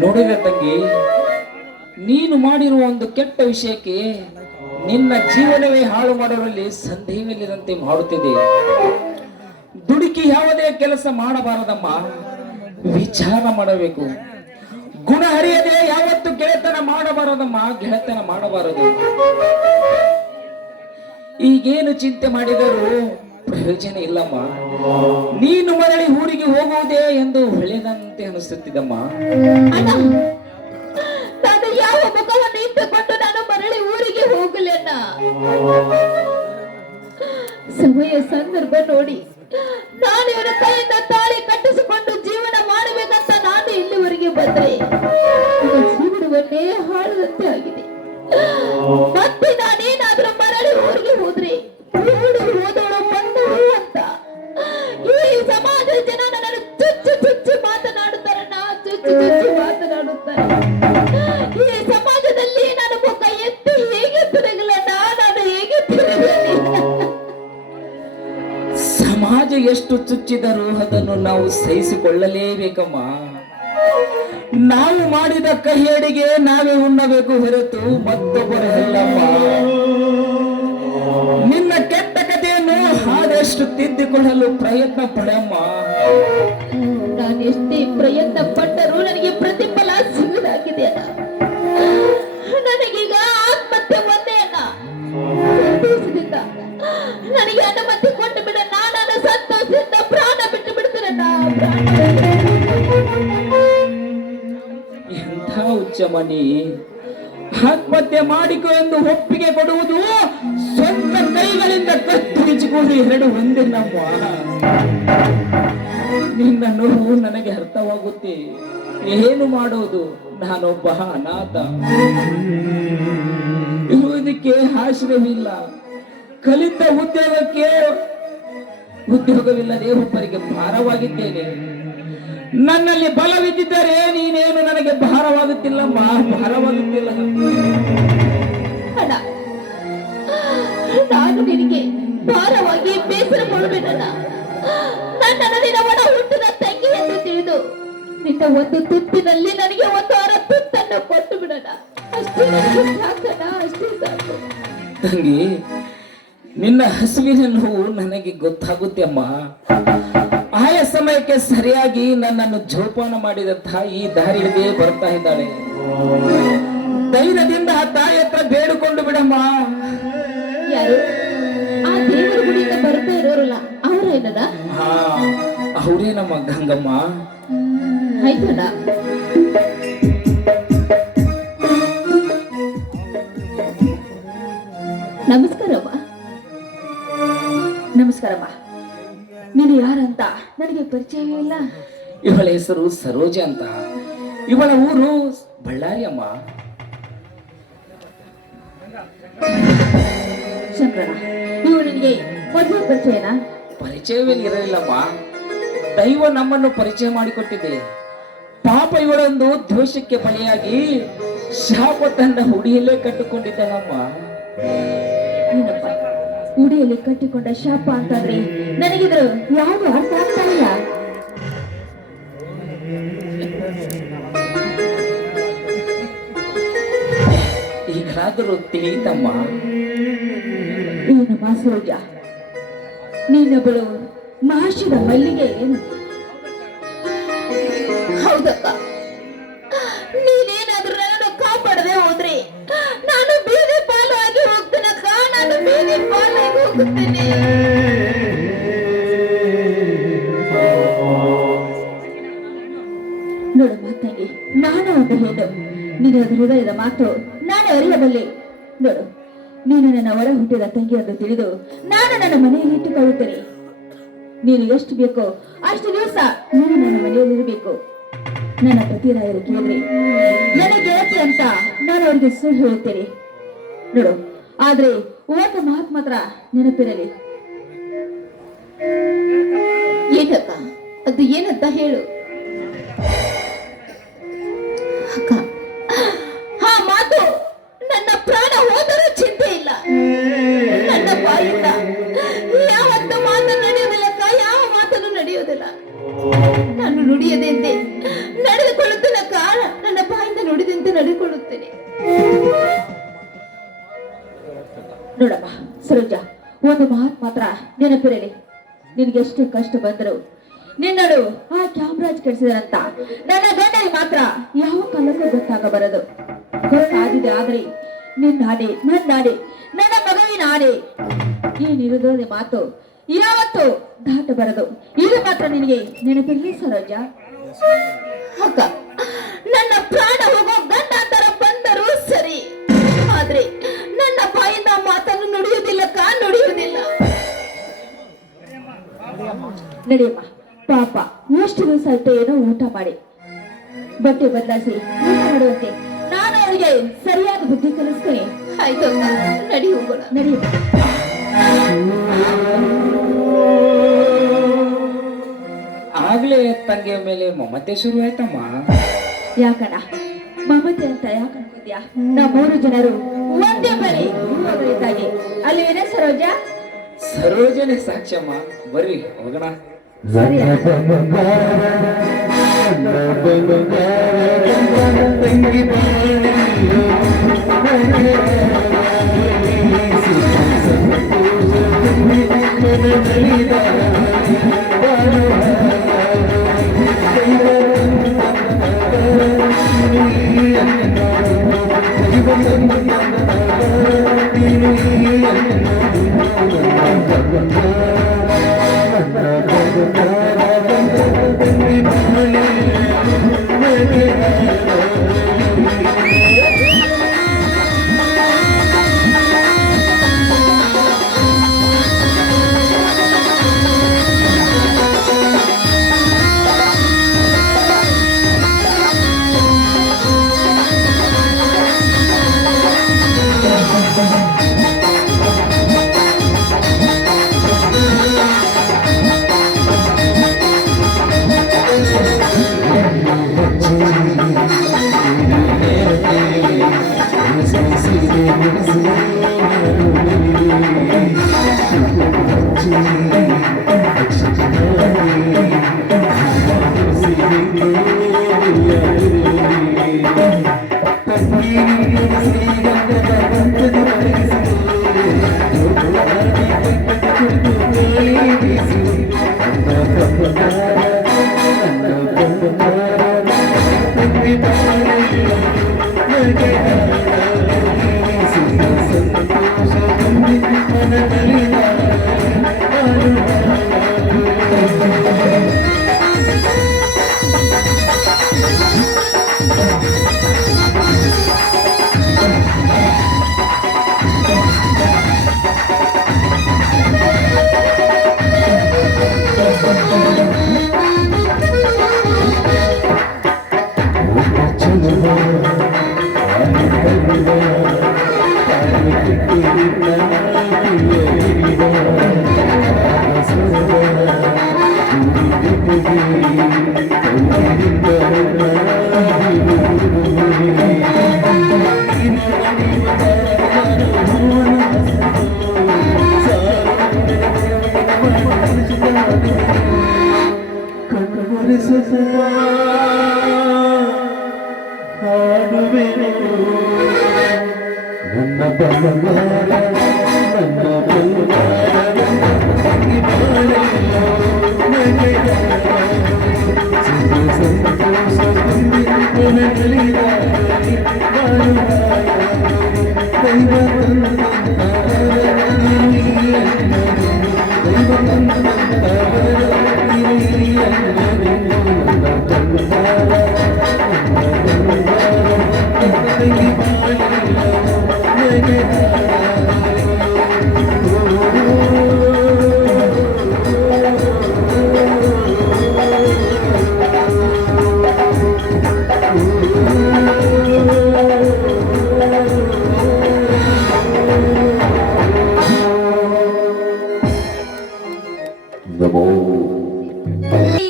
ನೋಡಿದ ತಂಗಿ, ನೀನು ಮಾಡಿರುವ ಒಂದು ಕೆಟ್ಟ ವಿಷಯಕ್ಕೆ ನಿನ್ನ ಜೀವನವೇ ಹಾಳು ಮಾಡುವಲ್ಲಿ ಸಂದೇಹವಿಲ್ಲದಂತೆ ಮಾಡುತ್ತಿದೆ. ದುಡುಕಿ ಯಾವುದೇ ಕೆಲಸ ಮಾಡಬಾರದಮ್ಮ, ವಿಚಾರ ಮಾಡಬೇಕು. ಗುಣ ಹರಿಯದೆ ಯಾವತ್ತು ಗೆಳೆತನ ಮಾಡಬಾರದಮ್ಮ, ಗೆಳೆತನ ಮಾಡಬಾರದು. ಈಗೇನು ಚಿಂತೆ ಮಾಡಿದರೂ ಪ್ರಯೋಜನ ಇಲ್ಲಮ್ಮ. ನೀನು ಮರಳಿ ಊರಿಗೆ ಹೋಗುವುದೇ ಎಂದು ಒಳ್ಳೆಯದಂತೆ ಅನಿಸುತ್ತಿದ್ದಮ್ಮ. ಅಣ್ಣ, ನಾನು ಯಾವ ಮುಖವನ್ನು ಇಟ್ಟುಕೊಂಡು ನಾನು ಮರಳಿ ಊರಿಗೆ ಹೋಗಲೇನ? ಸಮಯ ಸಂದರ್ಭ ನೋಡಿ ನಾನು ಇವರ ಕೈಯಿಂದ ತಾಳಿ ಕಟ್ಟಿಸಿಕೊಂಡು ಜೀವನ ಮಾಡಬೇಕಂತ ನಾನು ಇಲ್ಲಿವರೆಗೆ ಬಂದ್ರೆ ಜೀವನವನ್ನೇ ಹಾಳದಂತೆ ಆಗಿದೆ. ಮತ್ತೆ ನಾನೇನಾದ್ರೂ ಮರಳಿ ಊರಿಗೆ ಹೋದ್ರೆ ಹೋದೋಳು ಬಂದಳು ಅಂತ ಈ ಸಮಾಜದ ಜನ ನನ್ನನ್ನು ಚುಚ್ಚು ಚುಚ್ಚು ಮಾತನಾಡುತ್ತಾರಣ್ಣ, ಚುಚ್ಚು ಚುಚ್ಚು ಮಾತನಾಡುತ್ತಾರೆ. ಈ ಸಮಾಜದಲ್ಲಿ ನಾನು ಮುಖ ಎತ್ತಿ ಹೇಗೆ ತಿರುಗಲಣ್ಣ, ನಾನು ಹೇಗೆ ತಿರುಗಲಿ? ಸಮಾಜ ಎಷ್ಟು ಚುಚ್ಚಿದರೂ ಅದನ್ನು ನಾವು ಸಹಿಸಿಕೊಳ್ಳಲೇಬೇಕಮ್ಮ. ನಾವು ಮಾಡಿದ ಕಹಿಯಡಿಗೆ ನಾವೇ ಉಣ್ಣಬೇಕು ಹೊರತು ಮತ್ತೊಬ್ಬರು ಅಲ್ಲಮ್ಮ. ನಿನ್ನ ಕೆಟ್ಟ ಕಥೆಯನ್ನು ಆದಷ್ಟು ತಿದ್ದಿಕೊಳ್ಳಲು ಪ್ರಯತ್ನ ಪಡಮ್ಮ. ನಾನು ಎಷ್ಟೇ ಪ್ರಯತ್ನ ಪಟ್ಟರೂ ನನಗೆ ಪ್ರತಿಫಲ ಸಿಗದಾಗಿದೆ ಅಣ್ಣ. ನನಗೀಗ ಆತ್ಮಹತ್ಯೆ ಒಂದೇ ಅಣ್ಣ. ಸಂತೋಷದಿಂದ ನನಗೆ ಅನುಮತಿ ಕೊಟ್ಟು ಬಿಡಣ್ಣ, ನಾನು ಸಂತೋಷದಿಂದ ಪ್ರಾಣ ಬಿಟ್ಟು ಬಿಡ್ತೀನಣ್ಣ. ಎಂಥ ಹುಚ್ಚಮನಿ! ಆತ್ಮಹತ್ಯೆ ಮಾಡಿಕೊ ಎಂದು ಒಪ್ಪಿಗೆ ಕೊಡುವುದು ಸ್ವಂತ ಕೈಗಳಿಂದ ಕತ್ತರಿಸಿಕೊಂಡು ಎರಡು ಒಂದಿನಮ್ಮ. ನಿನ್ನ ನೋವು ನನಗೆ ಅರ್ಥವಾಗುತ್ತೆ. ಏನು ಮಾಡೋದು? ನಾನೊಬ್ಬ ಅನಾಥ, ಇರುವುದಕ್ಕೆ ಆಶ್ರಯವಿಲ್ಲ. ಕಲಿತ ಉದ್ಯೋಗವಿಲ್ಲದೆ ಒಬ್ಬರಿಗೆ ಭಾರವಾಗಿದ್ದೇನೆ. ನನ್ನಲ್ಲಿ ಬಲವಿದ್ದಿದ್ದರೆ ನೀನೇನು ನನಗೆ ಭಾರವಾಗುತ್ತಿಲ್ಲಮ್ಮ, ಭಾರವಾಗುತ್ತಿಲ್ಲ. ಅಣ್ಣ, ನಾನು ನಿನಗೆ ಭಾರವಾಗಿ ಬೇಸರ ಕೊಡಬೇಕಣ್ಣ. ನನ್ನನ್ನು ನಿನ್ನ ಒಣ ಹುಟ್ಟಿದ ತಂಗಿಯ ನಿನ್ನ ಒಂದು ತುತ್ತಿನಲ್ಲಿ ನನಗೆ ಒಂದು ಅರ ತುತ್ತನ್ನು ಕೊಟ್ಟು ಬಿಡೋಣ. ಅಷ್ಟೇ ನನಗೆ ಸಾಕಣ್ಣ, ಅಷ್ಟೇ ಸಾಕು. ತಂಗಿ, ನಿನ್ನ ಹಸುವಿನ ನೋವು ನನಗೆ ಗೊತ್ತಾಗುತ್ತೆ ಅಮ್ಮ. ಆಯಾ ಸಮಯಕ್ಕೆ ಸರಿಯಾಗಿ ನನ್ನನ್ನು ಜೋಪಾನ ಮಾಡಿದಂತಹ ಈ ದಾರಿ ಹಿಡಿದೇ ಬರ್ತಾ ಇದ್ದಾಳೆ. ಧೈರ್ಯದಿಂದ ಆ ತಾಯಿ ಹತ್ರ ಬೇಡಿಕೊಂಡು ಬಿಡಮ್ಮ. ಯಾರು ಆ ದೇವರ ಗುಡಿಯಿಂದ ಬರ್ತಾ ಇರೋರಲ್ಲ ಅವರೇನದ? ಹಾ, ಅವರೇ ನಮ್ಮ ಗಂಗಮ್ಮ. ಆಯ್ತಣ್ಣ. ನಮಸ್ಕಾರಮ್ಮ. ನಮಸ್ಕಾರಮ್ಮ. ನೀನು ಯಾರಂತ ನನಗೆ ಪರಿಚಯವೇ ಇಲ್ಲ. ಇವಳ ಹೆಸರು ಸರೋಜ ಅಂತ. ಇವಳ ಊರು ಬಳ್ಳಾರಿ ಅಮ್ಮ. ಶಂಕರಣ್ಣ, ನೀವು ನಿನಗೆ ಮೊದಲು ಪರಿಚಯನಾ? ಪರಿಚಯವೇ ಇರಲಿಲ್ಲಮ್ಮ. ದೈವ ನಮ್ಮನ್ನು ಪರಿಚಯ ಮಾಡಿಕೊಟ್ಟಿದೆ. ಪಾಪ ಇವಳೊಂದು ದೋಷಕ್ಕೆ ಬಲಿಯಾಗಿ ಶಾಪ ತನ್ನ ಹುಡಿಯಲ್ಲೇ ಕಟ್ಟಿಕೊಂಡಿದ್ದಾಳಮ್ಮ. ಏನಪ್ಪ ಉಡಿಯಲ್ಲಿ ಕಟ್ಟಿಕೊಂಡ ಶಾಪ ಅಂತಂದ್ರೆ ನನಗಿದ್ರು ಯಾವುದು ಅರ್ಥ ಆಗ್ತಾ ಇಲ್ಲ. ಈಗಲಾದರೂ ತಿಳಿಯಿತಮ್ಮ. ಏನು ಮಾಸರೋಜ, ನೀನೊಬ್ಬಳು ಮಹರ್ಷಿದ ಮಲ್ಲಿಗೆ ಏನು? ಹೌದಕ್ಕ, ನೀನೇನಾದ್ರೂ ನನ್ನನ್ನು ಕಾಪಾಡದೆ ಹೋದ್ರೆ ನಾನು ಬೀದಿ ಪಾಲಾಗಿ ಹೋಗ್ತೇನಕ್ಕ. ನಾನು ಬೀದಿ ಪಾಲಾಗಿ ಹೋಗುತ್ತೇನೆ. ನೋಡು ಮಾತಾಗಿ, ನಾನು ಒಂದು ಹೆಣ್ಣು. ನಿನ್ನ ಹೃದಯದ ಮಾತು ನಾನು ಅರಿಯಬಲ್ಲೆ. ನೋಡು, ನೀನು ನನ್ನ ಒಳ ಹುಟ್ಟಿದ ತಂಗಿಯನ್ನು ತಿಳಿದು ನಾನು ನನ್ನ ಮನೆಯಲ್ಲಿ ಇಟ್ಟುಕೊಳ್ಳುತ್ತೇನೆ. ನೀನು ಎಷ್ಟು ಬೇಕೋ ಅಷ್ಟು ದಿವಸ ನೀನು ನನ್ನ ಮನೆಯಲ್ಲಿರಬೇಕು. ನನ್ನ ಪತಿರಾಯರು ಕೇಳಿದ್ರೆ ನನ್ನ ಗೆಳತಿ ಅಂತ ನಾನು ಅವರಿಗೆ ಸುಳ್ಳು ಹೇಳುತ್ತೇನೆ. ನೋಡು, ಆದ್ರೆ ಒಂದು ಮಾತು ಮಾತ್ರ ನೆನಪಿರಲಿ. ಏನಕ್ಕ ಅದು? ಏನಂತ ಹೇಳು ಅಕ್ಕ. ಆ ಮಾತು ನನ್ನ ಪ್ರಾಣ ಹೋದರೂ ಚಿಂತೆ ಇಲ್ಲ. ನನ್ನ ಬಾಯಿಂದ ಯಾವತ್ತು ಮಾತು ನಡೆಯುವುದಿಲ್ಲಕ್ಕ, ಯಾವ ಮಾತನ್ನು ನಡೆಯುವುದಿಲ್ಲ. ನಾನು ನುಡಿಯದಂತೆ ನಡೆದುಕೊಳ್ಳುತ್ತೇನಕ್ಕ. ನನ್ನ ಬಾಯಿಂದ ನುಡಿದಂತೆ ನಡೆದುಕೊಳ್ಳುತ್ತೇನೆ. ನೋಡಮ್ಮ ಸರೋಜ, ಒಂದು ಮಾತು ಮಾತ್ರ ನೆನಪಿರಲಿ. ನಿನಗೆ ಎಷ್ಟು ಕಷ್ಟ ಬಂದರು ನಿನ್ನಳು ಆ ಕ್ಯಾಮ್ರಾಜ್ ಕೆಡಿಸಿದರಂತ ನನ್ನ ಗಂಡನಿಗೆ ಮಾತ್ರ ಯಾವ ಕಾಲಕ್ಕೂ ಗೊತ್ತಾಗಬಾರದು. ಗೊತ್ತಾಗಿದೆ ಆದ್ರೆ ನಿನ್ನಾಡೆ, ನನ್ನಾಡೆ, ನನ್ನ ಮಗುವಿನ ಆಡೆ, ಈ ನಿರ್ದೋಷ ಮಾತು ಯಾವತ್ತು ದಾಟಬಾರದು. ಇದು ಮಾತ್ರ ನಿನಗೆ ನೆನಪಿರಲಿ ಸರೋಜ. ಅಕ್ಕ, ನನ್ನ ಪ್ರಾಣ ಹೋಗೋ ಗಂಡಾಂತರ ಬಂದರೂ ಸರಿ, ಆದ್ರೆ ನನ್ನ ಬಾಯಿಂದ ಮಾತನ್ನು ನುಡಿಯುವುದಿಲ್ಲಕ್ಕ, ನುಡಿಯುವುದಿಲ್ಲ. ನಡೆಯಮ್ಮ, ಪಾಪ ಎಷ್ಟು ದಿವಸ ಆಯ್ತು ಏನೋ ಊಟ ಮಾಡಿ ಬಟ್ಟೆ ಬದಲಾಯಿಸಿ ಊಟ ಮಾಡುವಂತೆ ನಾನು ಅವರಿಗೆ ಸರಿಯಾದ ಬುದ್ಧಿ ಕಲಿಸ್ತೇನೆ. ಆಯ್ತು, ನಡಿ ಹೋಗೋಣ. ನಡೆಯಮ್ಮ. ಆಗ್ಲೇ ತಂಗಿಯ ಮೇಲೆ ಮಮತೆ ಶುರು ಆಯ್ತಮ್ಮ. ಯಾಕಣ್ಣ ಮಮತೆ ಅಂತ ಯಾಕೆ ಅನ್ಕೋದ್ಯಾ? ನಮ್ಮೂರು ಜನರು ಒಂದೇ ಬರೀ ಇದ್ದಾಗೆ ಅಲ್ಲಿ ಏನೇ ಸರೋಜ? ಸರೋಜನೆ ಸಾಕ್ಷ್ಯಮ್ಮ. ಬರ್ರಿ ಹೋಗೋಣ. ಸರಿ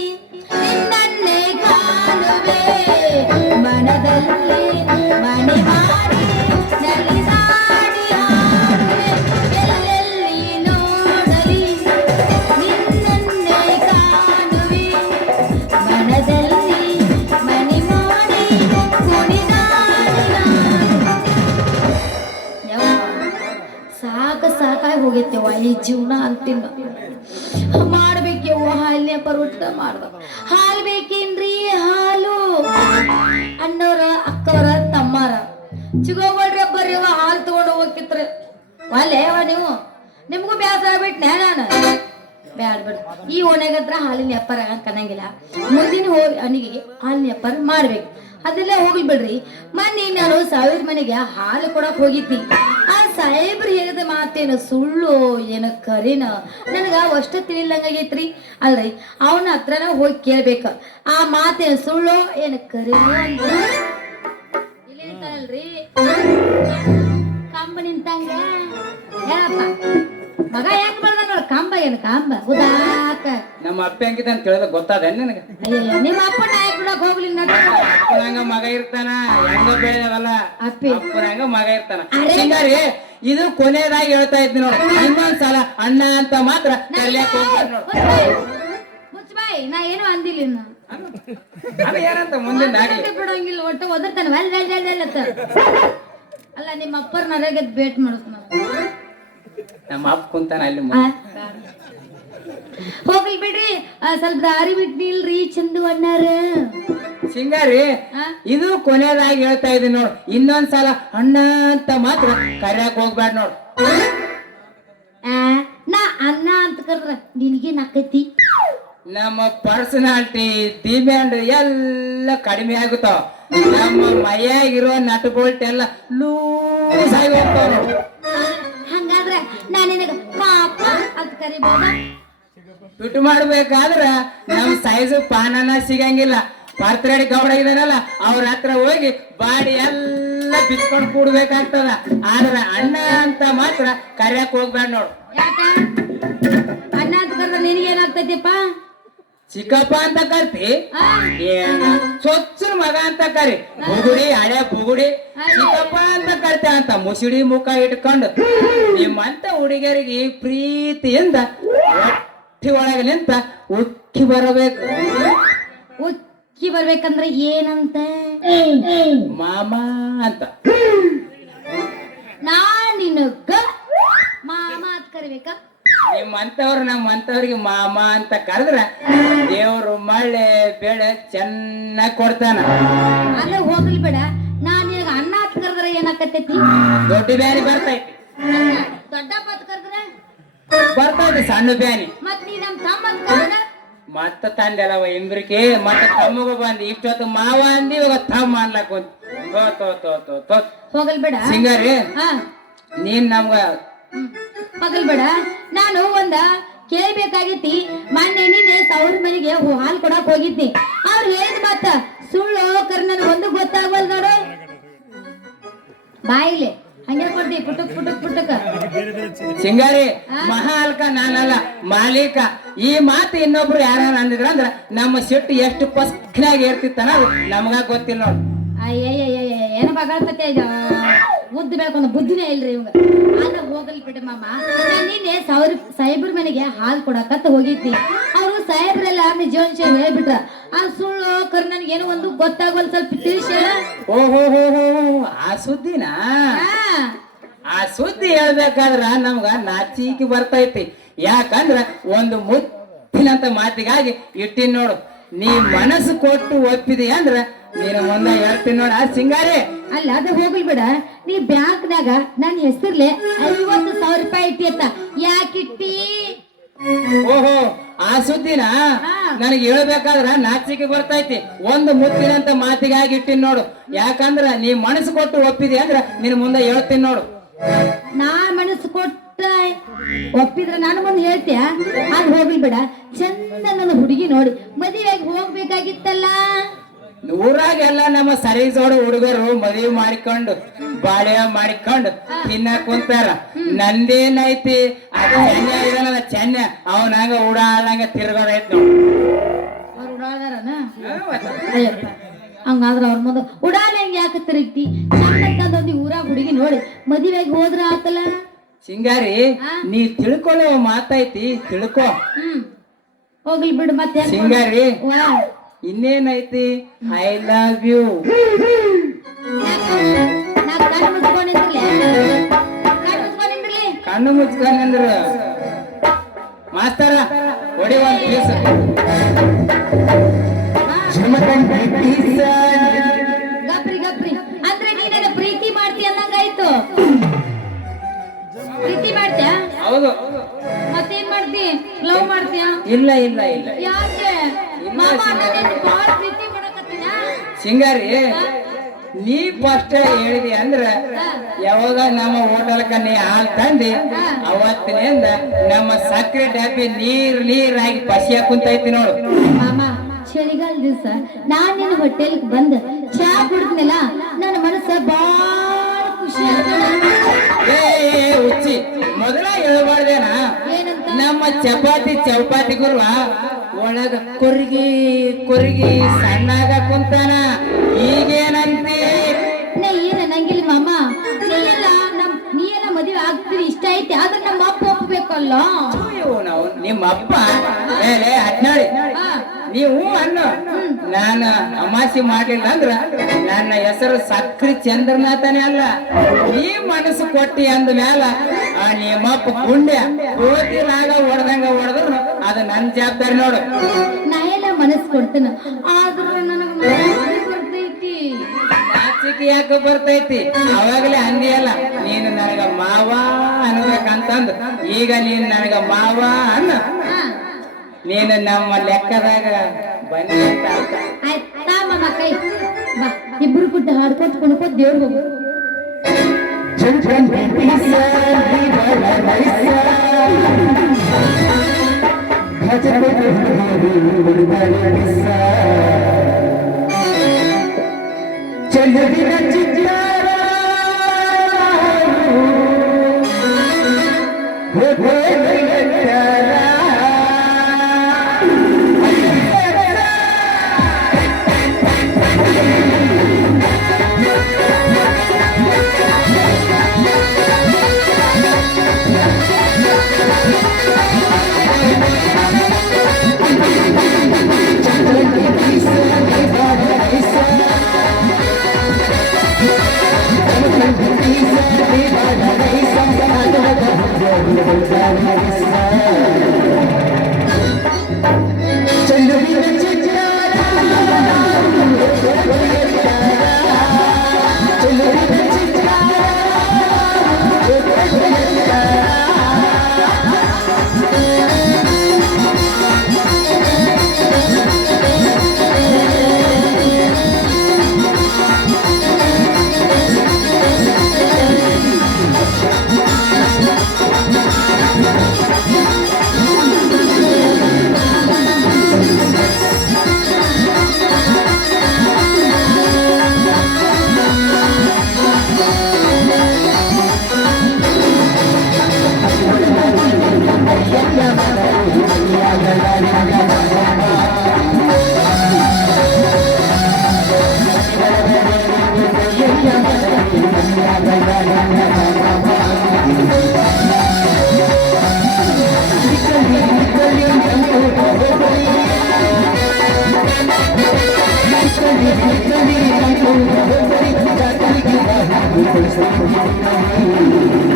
ನಿನ್ನನ್ನೇ ಕಾಣುವೆ ಮನದಲ್ಲಿ ಮನೆ ಮಾಡಿ ನಲಿದಾಡಿ ಆಡುವೆ ಎಲ್ಲೆಲ್ಲಿ ನೋಡಲಿ ನಿನ್ನನ್ನೇ ಕಾಣುವೆ ಮನದಲ್ಲಿ ಮನೆ ಮಾಡಿ ಕುಣಿದಾಡಿ ಸಾಕಾಗಿ ಹೋಗೈತೆವ ಈ ಜೀವನ ಅಂತಿನ ಮಾಡ್ಬೇಕೆವ್ವ ಹಾಲಿನ ಪರ್ವತ ಮಾಡ್ದ ಹಾಲು ಬೇಕೇನ್ರಿ ಹಾಲು ಅಣ್ಣವ್ರ ಅಕ್ಕವ್ರ ತಮ್ಮಾರ ಚಿಗೋಬಡ್ರಿ ಬರ್ರಿವ ಹಾಲು ತಗೊಂಡು ಹೋಗಿತ್ರ ಅಲ್ಲೇವ ನೀವು ನಿಮ್ಗೂ ಬೇಸರ ಆಗ್ಬಿಟ್ನೆ ನಾನು ಬ್ಯಾಡ ಬಿಡು ಈ ಓಣೆಗತ್ರ ಹಾಲಿನ ವ್ಯಾಪಾರ ಕನ್ನಂಗಿಲ್ಲ ಮುಂದಿನ ಅವನಿಗೆ ಹಾಲಿನ ವ್ಯಾಪಾರ ಮಾಡ್ಬೇಕು ಅದೆಲ್ಲ ಹೋಗ್ಲಿ ಬಿಡ್ರಿ ಮೊನ್ನೆ ನಾನು ಸಾವಿರ ಮನೆಗೆ ಹಾಲು ಕೊಡಕ್ ಹೋಗಿದ್ನಿ ಆ ಸಾಹೇಬ್ರು ಹೇಳಿದ ಮಾತೇನು ಸುಳ್ಳು ಏನು ಕರಿನ ನನಗ ಅಷ್ಟು ತಿಳಿಲಂಗಾಗೈತ್ರಿ ಅಲ್ರಿ ಅವನ ಹತ್ರನ ಹೋಗಿ ಕೇಳ್ಬೇಕ ಆ ಮಾತೇನು ಸುಳ್ಳು ಏನು ಕರಿನ ಅಂತ ಇಲ್ಲಿ ನಿಂತಾನಲ್ರಿ ಕಂಬ ನಿಂತಂಗ ಹೇಳಪ್ಪ ಮಗ ಯಾಕೆ ಬರ್ದ ನೋಡ ಕಂಬ ಏನು ಕಂಬ ಉದಾಕ ನಮ್ಮ ಅಪ್ಪ ಹೆಂಗಿದ ಅಂತ ಹೇಳಿದ ಗೊತ್ತಾದ ನಿನಗೆ? ಅಯ್ಯಯ್ಯ ನಿಮ್ಮ ಅಪ್ಪ ನಾಯಕ್ ಬಿಡಕ್ ಹೋಗ್ಲಿ ಅಪ್ಪನಂಗ ಮಗ ಇರ್ತಾನ, ಹೆಂಗ ಬೆಳೆದವಲ್ಲ ಅಪ್ಪಿ ಅಪ್ಪನಂಗ ಮಗ ಇರ್ತಾನ. ಹಿಂಗಾರಿ ಇದು ಕೊನೆಯದಾಗಿ ಹೇಳ್ತಾ ಇದ್ನಿ ನೋಡ, ಇನ್ನೊಂದ್ಸಲ ಅಣ್ಣ ಅಂತ ಮಾತ್ರ ಕರ್ಲ್ಯಾಕ್ ಹೋಗ್ಬಾರ್ದು ನೋಡು. ಮುಚ್ಚಬಾಯಿ ನಾ ಏನು ಅಂದಿಲ್ಲ ಇನ್ನು ಅದು ಏನಂತ ಮುಂದಿನ ಆಗ್ಲಿ ಬಿಡಂಗಿಲ್ಲ ಒಟ್ಟು ಒದರ್ತಾನೆ ವೆಲ್ ವೆಲ್ ವೆಲ್ ವೆಲ್ ಅಂತ ಅಲ್ಲ ನಿಮ್ಮ ಅಪ್ಪರ ನರಗೆ ಭೇಟ್ ಮಾಡುತ್ತ ನಮ್ಮ ಅಪ್ಪ ಕುಂತಾನ ಅಲ್ಲಿ ಹೋಗ್ಲಿ ಬಿಡ್ರಿ ಸ್ವಲ್ಪ ದಾರಿ ಬಿಟ್ಟಿಲ್ರಿ ಚಂದು ಅಣ್ಣಾರ ಸಿಂಗಾರಿ ಇದು ಕೊನೆಯದಾಗಿ ಹೇಳ್ತಾ ಇದೀನಿ ನೋಡು, ಇನ್ನೊಂದ್ಸಲ ಅಣ್ಣ ಅಂತ ಮಾತ್ರ ಕರ್ಯಾಕ್ ಹೋಗ್ಬೇಡ ನೋಡು. ನಾ ಅಣ್ಣ ಅಂತ ಕರ್ದ್ರ ನಿನಗೇನ್ ಆಕೈತಿ? ನಮ್ಮ ಪರ್ಸನಾಲಿಟಿ ಡಿಮ್ಯಾಂಡ್ ಎಲ್ಲ ಕಡಿಮೆ ಆಗುತ್ತಾವ, ನಮ್ಮ ಮೈಯಾಗಿರೋ ನಟ್ ಬೋಲ್ಟ್ ಎಲ್ಲ ಲೂಸ್ ಆಗಿ ಹೋಗ್ತಾವ ನೋಡು. ಹಂಗಾದ್ರೆ ನಾ ನಿನಗ ಪಾಪ ಅಂತ ಕರಿಬೋದ? ಬಿಟ್ಟು ಮಾಡ್ಬೇಕಾದ್ರ ನಮ್ ಸೈಜ್ ಪಾನನ ಸಿಗಂಗಿಲ್ಲ. ಪರ್ತರೆಡಿ ಗೌಡ ಇದಾನಲ್ಲ ಅವ್ರ ಹತ್ರ ಹೋಗಿ ಬಾಡಿ ಎಲ್ಲ ಬಿಚ್ಕೊಂಡು ಕೂಡ್ಬೇಕಾಗ್ತದ, ಆದ್ರೆ ಅಣ್ಣ ಅಂತ ಮಾತ್ರ ಕರ್ಯಾಕ್ ಹೋಗ್ಬೇಡ ನೋಡು. ಯಾಕ ಅಣ್ಣ ಅಂತ ಕರ್ದ್ರ ನಿನಗೇನಾಗ್ತೈತಿಪ್ಪ? ಚಿಕ್ಕಪ್ಪ ಅಂತ ಕರ್ತಿ, ಸ್ವಚ್ಛನ ಮಗ ಅಂತ ಕರಿ, ಬುಗುಡಿ ಹಳೆ ಬುಗುಡಿ. ಚಿಕ್ಕಪ್ಪ ಅಂತ ಕರ್ತೆ ಅಂತ ಮುಸುಡಿ ಮುಖ ಇಟ್ಕೊಂಡು ನಿಮ್ಮಂತ ಹುಡುಗಿಯರಿಗೆ ಪ್ರೀತಿಯಿಂದ ಹೊಟ್ಟಿ ಒಳಗೆ ನಿಂತ ಉಕ್ಕಿ ಬರಬೇಕು. ಉಕ್ಕಿ ಬರ್ಬೇಕಂದ್ರೆ ಏನಂತ? ಮಾಮ ಅಂತ. ನಾ ನಿನಗ ಮಾಮ ಅಂತ ಕರಿಬೇಕಾ? ನಿಮ್ಮಂತವ್ರು ನಮ್ಮಂತವ್ರಿಗೆ ಮಾಮ ಅಂತ ಕರೆದ್ರ ದೇವ್ರು ಮಳೆ ಬೆಳೆ ಚೆನ್ನಾಗಿ ಕೊಡ್ತಾನ. ಅಲ್ಲ ಹೋಗ್ಲಿ ಬೇಡ, ನಾನ್ ನಿನಗ ಅಣ್ಣ ಅಂತ ಕರೆದ್ರೆ ಏನಾಕತೈತಿ? ದೊಡ್ಡ ಬ್ಯಾನಿ ಬರ್ತೈತಿ, ದೊಡ್ಡಪ್ಪ ಅಂತ ಕರೆದ್ರೆ ಬರ್ತೈತಿ ಸಣ್ಣ ಬ್ಯಾನಿ. ಮತ್ ನೀ ನಮ್ ತಮ್ಮ ಅಂತ ಕರೆದ್ರೆ ಮತ್ತ ತಂದೆಲ್ಲವ ಇಂಬ್ರಿಕೆ ಮತ್ತ ತಮ್ಮಗ ಬಂದಿ, ಇಷ್ಟೊತ್ತು ಮಾವ ಅಂದಿ ಇವಾಗ ತಮ್ಮ ಅನ್ಲಕ್ ಹೋಗಲ್ ಬೇಡ ಸಿಂಗಾರಿ. ಹಾ ನೀನ್ ನಮ್ಗ ಹೋಗಲ್ ಬೇಡ. ನಾನು ಒಂದ ಕೇಳ್ಬೇಕಾಗಿತ್ತಿ. ಮೊನ್ನೆ ನಿನ್ನೆ ಸಾವಿರ ಮನೆಗೆ ಹಾಲು ಕೊಡಕ್ ಹೋಗಿದ್ನಿ. ಅವ್ರು ಹೇಳಿದ ಮತ್ತ ಸುಳ್ಳು ಕರ್ನನ್ ಒಂದು ಗೊತ್ತಾಗವಲ್ ನೋಡು. ಬಾಯಿಲೆ ಹಂಗೆ ಕೊಡ್ತಿ ಪುಟಕ್ ಪುಟಕ್ ಪುಟಕ. ಸಿಂಗಾರಿ ಮಹಾಲ್ಕ ನಾನಲ್ಲ ಮಾಲೀಕ. ಈ ಮಾತು ಇನ್ನೊಬ್ರು ಯಾರ ಅಂದಿದ್ರ ಅಂದ್ರ ನಮ್ಮ ಸಿಟ್ಟು ಎಷ್ಟು ಪಸ್ನಾಗ ಇರ್ತಿತ್ತ ನಮಗ ಗೊತ್ತಿಲ್ಲ ನೋಡ್. ಅಯ್ಯಯ್ಯ ಏನ ಬಗಾಳ್ತತೆ ಮುದ್ದು ಬೆಳ್ಕೊಂಡ ಬುದ್ಧಿನೇ ಇಲ್ರಿ ಇವಂಗ. ಆದ್ರೆ ಹೋಗಲ್ ಬಿಡ ಮಾಮ, ನಾನ್ ನಿನ್ನೆ ಸಾಹೇಬ್ರ ಮನೆಗೆ ಹಾಲು ಕೊಡಕತ್ತ ಹೋಗಿದ್ನಿ. ಅವ್ರು ಸಾಹೇಬ್ರೆಲ್ಲ ನಿಜವಂಶ ಹೇಳ್ಬಿಟ್ರ. ಆ ಸುಳ್ಳು ಕರ್ನನ್ಗೆ ಏನೋ ಒಂದು ಗೊತ್ತಾಗವಲ್, ಸ್ವಲ್ಪ ತಿಳಿಸಿ ಹೇಳ. ಓಹೋ ಹೋ ಹೋ ಆ ಸುದ್ದಿನ ಆ ಸುದ್ದಿ ಹೇಳ್ಬೇಕಾದ್ರ ನಮ್ಗ ನಾಚಿಕೆ ಬರ್ತೈತಿ. ಯಾಕಂದ್ರ ಒಂದು ಮುತ್ತಿನಂತ ಮಾತಿಗಾಗಿ ಇಟ್ಟಿನ್ ನೋಡು. ನೀ ಮನಸ್ಸು ಕೊಟ್ಟು ಒಪ್ಪಿದಿ ಅಂದ್ರ ನೀನು ಮುಂದೆ ಹೇಳ್ತೀನಿ ನೋಡ ಸಿಂಗಾರಿ. ಅಲ್ಲ ಅದು ಹೋಗ್ಲಿ ಬಿಡ, ನೀ ಬ್ಯಾಂಕ್ನಾಗ ನನ್ನ ಹೆಸರ್ಲೆ 50,000 ರೂಪಾಯಿ ಇಟ್ಟಿ ಅಂತ ಯಾಕಿಟ್ಟಿ? ಓಹೋ, ಆ ಸುದ್ದಿನ ನನಗೆ ಹೇಳ್ಬೇಕಾದ್ರ ನಾಚಿಕೆ ಬರ್ತೈತಿ. ಒಂದು ಮುತ್ತಿನಂತ ಮಾತಿಗಾಗಿ ಇಟ್ಟಿನ್ ನೋಡು. ಯಾಕಂದ್ರ ನೀ ಮನಸ್ಸು ಕೊಟ್ಟು ಒಪ್ಪಿದಿ ಅಂದ್ರ ನಿನ್ ಮುಂದೆ ಹೇಳ್ತೀನಿ ನೋಡು. ನಾ ಮನಸ್ಸು ಕೊಟ್ಟ ಒಪ್ಪಿದ್ರ ನಾನು ಮುಂದೆ ಹೇಳ್ತೀಯ? ಅದು ಹೋಗ್ಲಿ ಬಿಡ, ಚಂದ ನನ್ನ ಹುಡುಗಿ ನೋಡಿ ಮದುವೆಯಾಗಿ ಹೋಗ್ಬೇಕಾಗಿತ್ತಲ್ಲ. ಊರಾಗೆಲ್ಲ ನಮ್ಮ ಸರಿ ಜೋಡು ಹುಡುಗರು ಮದುವೆ ಮಾಡಿಕೊಂಡು ಬಾಳೆ ಮಾಡಿಕೊಂಡು ತಿನ್ನಕ್ ಕುಂತಾರ. ನಂದೇನೈತಿ ಆ ಚೆನ್ನ ಇದನ್ನ ಚೆನ್ನ ಅವನಂಗ ಉಡಾಳಂಗ ತಿರ್ಗೋದೈತ್ ನೋಡಿ. ಅವ್ರು ಉಡಾಳ್ದಾರನ? ಅಯ್ಯಪ್ಪ, ಹಂಗಾದ್ರ ಅವ್ರ ಮುಂದೆ ಉಡಾಳ ಹೆಂಗ್ ಯಾಕೆ ತಿರುಗ್ತಿ? ಚಂದ ಊರಾಗ ಹುಡುಗಿ ನೋಡಿ ಮದುವೆಯಾಗಿ ಹೋದ್ರ ಆತಲ್ಲ. ಸಿಂಗಾರಿ, ನೀ ತಿಳ್ಕೊಳ್ಳೋ ಮಾತೈತಿ, ತಿಳ್ಕೊ. ಹೋಗ್ಲಿ ಬಿಡು ಮತ್ತೆ. ಸಿಂಗಾರಿ, ಇನ್ನೇನೈತಿ? I love you. ಕಣ್ಣು ಮುಚ್ಕೊಂಡ್ರ ಮಾಸ್ತರ ಹೊಡಿ ಒಂದ್ ಪೀಸ್. ಗಪ್ರಿ ಗಪ್ರಿ ಅಂದ್ರೆ ನೀನ ಪ್ರೀತಿ ಮಾಡ್ತಿ ಅನ್ನಂಗಾಯ್ತು. ಪ್ರೀತಿ ಮಾಡ್ತೀಯ? ಹೌದು. ಮತ್ತೇನ್ ಮಾಡ್ತಿ? ಲವ್ ಮಾಡ್ತೀಯ? ಇಲ್ಲ ಇಲ್ಲ ಇಲ್ಲ. ಯಾಕೆ ಮಾಮ ನನ್ನ ಬಾಳ ಪ್ರೀತಿ ಮಾಡಕತ್ತೀನ? ಸಿಂಗಾರಿ, ನೀ ಫಸ್ಟ್ ಹೇಳಿದಿ ಅಂದ್ರ ಯಾವಾಗ ನಮ್ಮ ಹೋಟೆಲ್ಕ ನೀ ಹಾಲ್ ತಂದಿ ಅವತ್ತಿನಿಂದ ನಮ್ಮ ಸಕ್ಕರೆ ಡಬ್ಬಿ ನೀರಾಗಿ ಪಸಿಯ ಕುಂತೈತಿ ನೋಡು. ಮಾಮ, ಚಳಿಗಾಲ ದಿವಸ ನಾನ್ ನಿನ್ನ ಹೋಟೆಲ್ಗೆ ಬಂದ ಚಾ ಕುಡಿದ್ಮೇಲ ನನ್ನ ಮನಸ್ಸ ಬಾಳ ಖುಷಿ ಹುಚ್ಚಿ, ಮೊದಲ ಹೇಳ್ಬಾರ್ದೇನಾ? ನಮ್ಮ ಚಪಾತಿ ಗುರುವ ಒಳಗ ಕೊರ್ಗಿ ಕೊರ್ಗಿ ಸಣ್ಣಾಗ ಕುಂತಾನ. ಈಗೇನಂತಿ? ಏನ ನಂಗಿಲ್ಲ ಮಾಮ, ನೀ ಎಲ್ಲ ಮದುವೆ ಆಗ್ತೀರಿ ಇಷ್ಟ ಐತಿ, ಆದ್ರೆ ನಮ್ಮ ಅಪ್ಪ ಒಪ್ಬೇಕಲ್ಲ. ನಾವು ನಿಮ್ಮ ಅಪ್ಪ ಹಟ್ನಾಡಿ ನೀವು ಅನ್ನ ನಾನು ಅಮಾಸಿ ಮಾಡ್ಲಿಲ್ಲ ಅಂದ್ರ ನನ್ನ ಹೆಸರು ಸಕ್ರಿ ಚಂದ್ರನಾಥನೇ ಅಲ್ಲ. ನೀ ಮನಸ್ಸು ಕೊಟ್ಟಿ ಅಂದ ಮ್ಯಾಲ ನಿಮ್ಮಪ್ಪ ಗುಂಡೆ ಓದಿನಾಗ ಹೊಡೆದ್ರು ಅದು ನನ್ ಜವಾಬ್ದಾರಿ ನೋಡು. ನಾ ಎಲ್ಲ ಮನಸ್ಸು ಕೊಡ್ತೇನೆ, ಆದ್ರೂ ನನಗೆ ಬರ್ತೈತಿ. ನಾಚಿಕೆ ಯಾಕೆ ಬರ್ತೈತಿ? ಅವಾಗಲೇ ಅಂದಿಯಲ್ಲ ನೀನು ನನಗ ಮಾವ ಅನ್ಬೇಕಂತಂದು. ಈಗ ನೀನು ನನಗ ಮಾವ ಅನ್ನ, ನೀನು ನಮ್ಮ ಲೆಕ್ಕದಾಗ ಬನ್ನಿ ಅಂತ ಅರ್ಥ. ಆಯ್ತಾ ಮಾಮ, ಕೈ ಬಾ, ಇಬ್ರು ಕುಟ್ಟ ಹಾಡ್ಕೊತ ಕುಣ್ಕೋತ ದೇವ್ರ ಹೋಗು. Thank you.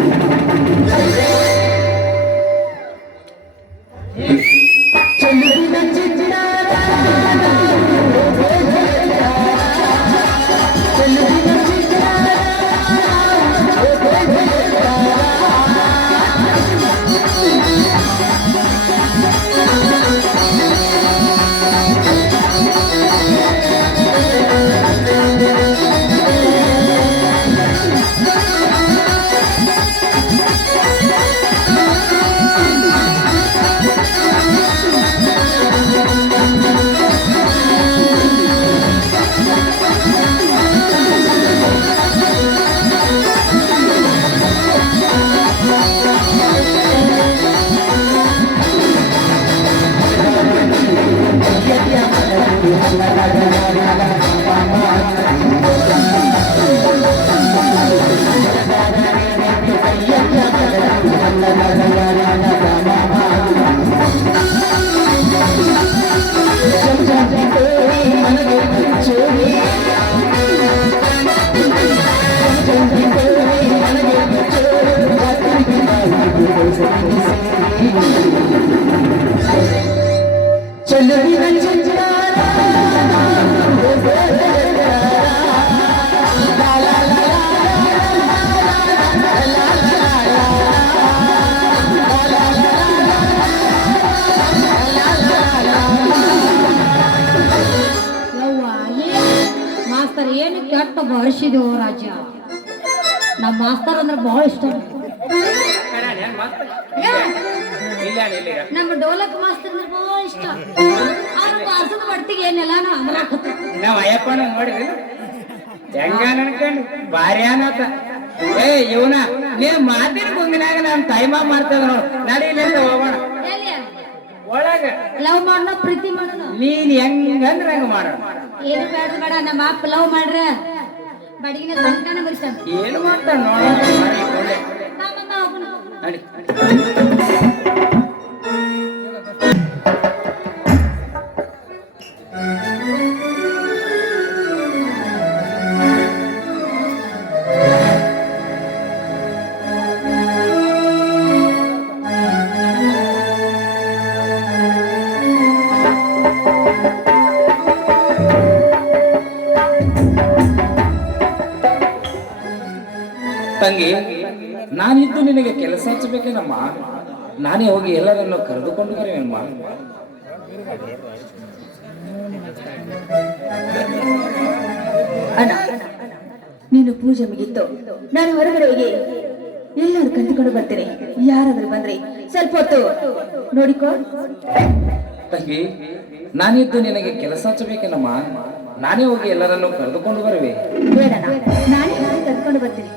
ಯವ್ವ ಮಾಸ್ತರ್ ಏನು ಕೆಟ್ಟ ಬರ್ಸಿದೆವು ರಾಜ ನಮ್ಮ ಮಾಸ್ತರ್ ಅಂದ್ರೆ ಬಹಳ ಇಷ್ಟ ನಮ್ಮ ಡೋಲಕ್ ಮಾಸ್ತರ್ ಅಂದ್ರೆ ಬಹಳ ಇಷ್ಟ ಅವ್ರ ಬಾಸದ ಬಡ್ತಿಗೆ ಏನೆಲ್ಲ ನಾವ್ ಅಯ್ಯಪ್ಪನ ನೋಡಿದ್ರಿ ಹೆಂಗ ಅನ್ಕೊಂಡು ಭಾರಿ ಅನತ ಏ ಇವನ ನೀನ್ ಮಾತಿನ ಗುಂಗಿನಾಗ ನಾನ್ ಟೈಮ ಮಾಡ್ತೇವ ನೋಡ್ ನಡೀಲಿಂದ ಹೋಗೋಣ ಒಳಗ ಲವ್ ಮಾಡೋಣ ಪ್ರೀತಿ ಮಾಡೋಣ ನೀನ್ ಹೆಂಗಂದ್ರ ಹಂಗ ಮಾಡೋಣ ಏನು ಬೇಡ ಬೇಡ ನಮ್ಮ ಅಪ್ಪ ಲವ್ ಮಾಡ್ರೆ ಬಡಗಿನ ಸಂತಾನ ಬರಿತಾನ ಏನು ಮಾಡ್ತಾನ ನೋಡೋಣ ನಡಿ ತಂಗಿ ನಾನಿದ್ದು ನಿನಗೆ ಕೆಲಸ ಹಚ್ಚಬೇಕೇನಮ್ಮ ನಾನೇ ಹೋಗಿ ಎಲ್ಲರನ್ನು ಕರೆದುಕೊಂಡು ಬರುವೆನಮ್ಮ ಅಣ್ಣ ನೀನು ಪೂಜೆ ಮುಗಿತ್ತು ನಾನು ಹೊರಗಡೆ ಹೋಗಿ ಎಲ್ಲರೂ ಕರೆದುಕೊಂಡು ಬರ್ತೀನಿ ಯಾರಾದ್ರೂ ಬಂದ್ರೆ ಸ್ವಲ್ಪ ಹೊತ್ತು ನೋಡಿಕೋ ತಂಗಿ ನಾನಿದ್ದು ನಿನಗೆ ಕೆಲಸ ಹಚ್ಚಬೇಕೇನಮ್ಮ ನಾನೇ ಹೋಗಿ ಎಲ್ಲರನ್ನು ಕರೆದುಕೊಂಡು ಬರುವೆ ಬೇಡಣ್ಣ ನಾನೇ ಹೋಗಿ ಕರೆದುಕೊಂಡು ಬರ್ತೀನಿ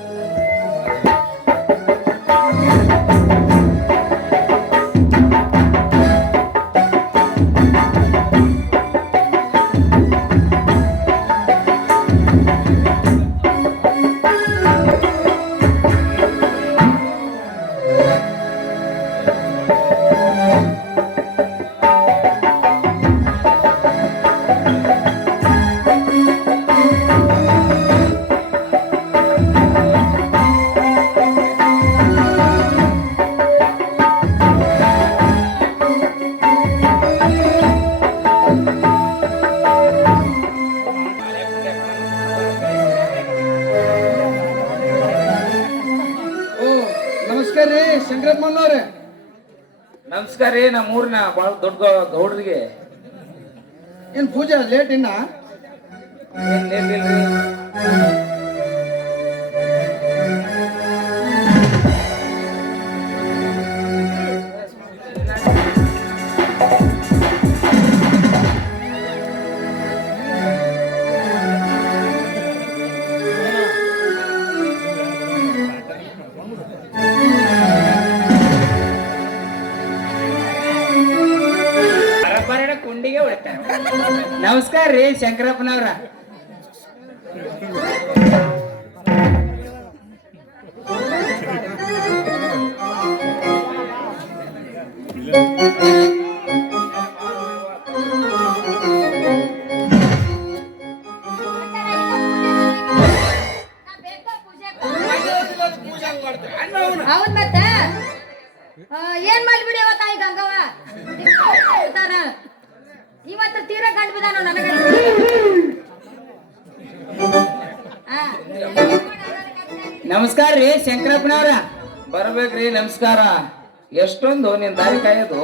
ನಮಸ್ಕಾರ ರೀ ಶಂಕರಪ್ಪನವ್ರೆ. ನಮಸ್ಕಾರ ರೀ ನಮ್ಮ ಊರಿನ ಬಹಳ ದೊಡ್ಡ ಗೌಡ್ರಿಗೆ ಏನ್ ಪೂಜಾ ಲೇಟ್ ಇನ್ನ? ಏನ್ ಲೇಟ್ ಇಲ್ರಿ ಕುಂಡಿಗೆ ಹೊಡಿತಾನೆ. ನಮಸ್ಕಾರ ರೀ ಶಂಕರಪ್ಪನವ್ರ. ಹೌದ್ ಮತ್ತೆ ಏನ್ ಮಾಡ್ಬಿಡಿ ಅವತ್ತ ಈ ಗಂಗವ್ವ ಇವತ್ತು ತೀರಾ ಕಂಡು ಬಿದ್ದಾನು ನನಗೆ. ನಮಸ್ಕಾರ ರೀ ಶಂಕರಪ್ಪನವ್ರ. ಬರ್ಬೇಕ್ರಿ ನಮಸ್ಕಾರ. ಎಷ್ಟೊಂದು ನಿನ್ ದಾರಿ ಕಾಯೋದು.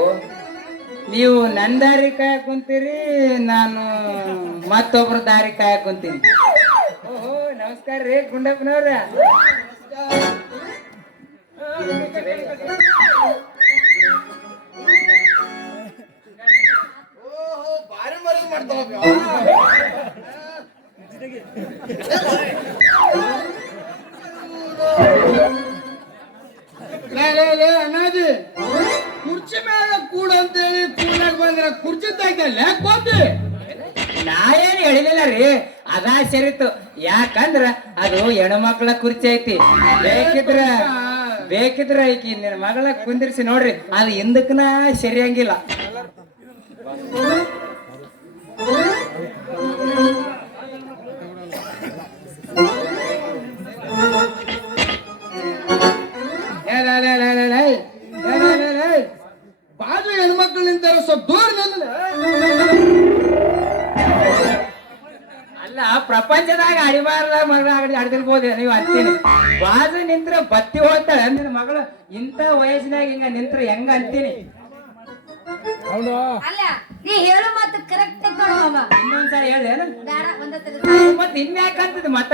ನೀವು ನನ್ನ ದಾರಿ ಕಾಯಕ್ ಕುಂತೀರಿ, ನಾನು ಮತ್ತೊಬ್ರ ದಾರಿ ಕಾಯಕ್ ಕುಂತೀನಿ. ಓಹೋ ನಮಸ್ಕಾರ ರೀ ಗುಂಡಪ್ಪನವ್ರ. ಓಹೋ ಭಾರಿ ಮರದ್ ಮಾಡ್ತಾವ. ಅಣ್ಣಾಜಿ ಕುರ್ಚಿ ಮ್ಯಾಗ ಕೂಡ ಅಂತೇಳಿ ಕೂಡಾಗ ಬಂದ್ರ ಕುರ್ಚಿ ತಾಯ್ತಲ್ಲ ಕೋತಿ ನಾ ಏನ್ ಹೇಳಿದಿಲ್ಲ ರೀ, ಅದಾ ಸೇರಿತ್ತು. ಯಾಕಂದ್ರ ಅದು ಹೆಣ್ಮಕ್ಳ ಕುರ್ಚಿ ಐತಿ. ಬೇಕಿದ್ರ ಈಕಿ ನಿನ್ನ ಮಗಳ ಕುಂದಿರ್ಸಿ ನೋಡ್ರಿ, ಅದು ಹಿಂದಕ್ಕನ ಸರಿಯಂಗಿಲ್ಲ. ಬಾಜು ಹೆಣ್ಮಕ್ಳು ನಿಂತಾರ, ಸ್ವಲ್ಪ ದೂರ ನಿಲ್ಲ. ಅಲ್ಲ, ಪ್ರಪಂಚದಾಗ ಅಡಿಬಾರ್ದ ಮಗಳ ಅಡ್ದಿರ್ಬೋದು ನೀವು ಅಂತೀನಿ. ಬಾಜು ನಿಂತ್ರ ಬತ್ತಿ ಹೋಗ್ತಾಳೆ ನಿನ್ನ ಮಗಳು. ಇಂಥ ವಯಸ್ಸಿನಾಗ ಹಿಂಗ ನಿಂತ್ರ ಹೆಂಗ ಅಂತೀನಿ. ಅಲ್ಲ ನೀ ಹೇಳು ಮಾತು ಕರೆಕ್ಟ್ ಇನ್ನೊಂದ್ಸಲ ಹೇಳ್ದೇನು ಮತ್ ಇನ್ಯಾಕಂತದ ಮತ್ತ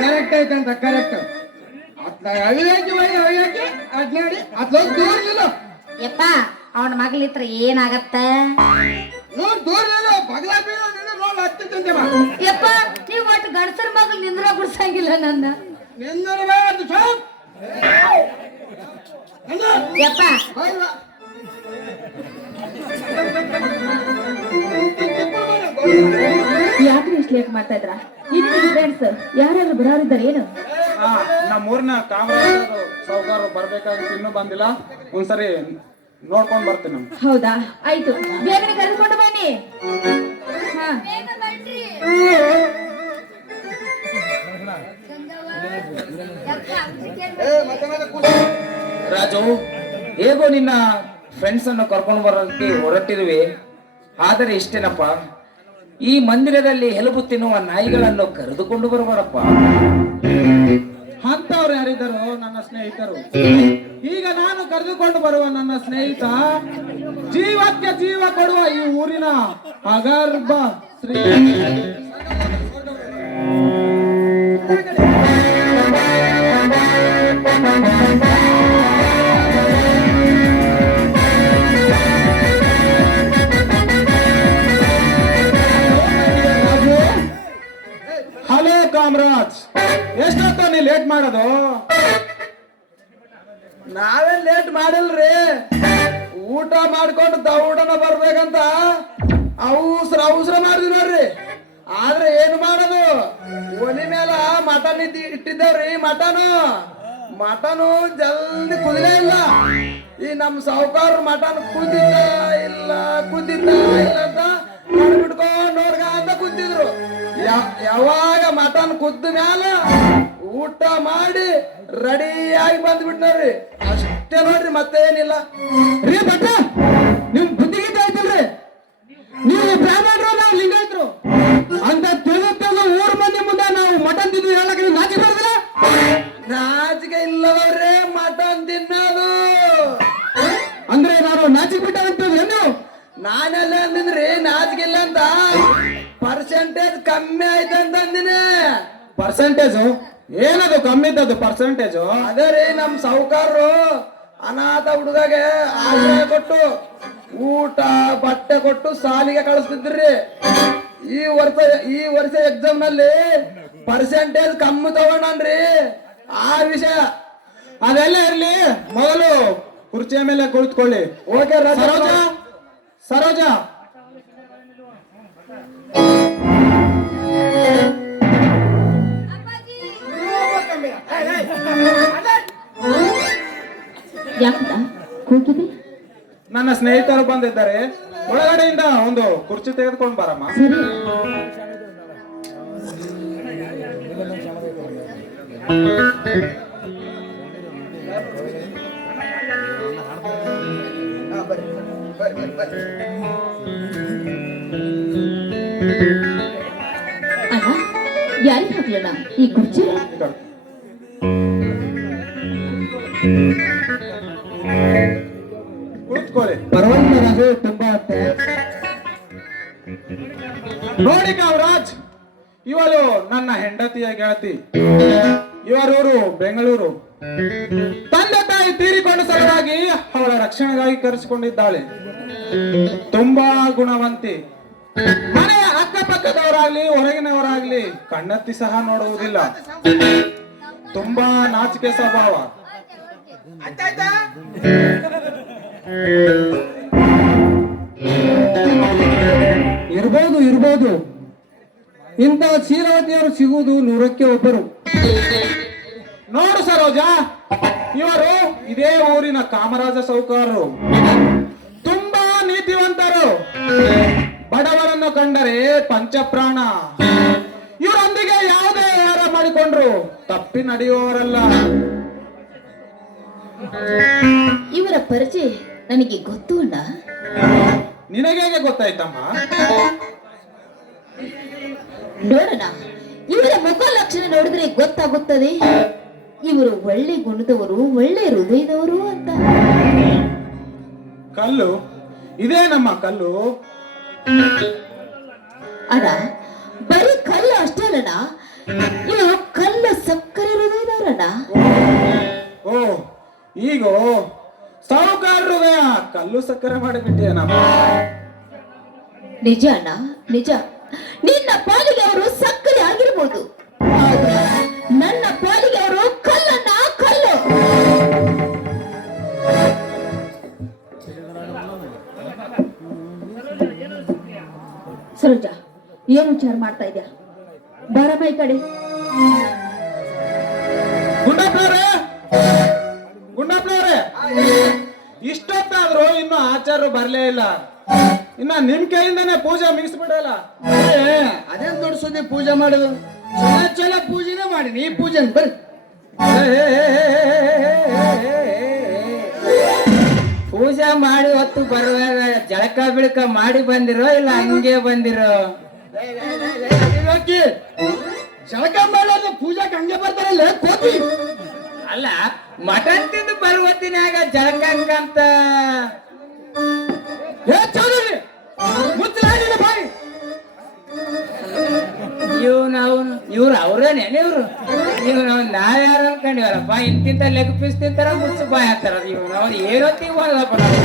ಕರೆಕ್ಟ್ ಐತಂತ, ಕರೆಕ್ಟ್. ಅವಿಯಾಕಿ ಅವಿಯಾಕಿ ಅಡ್ನಾಡಿ ಅದ್ಲೋಗಿ ದೂರ ನಿಲ್ಲ. ಯಪ್ಪ ಅವನ ಮಗಳಿತ್ರ ಏನಾಗತ್ತ? ನೋಡ್ ದೂರ ನಿಲ್ಲ, ಬಗಲ ಬೀಳ ನೋಡ್ ಹತ್ತಿತ್ತಂತೆ. ಯಪ್ಪ ನೀವ್ ಒಟ್ಟು ಗಂಡಸರ ಮಗಳು ನಿಂದ್ರ ಗುಡ್ಸಂಗಿಲ್ಲ ನನ್ನ. ಯಪ್ಪ ಯಾಕ್ರಿ ಇಷ್ಟು ಲೇಟ್ ಮಾಡ್ತಾ ಇದ್ರ? ಇನ್ನು ಫ್ರೆಂಡ್ಸ್ ಯಾರಾದ್ರೂ ಬರೋರಿದ್ದಾರೆ ಏನು? ನಮ್ಮೂರಿನ ಕಾಮರಾಜರು ಸಾವುಕಾರರು ಬರ್ಬೇಕಾಗಿತ್ತು, ಇನ್ನೂ ಬಂದಿಲ್ಲ. ಒಂದ್ಸರಿ ನೋಡ್ಕೊಂಡ್ ಬರ್ತೀನಿ. ಹೌದಾ, ಆಯ್ತು, ಬೇಗನೆ ಕರೆದುಕೊಂಡು ಬನ್ನಿ. ಹಾ ರಾಜು, ಹೇಗೋ ನಿನ್ನ ಫ್ರೆಂಡ್ಸ್ ಅನ್ನು ಕರ್ಕೊಂಡು ಬರೋಕ್ಕೆ ಹೊರಟಿರುವೆ. ಆದರೆ ಇಷ್ಟೇನಪ್ಪ, ಈ ಮಂದಿರದಲ್ಲಿ ಎಲುಬು ತಿನ್ನುವ ನಾಯಿಗಳನ್ನು ಕರೆದುಕೊಂಡು ಬರಬೇಡಪ್ಪ. ಅಂತವ್ರು ಯಾರಿದ್ದಾರೋ ನನ್ನ ಸ್ನೇಹಿತರು. ಈಗ ನಾನು ಕರೆದುಕೊಂಡು ಬರುವ ನನ್ನ ಸ್ನೇಹಿತ ಜೀವಕ್ಕೆ ಜೀವ ಕೊಡುವ ಈ ಊರಿನ ಅಗರ್ಭ ಶ್ರೀ ಹಲೋ ಕಾಮರಾಜ್, ಎಷ್ಟೊತ್ತ ನೀ ಲೇಟ್ ಮಾಡೋದು? ನಾವೇನ್ ಲೇಟ್ ಮಾಡಿಲ್ರಿ, ಊಟ ಮಾಡ್ಕೊಂಡು ದೌಡನ ಬರ್ಬೇಕಂತ ಅವಸರ ಮಾಡಿದ್ವಿ ನೋಡ್ರಿ. ಆದ್ರೆ ಏನು ಮಾಡೋದು, ಒಲಿ ಮೇಲ ಮಟನ್ ಇಟ್ಟಿದ್ದೇವ್ರಿ. ಮಟನು ಜಲ್ದಿ ಕುದಿಲೇ ಇಲ್ಲ. ಈ ನಮ್ ಸಾವುಕಾರ ಮಟನ್ ಕುದಿತ ಇಲ್ಲ ಅಂತ ಬಿಟ್ಕೊಂಡ್ ನೋಡ್ಗ ಅಂತ ಕುಂತಿದ್ರು. ಯಾವಾಗ ಮಟನ್ ಕುದ್ದ ಮ್ಯಾಲ ಊಟ ಮಾಡಿ ರೆಡಿಯಾಗಿ ಬಂದ್ಬಿಟ್ ನೋಡ್ರಿ. ಅಷ್ಟೇ ನೋಡ್ರಿ, ಮತ್ತೆ ಏನಿಲ್ಲ ರೀ. ಬಟ್ಟ ನಿಮ್ ಬುದ್ಧಿಗಿದ್ದ ಆಯ್ತಲ್ರಿ, ನೀವು ಬ್ರಾಹ್ಮಣರು, ನಾವು ಲಿಂಗಾಯತರು ಅಂತ ತಿಳಿದು ಊರ್ ಮಂದಿ ಮುಂದೆ ನಾವು ಮಟನ್ ತಿಂದು ಹೇಳಕ್ ನಾಚಿ ಬರ್ದಿಲ್ಲ. ನಾಚಿಕೆ ಇಲ್ಲದವ್ರೆ ಮಟನ್ ತಿನ್ನೋದು. ಅಂದ್ರೆ ನಾನು ನಾಚಿಕೆ ಬಿಟ್ಟ ಅಂತ ನೀವು? ನಾನೆಲ್ಲ ಅಂದಿನ್ರಿ ನಾಚಿಕೆ ಇಲ್ಲ ಅಂತ. ಪರ್ಸೆಂಟೇಜ್ ಕಮ್ಮಿ ಆಯ್ತು ಅಂತ ಅಂದಿನಿ. ಪರ್ಸೆಂಟೇಜು ಏನದು ಕಮ್ಮಿ ಇದ್ದದ್ದು ಪರ್ಸೆಂಟೇಜು? ಅದೇ ರೀ, ನಮ್ ಸಾವುಕಾರರು ಅನಾಥ ಹುಡುಗಗೆ ಆಶ್ರಯ ಕೊಟ್ಟು ಊಟ ಬಟ್ಟೆ ಕೊಟ್ಟು ಸಾಲಿಗೆ ಕಳಿಸ್ತಿದ್ರಿ. ಈ ವರ್ಷ ಎಕ್ಸಾಮ್ ನಲ್ಲಿ ಪರ್ಸೆಂಟೇಜ್ ಕಮ್ಮಿ ತಗೊಂಡ್ರಿ. ಆ ವಿಷಯ ಅದೆಲ್ಲ ಇರ್ಲಿ, ಮೊದಲು ಕುರ್ಚಿಯ ಮೇಲೆ ಕುಳಿತುಕೊಳ್ಳಿ. ಓಕೆ ಸರೋಜಾ, ಯಾಕಂತ ಕೂಗಿದೆ? ನನ್ನ ಸ್ನೇಹಿತರು ಬಂದಿದ್ದಾರೆ, ಒಳಗಡೆಯಿಂದ ಒಂದು ಕುರ್ಚಿ ತೆಗೆದುಕೊಂಡು ಬರಮ್ಮ. ಸರಿ. ಅಣ್ಣ, ಯಾರಿಗೆ ಹಾಕ್ಲಣ್ಣ ಈ ಕುರ್ಚಿ? ಕೂತ್ಕೊಳ್ಳಿ. ಪರವಾಗಿಲ್ಲ ರಾಜು, ತುಂಬಾ ನೋಡಿ ಕಾಮರಾಜ್, ಇವಳು ನನ್ನ ಹೆಂಡತಿಯ ಗೆಳತಿ. ಇವರೂರು ಬೆಂಗಳೂರು. ತಂದೆ ತಾಯಿ ತೀರಿಕೊಂಡ ಸಲುವಾಗಿ ಅವಳ ರಕ್ಷಣೆಗಾಗಿ ಕರೆಸಿಕೊಂಡಿದ್ದಾಳೆ. ತುಂಬಾ ಗುಣವಂತಿ. ಮನೆಯ ಅಕ್ಕಪಕ್ಕದವರಾಗ್ಲಿ ಹೊರಗಿನವರಾಗ್ಲಿ ಕಣ್ಣೆತ್ತಿ ಸಹ ನೋಡುವುದಿಲ್ಲ. ತುಂಬಾ ನಾಚಿಕೆ ಸ್ವಭಾವ. ಆಯ್ತಾಯ್ತಾ? ಇರ್ಬೋದು ಇಂಥ ಶೀಲವತಿಯರು ಸಿಗುವುದು 100ಕ್ಕೆ ಒಬ್ಬರು. ನೋಡು ಸರೋಜ, ಇವರು ಇದೇ ಊರಿನ ಕಾಮರಾಜ ಸೌಕಾರರು, ತುಂಬಾ ನೀತಿವಂತರು, ಬಡವರನ್ನು ಕಂಡರೆ ಪಂಚಪ್ರಾಣ. ಇವರೊಂದಿಗೆ ಯಾವುದೇ ವ್ಯವಹಾರ ಮಾಡಿಕೊಂಡ್ರು ತಪ್ಪಿ ನಡೆಯುವವರಲ್ಲ. ಇವರ ಪರಿಚಯ ನನಗೆ ಗೊತ್ತು ಅಣ್ಣ. ನಿನಗೆ ಹೇಗೆ ಗೊತ್ತಾಯ್ತಮ್ಮ? ನೋಡೋಣ, ಇವರ ಮುಖ ಲಕ್ಷಣ ನೋಡಿದ್ರೆ ಗೊತ್ತಾಗುತ್ತದೆ ಇವರು ಒಳ್ಳೆ ಗುಣದವರು, ಒಳ್ಳೆ ಹೃದಯದವರು ಅಂತ. ಕಲ್ಲು ಇದೇ ನಮ್ಮ ಕಲ್ಲು. ಅಣ್ಣ, ಬರೀ ಕಲ್ಲು ಅಷ್ಟೇ ಅಲ್ಲಣ್ಣ, ಇವರು ಕಲ್ಲು ಸಕ್ಕರೆ ಹೃದಯದವರಣ್ಣ. ಓ, ಈಗ ಸಾಹುಕಾರ ಹೃದಯ ಕಲ್ಲು ಸಕ್ಕರೆ ಮಾಡಿಬಿಟ್ಟಿಯೇನಮ್ಮ? ನಿಜ ಅಣ್ಣ, ನಿಜ. ನಿನ್ನ ಪಾಲಿಗೆ ಅವರು ಸಕ್ಕರೆ ಆಗಿರ್ಬೋದು, ಆದ್ರೆ ನನ್ನ ಪಾಲಿಗೆ ಅವರು ಕಲ್ಲಣ್ಣ, ಕಲ್ಲು. ಸರೋಜ, ಏನು ವಿಚಾರ ಮಾಡ್ತಾ ಇದ್ಯಾ? ಬಾರಮ್ಮ ಈ ಕಡೆ. ಗುಂಡಪ್ಪನವ್ರೆ, ಇಷ್ಟೊತ್ತಾದ್ರೂ ಇನ್ನು ಆಚಾರ್ಯರು ಬರ್ಲೇ ಇಲ್ಲ. ಇನ್ನ ನಿಮ್ ಕೈಯಿಂದಾನೆ ಪೂಜೆ ಮುಗಿಸ್ಬಿಡಲ್ಲ. ಅದೇನ್ ದೊಡ್ಡ ಸುದ್ದಿ ಪೂಜೆ ಮಾಡೋದು? ಚಲ ಪೂಜೆನೇ ಮಾಡಿ, ನೀ ಪೂಜೆ ಬರ್ರಿ. ಪೂಜೆ ಮಾಡಿ ಹೊತ್ತು ಬರುವಾಗ ಜಳಕ ಬಿಳಕ ಮಾಡಿ ಬಂದಿರೋ ಇಲ್ಲ ಹಂಗೆ ಬಂದಿರೋ? ಜಳಕ ಮಾಡೋದು ಪೂಜಾಕ್ ಹಂಗೆ ಬರ್ತಾರಲ್ಲ ಕೋತಿ. ಅಲ್ಲ, ಮಟನ್ ತಿಂದು ಬರುವತ್ತಿನಾಗ ಜಳಕಂಕಂತ ಇವ್ರು ಅವ್ರೇನೆ ಇವ್ರು ನಾವ್ಯಾರು ಅನ್ಕೊಂಡಿವಲ್ಲಪ್ಪ. ಇಂತಿಂತ ಲೆಗ್ ಪೀಸ್ ತಿಂತಾರ, ಮುಚ್ಚು ಬಾಯ್ ಹಾಕ್ತಾರ. ಇವ್ನು ಅವ್ರು ಏನೊತ್ತಿಗೆ ಹೋದಪ್ಪ ನಾವು.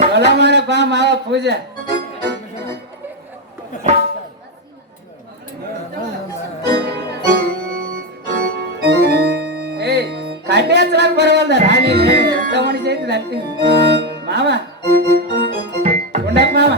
ಚಲೋ ಮಾಡಪ್ಪ ಮಾವ ಪೂಜೆ. ಕಟ್ಟೆ ಹಚ್ಚಲಾಕ ಬರವಲ್ದ ರಾಣಿ ಎಂತ ಮನುಷ್ಯ ಐತಿ ಅಂತೀನಿ ಮಾವ. ಗುಂಡಪ್ಪ ಮಾವ,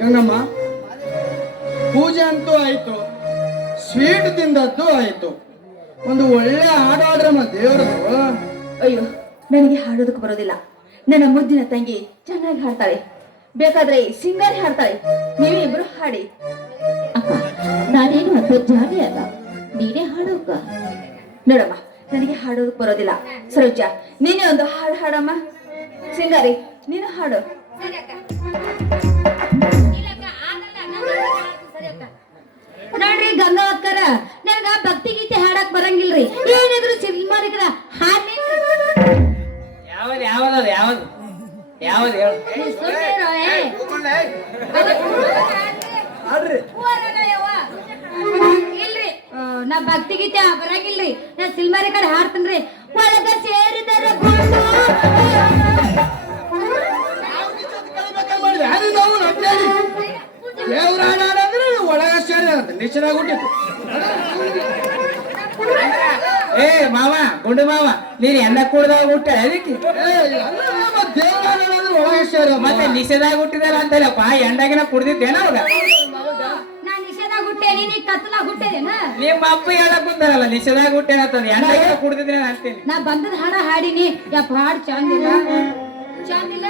ಗಂಗಮ್ಮ, ಪೂಜೆ ಅಂತೂ ಆಯ್ತು, ಸ್ವೀಟ್ ತಿಂದದ್ದು ಆಯ್ತು, ಒಂದು ಒಳ್ಳೆ ಹಾಡು ಹಾಡ್ರಮ್ಮ ದೇವ್ರದು. ಅಯ್ಯೋ, ನನಗೆ ಹಾಡೋದಕ್ಕೆ ಬರೋದಿಲ್ಲ. ನನ್ನ ಮುದ್ದಿನ ತಂಗಿ ಚೆನ್ನಾಗಿ ಹಾಡ್ತಾಳೆ, ಬೇಕಾದ್ರೆ ಸಿಂಗಾರಿ ಹಾಡ್ತಾಳೆ. ನೀವೇ ಇಬ್ರು ಹಾಡಿ. ಅಕ್ಕ, ನಾನೇನು ಅಂತ ಜಾಣಿ ಅಲ್ಲ, ನೀನೇ ಹಾಡೋಕ. ನೋಡಮ್ಮ, ನನಗೆ ಹಾಡೋದಕ್ಕೆ ಬರೋದಿಲ್ಲ. ಸರೋಜ, ನೀನೇ ಒಂದು ಹಾಡು ಹಾಡಮ್ಮ. ಸಿಂಗಾರಿ, ನೀನು ಹಾಡು. ನೋಡ್ರಿ ಗಂಗಾ ಅಕ್ಕರ, ನನಗ ಭಕ್ತಿ ಗೀತೆ ಹಾಡಕ್ ಬರಂಗಿಲ್ರಿ. ಏನಿದ್ರು ಸಿನಿಮಾರಿಗರ ಹಾಡಿ. ಯಾವ್ದು ಯಾವ್ದು ಯಾವ್ದು ಯಾವ್ದು ಹೇಳು? ಇಲ್ರಿ, ನಾ ಭಕ್ತಿ ಗೀತೆ ಬರಂಗಿಲ್ರಿ. ನಾ ಸಿನಿಮಾರಿ ಕಡೆ ಹಾಡ್ತೇನ್ರಿ. ಒಳಗ ಸೇರಿದರ ದೇವ್ರ ಹಾಡಂದ್ರೆ ಒಳಗ ಸೇರಿ ನಿಶ್ಚಯವಾಗಿಟ್ಟಿತ್ತು. ಏ ಮಾವ ಗುಂಡು ಮಾವ ನೀನ್ ಎಣ್ಣ ಕುಡ್ದಾಗ ಹುಟ್ಟ ಅದಕ್ಕೆ ಮತ್ತೆ ನಿಷೇಧಾಗ ಹುಟ್ಟಿದಾರ ಅಂತಲ್ಲಪ್ಪ ಎಂಡಾಗಿನ ಕುಡ್ದಿದ್ದೇನ ಅವಾಗ ನಾ ನಿಷೇಧಾಗ ಹುಟ್ಟೇನಿ ನೀ ಕತ್ತಲಾಗ ಹುಟ್ಟೇನ ನಿಮ್ಮ ಅಪ್ಪ ಹೇಳಕ್ ಕುಂತಾರಲ್ಲ ನಿಷೇಧಾಗ ಹುಟ್ಟೇನಂತಂದ್ ಎಂಡಾಗಿನ ಕುಡ್ದಿದ್ದೇನೆ ಅಂತೀನಿ ನಾ ಬಂದದ ಹಾಡ ಹಾಡಿನಿ ಯಪ್ಪ ಹಾಡು ಚಂದಿಲ್ಲ ಚಂದಿಲ್ಲ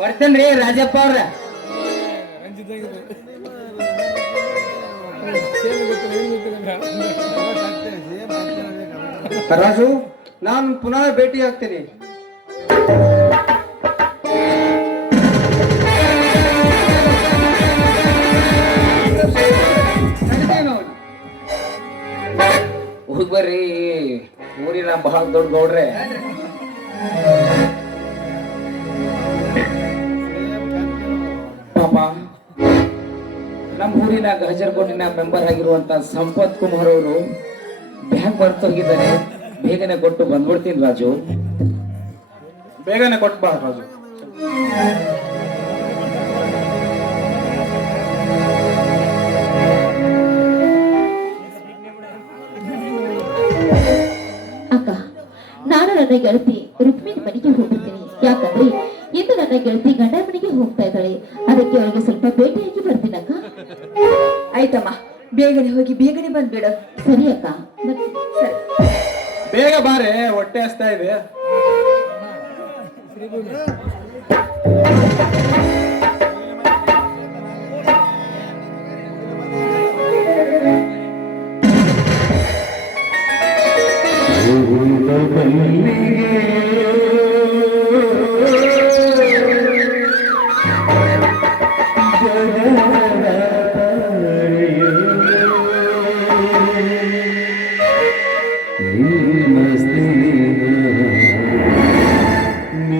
ಬರ್ತೇನ್ರಿ ರಾಜಪ್ಪ ಅವ್ರ ರಾಜು ನಾನು ಪುನಃ ಭೇಟಿ ಆಗ್ತೀನಿ. ಹೋಗ್ ಬರ್ರಿ ಊರಿನ ಬಹಳ ದೊಡ್ಡ ಗೌಡ್ರೆ. ಪಾಪ ನಮ್ಮ ಊರಿನ ಗಜರ್ಕೋಟಿನ ಮೆಂಬರ್ ಆಗಿರುವಂತ ಸಂಪತ್ ಕುಮಾರ್ ಅವರು ಬ್ಯಾಂಕ್ ಬರ್ತೋಗಿದ್ದಾರೆ. ಬೇಗನೆ ಕೊಟ್ಟು ಬಂದ್ಬಿಡ್ತೀನಿ ರಾಜು. ಬೇಗನೆ ಕೊಟ್ಟು ಬಾ ರಾಜು. ಅಕ್ಕ, ನಾನು ನನ್ನ ಗೆಳತಿ ರುಕ್ಮಿಣಿ ಮನೆಗೆ ಹೋಗುತ್ತೇನೆ. ಯಾಕಂದ್ರೆ ಇಂದು ನನ್ನ ಗೆಳತಿ ಗಂಡ ಮನೆಗೆ ಹೋಗ್ತಾ ಇದ್ದಾಳೆ. ಅದಕ್ಕೆ ಅವಳಿಗೆ ಸ್ವಲ್ಪ ಭೇಟಿಯಾಗಿ ಬರ್ತೀನಿ ಅಕ್ಕ. ಆಯ್ತಮ್ಮ, ಬೇಗನೆ ಹೋಗಿ ಬೇಗನೆ ಬಂದ್ಬಿಡು. ಸರಿ ಅಕ್ಕ, ಸರಿ. ಬೇಗ ಬಾರೆ, ಹೊಟ್ಟೆ ಹಸ್ತಾ ಇದೆ. Oh,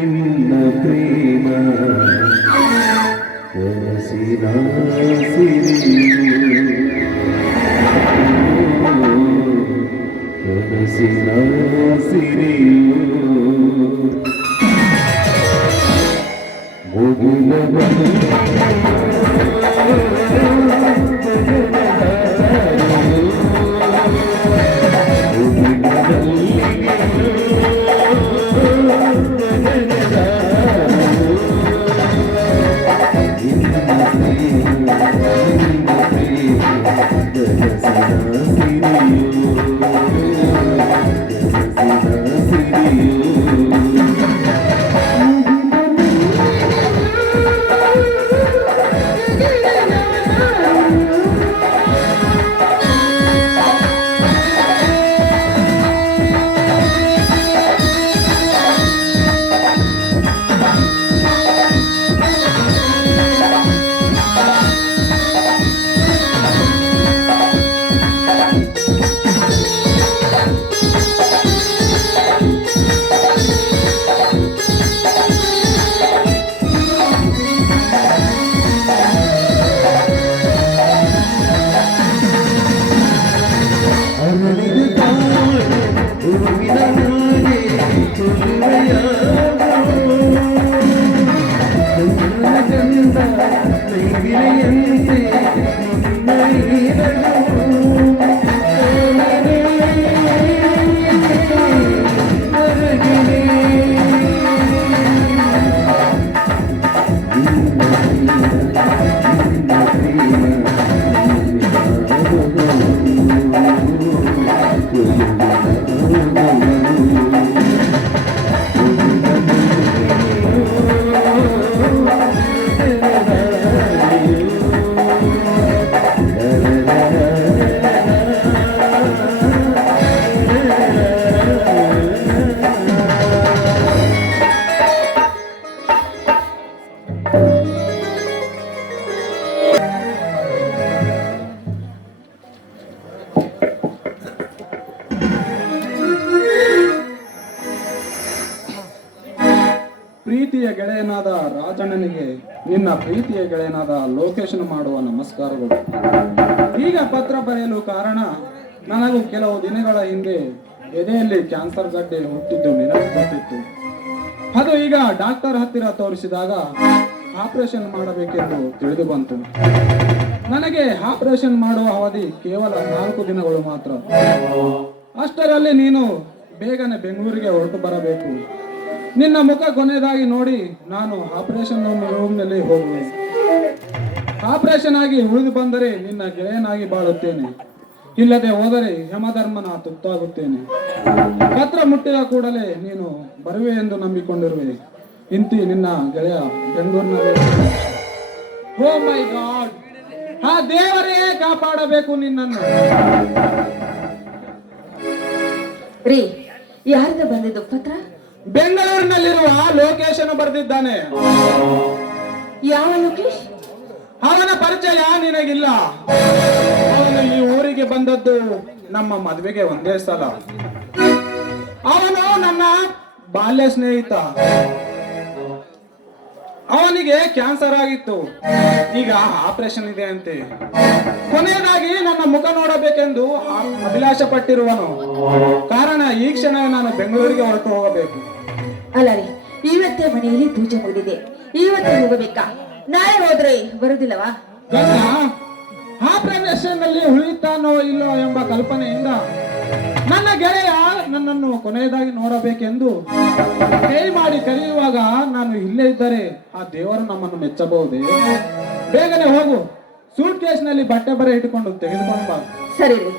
ನಿನ್ನ ಪ್ರೇಮ ಕನಸಿನ ಸಿರಿಯು ಪ್ರೀತಿಯ ಗೆಳೆಯನಾದ ರಾಜಣ್ಣನಿಗೆ ನಿನ್ನ ಪ್ರೀತಿಯ ಗೆಳೆಯನಾದ ಲೋಕೇಶನ್ ಮಾಡುವ ನಮಸ್ಕಾರಗಳು. ಈಗ ಪತ್ರ ಬರೆಯಲು ಕಾರಣ, ನನಗೂ ಕೆಲವು ದಿನಗಳ ಹಿಂದೆ ಎದೆಯಲ್ಲಿ ಕ್ಯಾನ್ಸರ್ ಗಡ್ಡೆ ಹುಟ್ಟಿದ್ದು ನಿನಗೆ ಗೊತ್ತಿತ್ತು. ಅದು ಈಗ ಡಾಕ್ಟರ್ ಹತ್ತಿರ ತೋರಿಸಿದಾಗ ಆಪರೇಷನ್ ಮಾಡಬೇಕೆಂದು ತಿಳಿದು ಬಂತು. ನನಗೆ ಆಪರೇಷನ್ ಮಾಡುವ ಅವಧಿ ಕೇವಲ 4 ದಿನಗಳು ಮಾತ್ರ. ಅಷ್ಟರಲ್ಲಿ ನೀನು ಬೇಗನೆ ಬೆಂಗಳೂರಿಗೆ ಹೊರಟು ಬರಬೇಕು. ನಿನ್ನ ಮುಖ ಕೊನೆಯದಾಗಿ ನೋಡಿ ನಾನು ಆಪರೇಷನ್ ರೂಮ್ನಲ್ಲಿ ಹೋಗುವೆ. ಆಪರೇಷನ್ ಆಗಿ ಉಳಿದು ಬಂದರೆ ನಿನ್ನ ಗೆಳೆಯನಾಗಿ ಬಾಳುತ್ತೇನೆ, ಇಲ್ಲದೆ ಹೋದರೆ ಯಮಧರ್ಮನ ತುತ್ತಾಗುತ್ತೇನೆ. ಪತ್ರ ಮುಟ್ಟಿದ ಕೂಡಲೇ ನೀನು ಬರುವೆ ಎಂದು ನಂಬಿಕೊಂಡಿರುವೆ. ಇಂತಿ ನಿನ್ನ ಗೆಳೆಯ ಬೆಂಗಳೂರಿನಲ್ಲಿ. ಓ ಮೈ ಗಾಡ್, ಆ ದೇವರೇ ಕಾಪಾಡಬೇಕು ನಿನ್ನನ್ನು. ರೀ, ಯಾರಿಂದ ಬಂದಿದ್ದು ಪತ್ರ? ಬೆಂಗಳೂರಿನಲ್ಲಿರುವ ಲೋಕೇಶನ್ ಬರೆದಿದ್ದಾನೆ. ಯಾವ ಲೋಕೇಶ್? ಅವನ ಪರಿಚಯ ನಿನಗಿಲ್ಲ. ಅವನು ಈ ಊರಿಗೆ ಬಂದದ್ದು ನಮ್ಮ ಮದುವೆಗೆ ಒಂದೇ ಸಲ. ಅವನು ನನ್ನ ಬಾಲ್ಯ ಸ್ನೇಹಿತ. ಅವನಿಗೆ ಕ್ಯಾನ್ಸರ್ ಆಗಿತ್ತು, ಈಗ ಆಪರೇಷನ್ ಇದೆ ಅಂತೆ. ಕೊನೆಯದಾಗಿ ನನ್ನ ಮುಖ ನೋಡಬೇಕೆಂದು ಅಭಿಲಾಷೆ ಪಟ್ಟಿರುವನು. ಕಾರಣ ಈ ಕ್ಷಣ ನಾನು ಬೆಂಗಳೂರಿಗೆ ಹೊರಟು ಹೋಗಬೇಕು. ಅಲ್ಲ ರೀ, ಇವತ್ತೇ ಮನೆಯಲ್ಲಿ ಪೂಜೆ ಮುಗಿದಿದೆ, ಇವತ್ತೇ ಹೋಗಬೇಕಾ? ನಾಳೆ ಹೋದ್ರೆ ಬರುದಿಲ್ಲವಾ? ಆಪರೇಷನ್ ನಲ್ಲಿ ಉಳಿತಾನೋ ಇಲ್ಲೋ ಎಂಬ ಕಲ್ಪನೆಯಿಂದ ನನ್ನ ಗೆಳೆಯ ನನ್ನನ್ನು ಕೊನೆಯದಾಗಿ ನೋಡಬೇಕೆಂದು ಕೈ ಮಾಡಿ ಕರೆಯುವಾಗ ನಾನು ಇಲ್ಲೇ ಇದ್ದರೆ ಆ ದೇವರು ನಮ್ಮನ್ನು ಮೆಚ್ಚಬಹುದೇ? ಬೇಗನೆ ಹೋಗು, ಸೂಟ್ ಕೇಸ್ ನಲ್ಲಿ ಬಟ್ಟೆ ಬರೆ ಇಟ್ಟುಕೊಂಡು ತೆಗೆದುಕೊಂಡು ಬಾ. ಸರಿ ರೀ.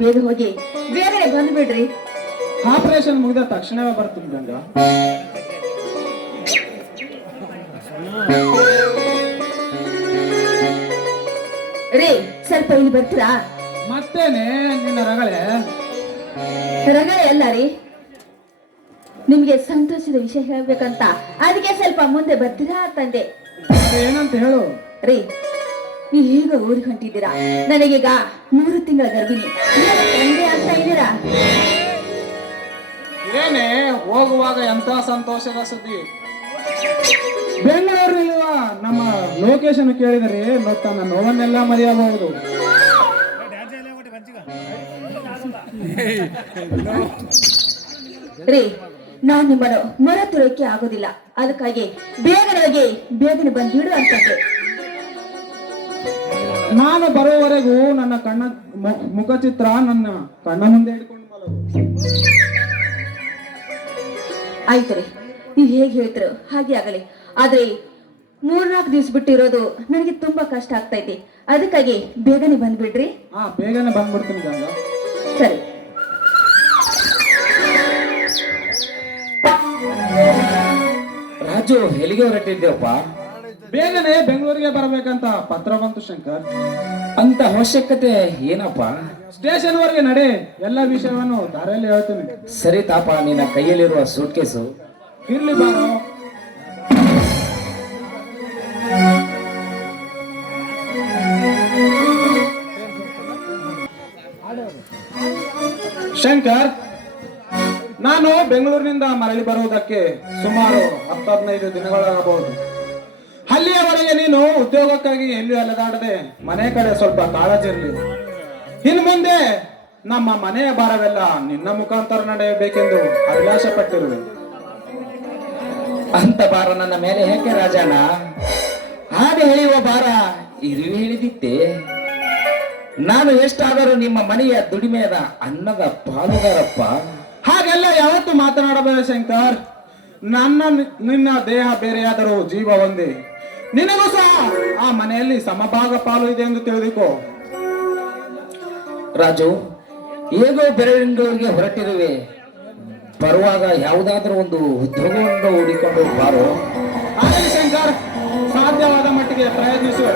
ಬೇಗ ಹೋಗಿ ಬೇಗನೆ ಬಂದ್ಬಿಡ್ರಿ. ಆಪರೇಷನ್ ಮುಗಿದ ತಕ್ಷಣವೇ ಬರ್ತೀನಿ ಗಂಗಾ. ರೀ ಸ್ವಲ್ಪ ಇಲ್ಲಿ ಬರ್ತೀರಾ? ಮತ್ತೇನೆ ನಿನ್ನ ರಗಳೆ? ರಗಳೆ ಅಲ್ಲ ರೀ, ನಿಮ್ಗೆ ಸಂತೋಷದ ವಿಷಯ ಹೇಳ್ಬೇಕಂತ ಅದಕ್ಕೆ ಸ್ವಲ್ಪ ಮುಂದೆ ಬರ್ತೀರಾ ತಂದೆ. ಏನಂತ ಹೇಳು. ರೀ ನೀವ್ ಈಗ ಊರಿಗೆ ಹೊಂಟಿದ್ದೀರಾ, ನನಗೀಗ 3 ತಿಂಗಳ ಗರ್ಭಿಣಿ. ತಂದೆ ಅಂತ ಇದ್ದೀರಾ? ಏನೇ ಹೋಗುವಾಗ ಎಂತ ಸಂತೋಷದ ಸುದ್ದಿ. ಬೆಂಗಳೂರಿರುವ ನಮ್ಮ ಲೊಕೇಶನ್ ಕೇಳಿದರೆ ತನ್ನ ನೋವನ್ನೆಲ್ಲ ಮರೆಯಬಹುದು. ರೀ ನಾನ್ ನಿಮ್ಮನ್ನು ಮರೆತಿರೋಕೆ ಆಗೋದಿಲ್ಲ, ಅದಕ್ಕಾಗಿ ಬೇಗನೆ ಬಂದ್ಬಿಡು ಅಂತಂದೆ. ನಾನು ಬರುವವರೆಗೂ ನನ್ನ ಮುಖಚಿತ್ರ ನನ್ನ ಕಣ್ಣ ಮುಂದೆ ಹಿಡ್ಕೊಂಡು ಮಲಗು. ಆಯ್ತು ರೀ, ನೀವ್ ಹೇಗೆ ಹೇಳ್ತಿರೋ ಹಾಗೆ ಆಗಲಿ. ಆದ್ರೆ 3-4 ದಿವ್ಸ ಬಿಟ್ಟಿರೋದು ನನಗೆ ತುಂಬಾ ಕಷ್ಟ ಆಗ್ತೈತಿ, ಅದಕ್ಕಾಗಿ ಬೇಗನೆ ಬಂದ್ಬಿಡ್ರಿ. ಬೇಗನೆ ಬಂದ್ಬಿಡ್ತೀನಿ ಗಂಗಾ. ಸರಿ. ರಾಜು ಎಲ್ಲಿಗೆ ಹೊರಟಿದ್ದೇವಪ್ಪ? ಬೇಗನೆ ಬೆಂಗಳೂರಿಗೆ ಬರ್ಬೇಕಂತ ಪತ್ರ ಬಂತು ಶಂಕರ್. ಅಂತ ಅವಶ್ಯಕತೆ ಏನಪ್ಪ? ಸ್ಟೇಷನ್ ವರೆಗೆ ನಡೆ, ಎಲ್ಲ ವಿಷಯವನ್ನು ದಾರಿಯಲ್ಲಿ ಹೇಳ್ತೀನಿ. ಸರಿ ತಾಪ, ನಿನ್ನ ಕೈಯಲ್ಲಿರುವ ಸೂಟ್ ಕೇಸು ಇರ್ಲಿ ಬಾರೋ. ಶಂಕರ್, ನಾನು ಬೆಂಗಳೂರಿನಿಂದ ಮರಳಿ ಬರುವುದಕ್ಕೆ ಸುಮಾರು 10-15 ದಿನಗಳಾಗಬಹುದು. ಅಲ್ಲಿಯವರೆಗೆ ನೀನು ಉದ್ಯೋಗಕ್ಕಾಗಿ ಎಲ್ಲಿ ಅಲೆದಾಡದೆ ಮನೆ ಕಡೆ ಸ್ವಲ್ಪ ಕಾಳಜಿ ಇರಲಿ. ಇನ್ನು ಮುಂದೆ ನಮ್ಮ ಮನೆಯ ಭಾರವೆಲ್ಲ ನಿನ್ನ ಮುಖಾಂತರ ನಡೆಯಬೇಕೆಂದು ಅಭಿಲಾಷೆ ಪಟ್ಟಿರುವೆ. ಅಂತ ಭಾರ ನನ್ನ ಮೇಲೆ ಹೇಗೆ ರಾಜಣ್ಣ? ಹಾಗೆ ಹೇಳಿಯುವ ಭಾರ ಇರುವೆ ಹಿಡಿದಿತ್ತೆ. ನಾನು ಎಷ್ಟಾದರೂ ನಿಮ್ಮ ಮನೆಯ ದುಡಿಮೆಯ ಅನ್ನದ ಪಾಲುಗಾರಪ್ಪ. ಹಾಗೆಲ್ಲ ಯಾವತ್ತು ಮಾತನಾಡಬೇಡ ಶಂಕರ್. ನಿನ್ನ ದೇಹ ಬೇರೆಯಾದರೂ ಜೀವ ಒಂದೇ. ನಿನಗೂ ಸಹ ಆ ಮನೆಯಲ್ಲಿ ಸಮಭಾಗ ಪಾಲು ಇದೆ ಎಂದು ತಿಳಿದುಕೋ. ರಾಜು, ಹೇಗೋ ಬೆಂಗಳೂರಿಗೆ ಹೊರಟಿರುವೆ, ಬರುವಾಗ ಯಾವುದಾದ್ರೂ ಒಂದು ಉದ್ಯೋಗವನ್ನು ಹುಡುಕೊಂಡು ಬಾರೋ. ಆಗಲಿ ಶಂಕರ್, ಸಾಧ್ಯವಾದ ಮಟ್ಟಿಗೆ ಪ್ರಯತ್ನಿಸುವೆ.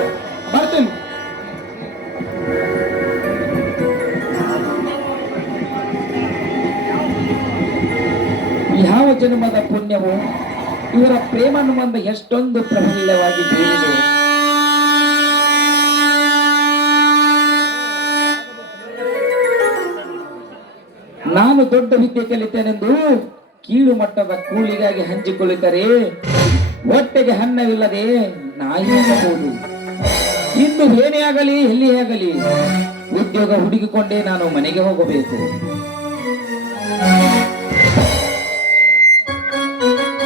ಬರ್ತೀನಿ. ಯಾವ ಜನ್ಮದ ಪುಣ್ಯವು ಇವರ ಪ್ರೇಮಾನುಬಂಧ ಎಷ್ಟೊಂದು ಪ್ರಬಲವಾಗಿ ಬೀರಿದೆ. ನಾನು ದೊಡ್ಡ ವಿದ್ಯೆ ಕಲಿತೇನೆಂದು ಕೀಳು ಮಟ್ಟದ ಕೂಲಿಗಾಗಿ ಹಂಚಿಕೊಳ್ಳುತ್ತಾರೆ. ಹೊಟ್ಟೆಗೆ ಅನ್ನವಿಲ್ಲದೆ ನಾಯಿ ಆಗಬಹುದು. ಇನ್ನು ಏನೇ ಆಗಲಿ ಎಲ್ಲಿ ಆಗಲಿ ಉದ್ಯೋಗ ಹುಡುಕಿಕೊಂಡೇ ನಾನು ಮನೆಗೆ ಹೋಗಬೇಕು.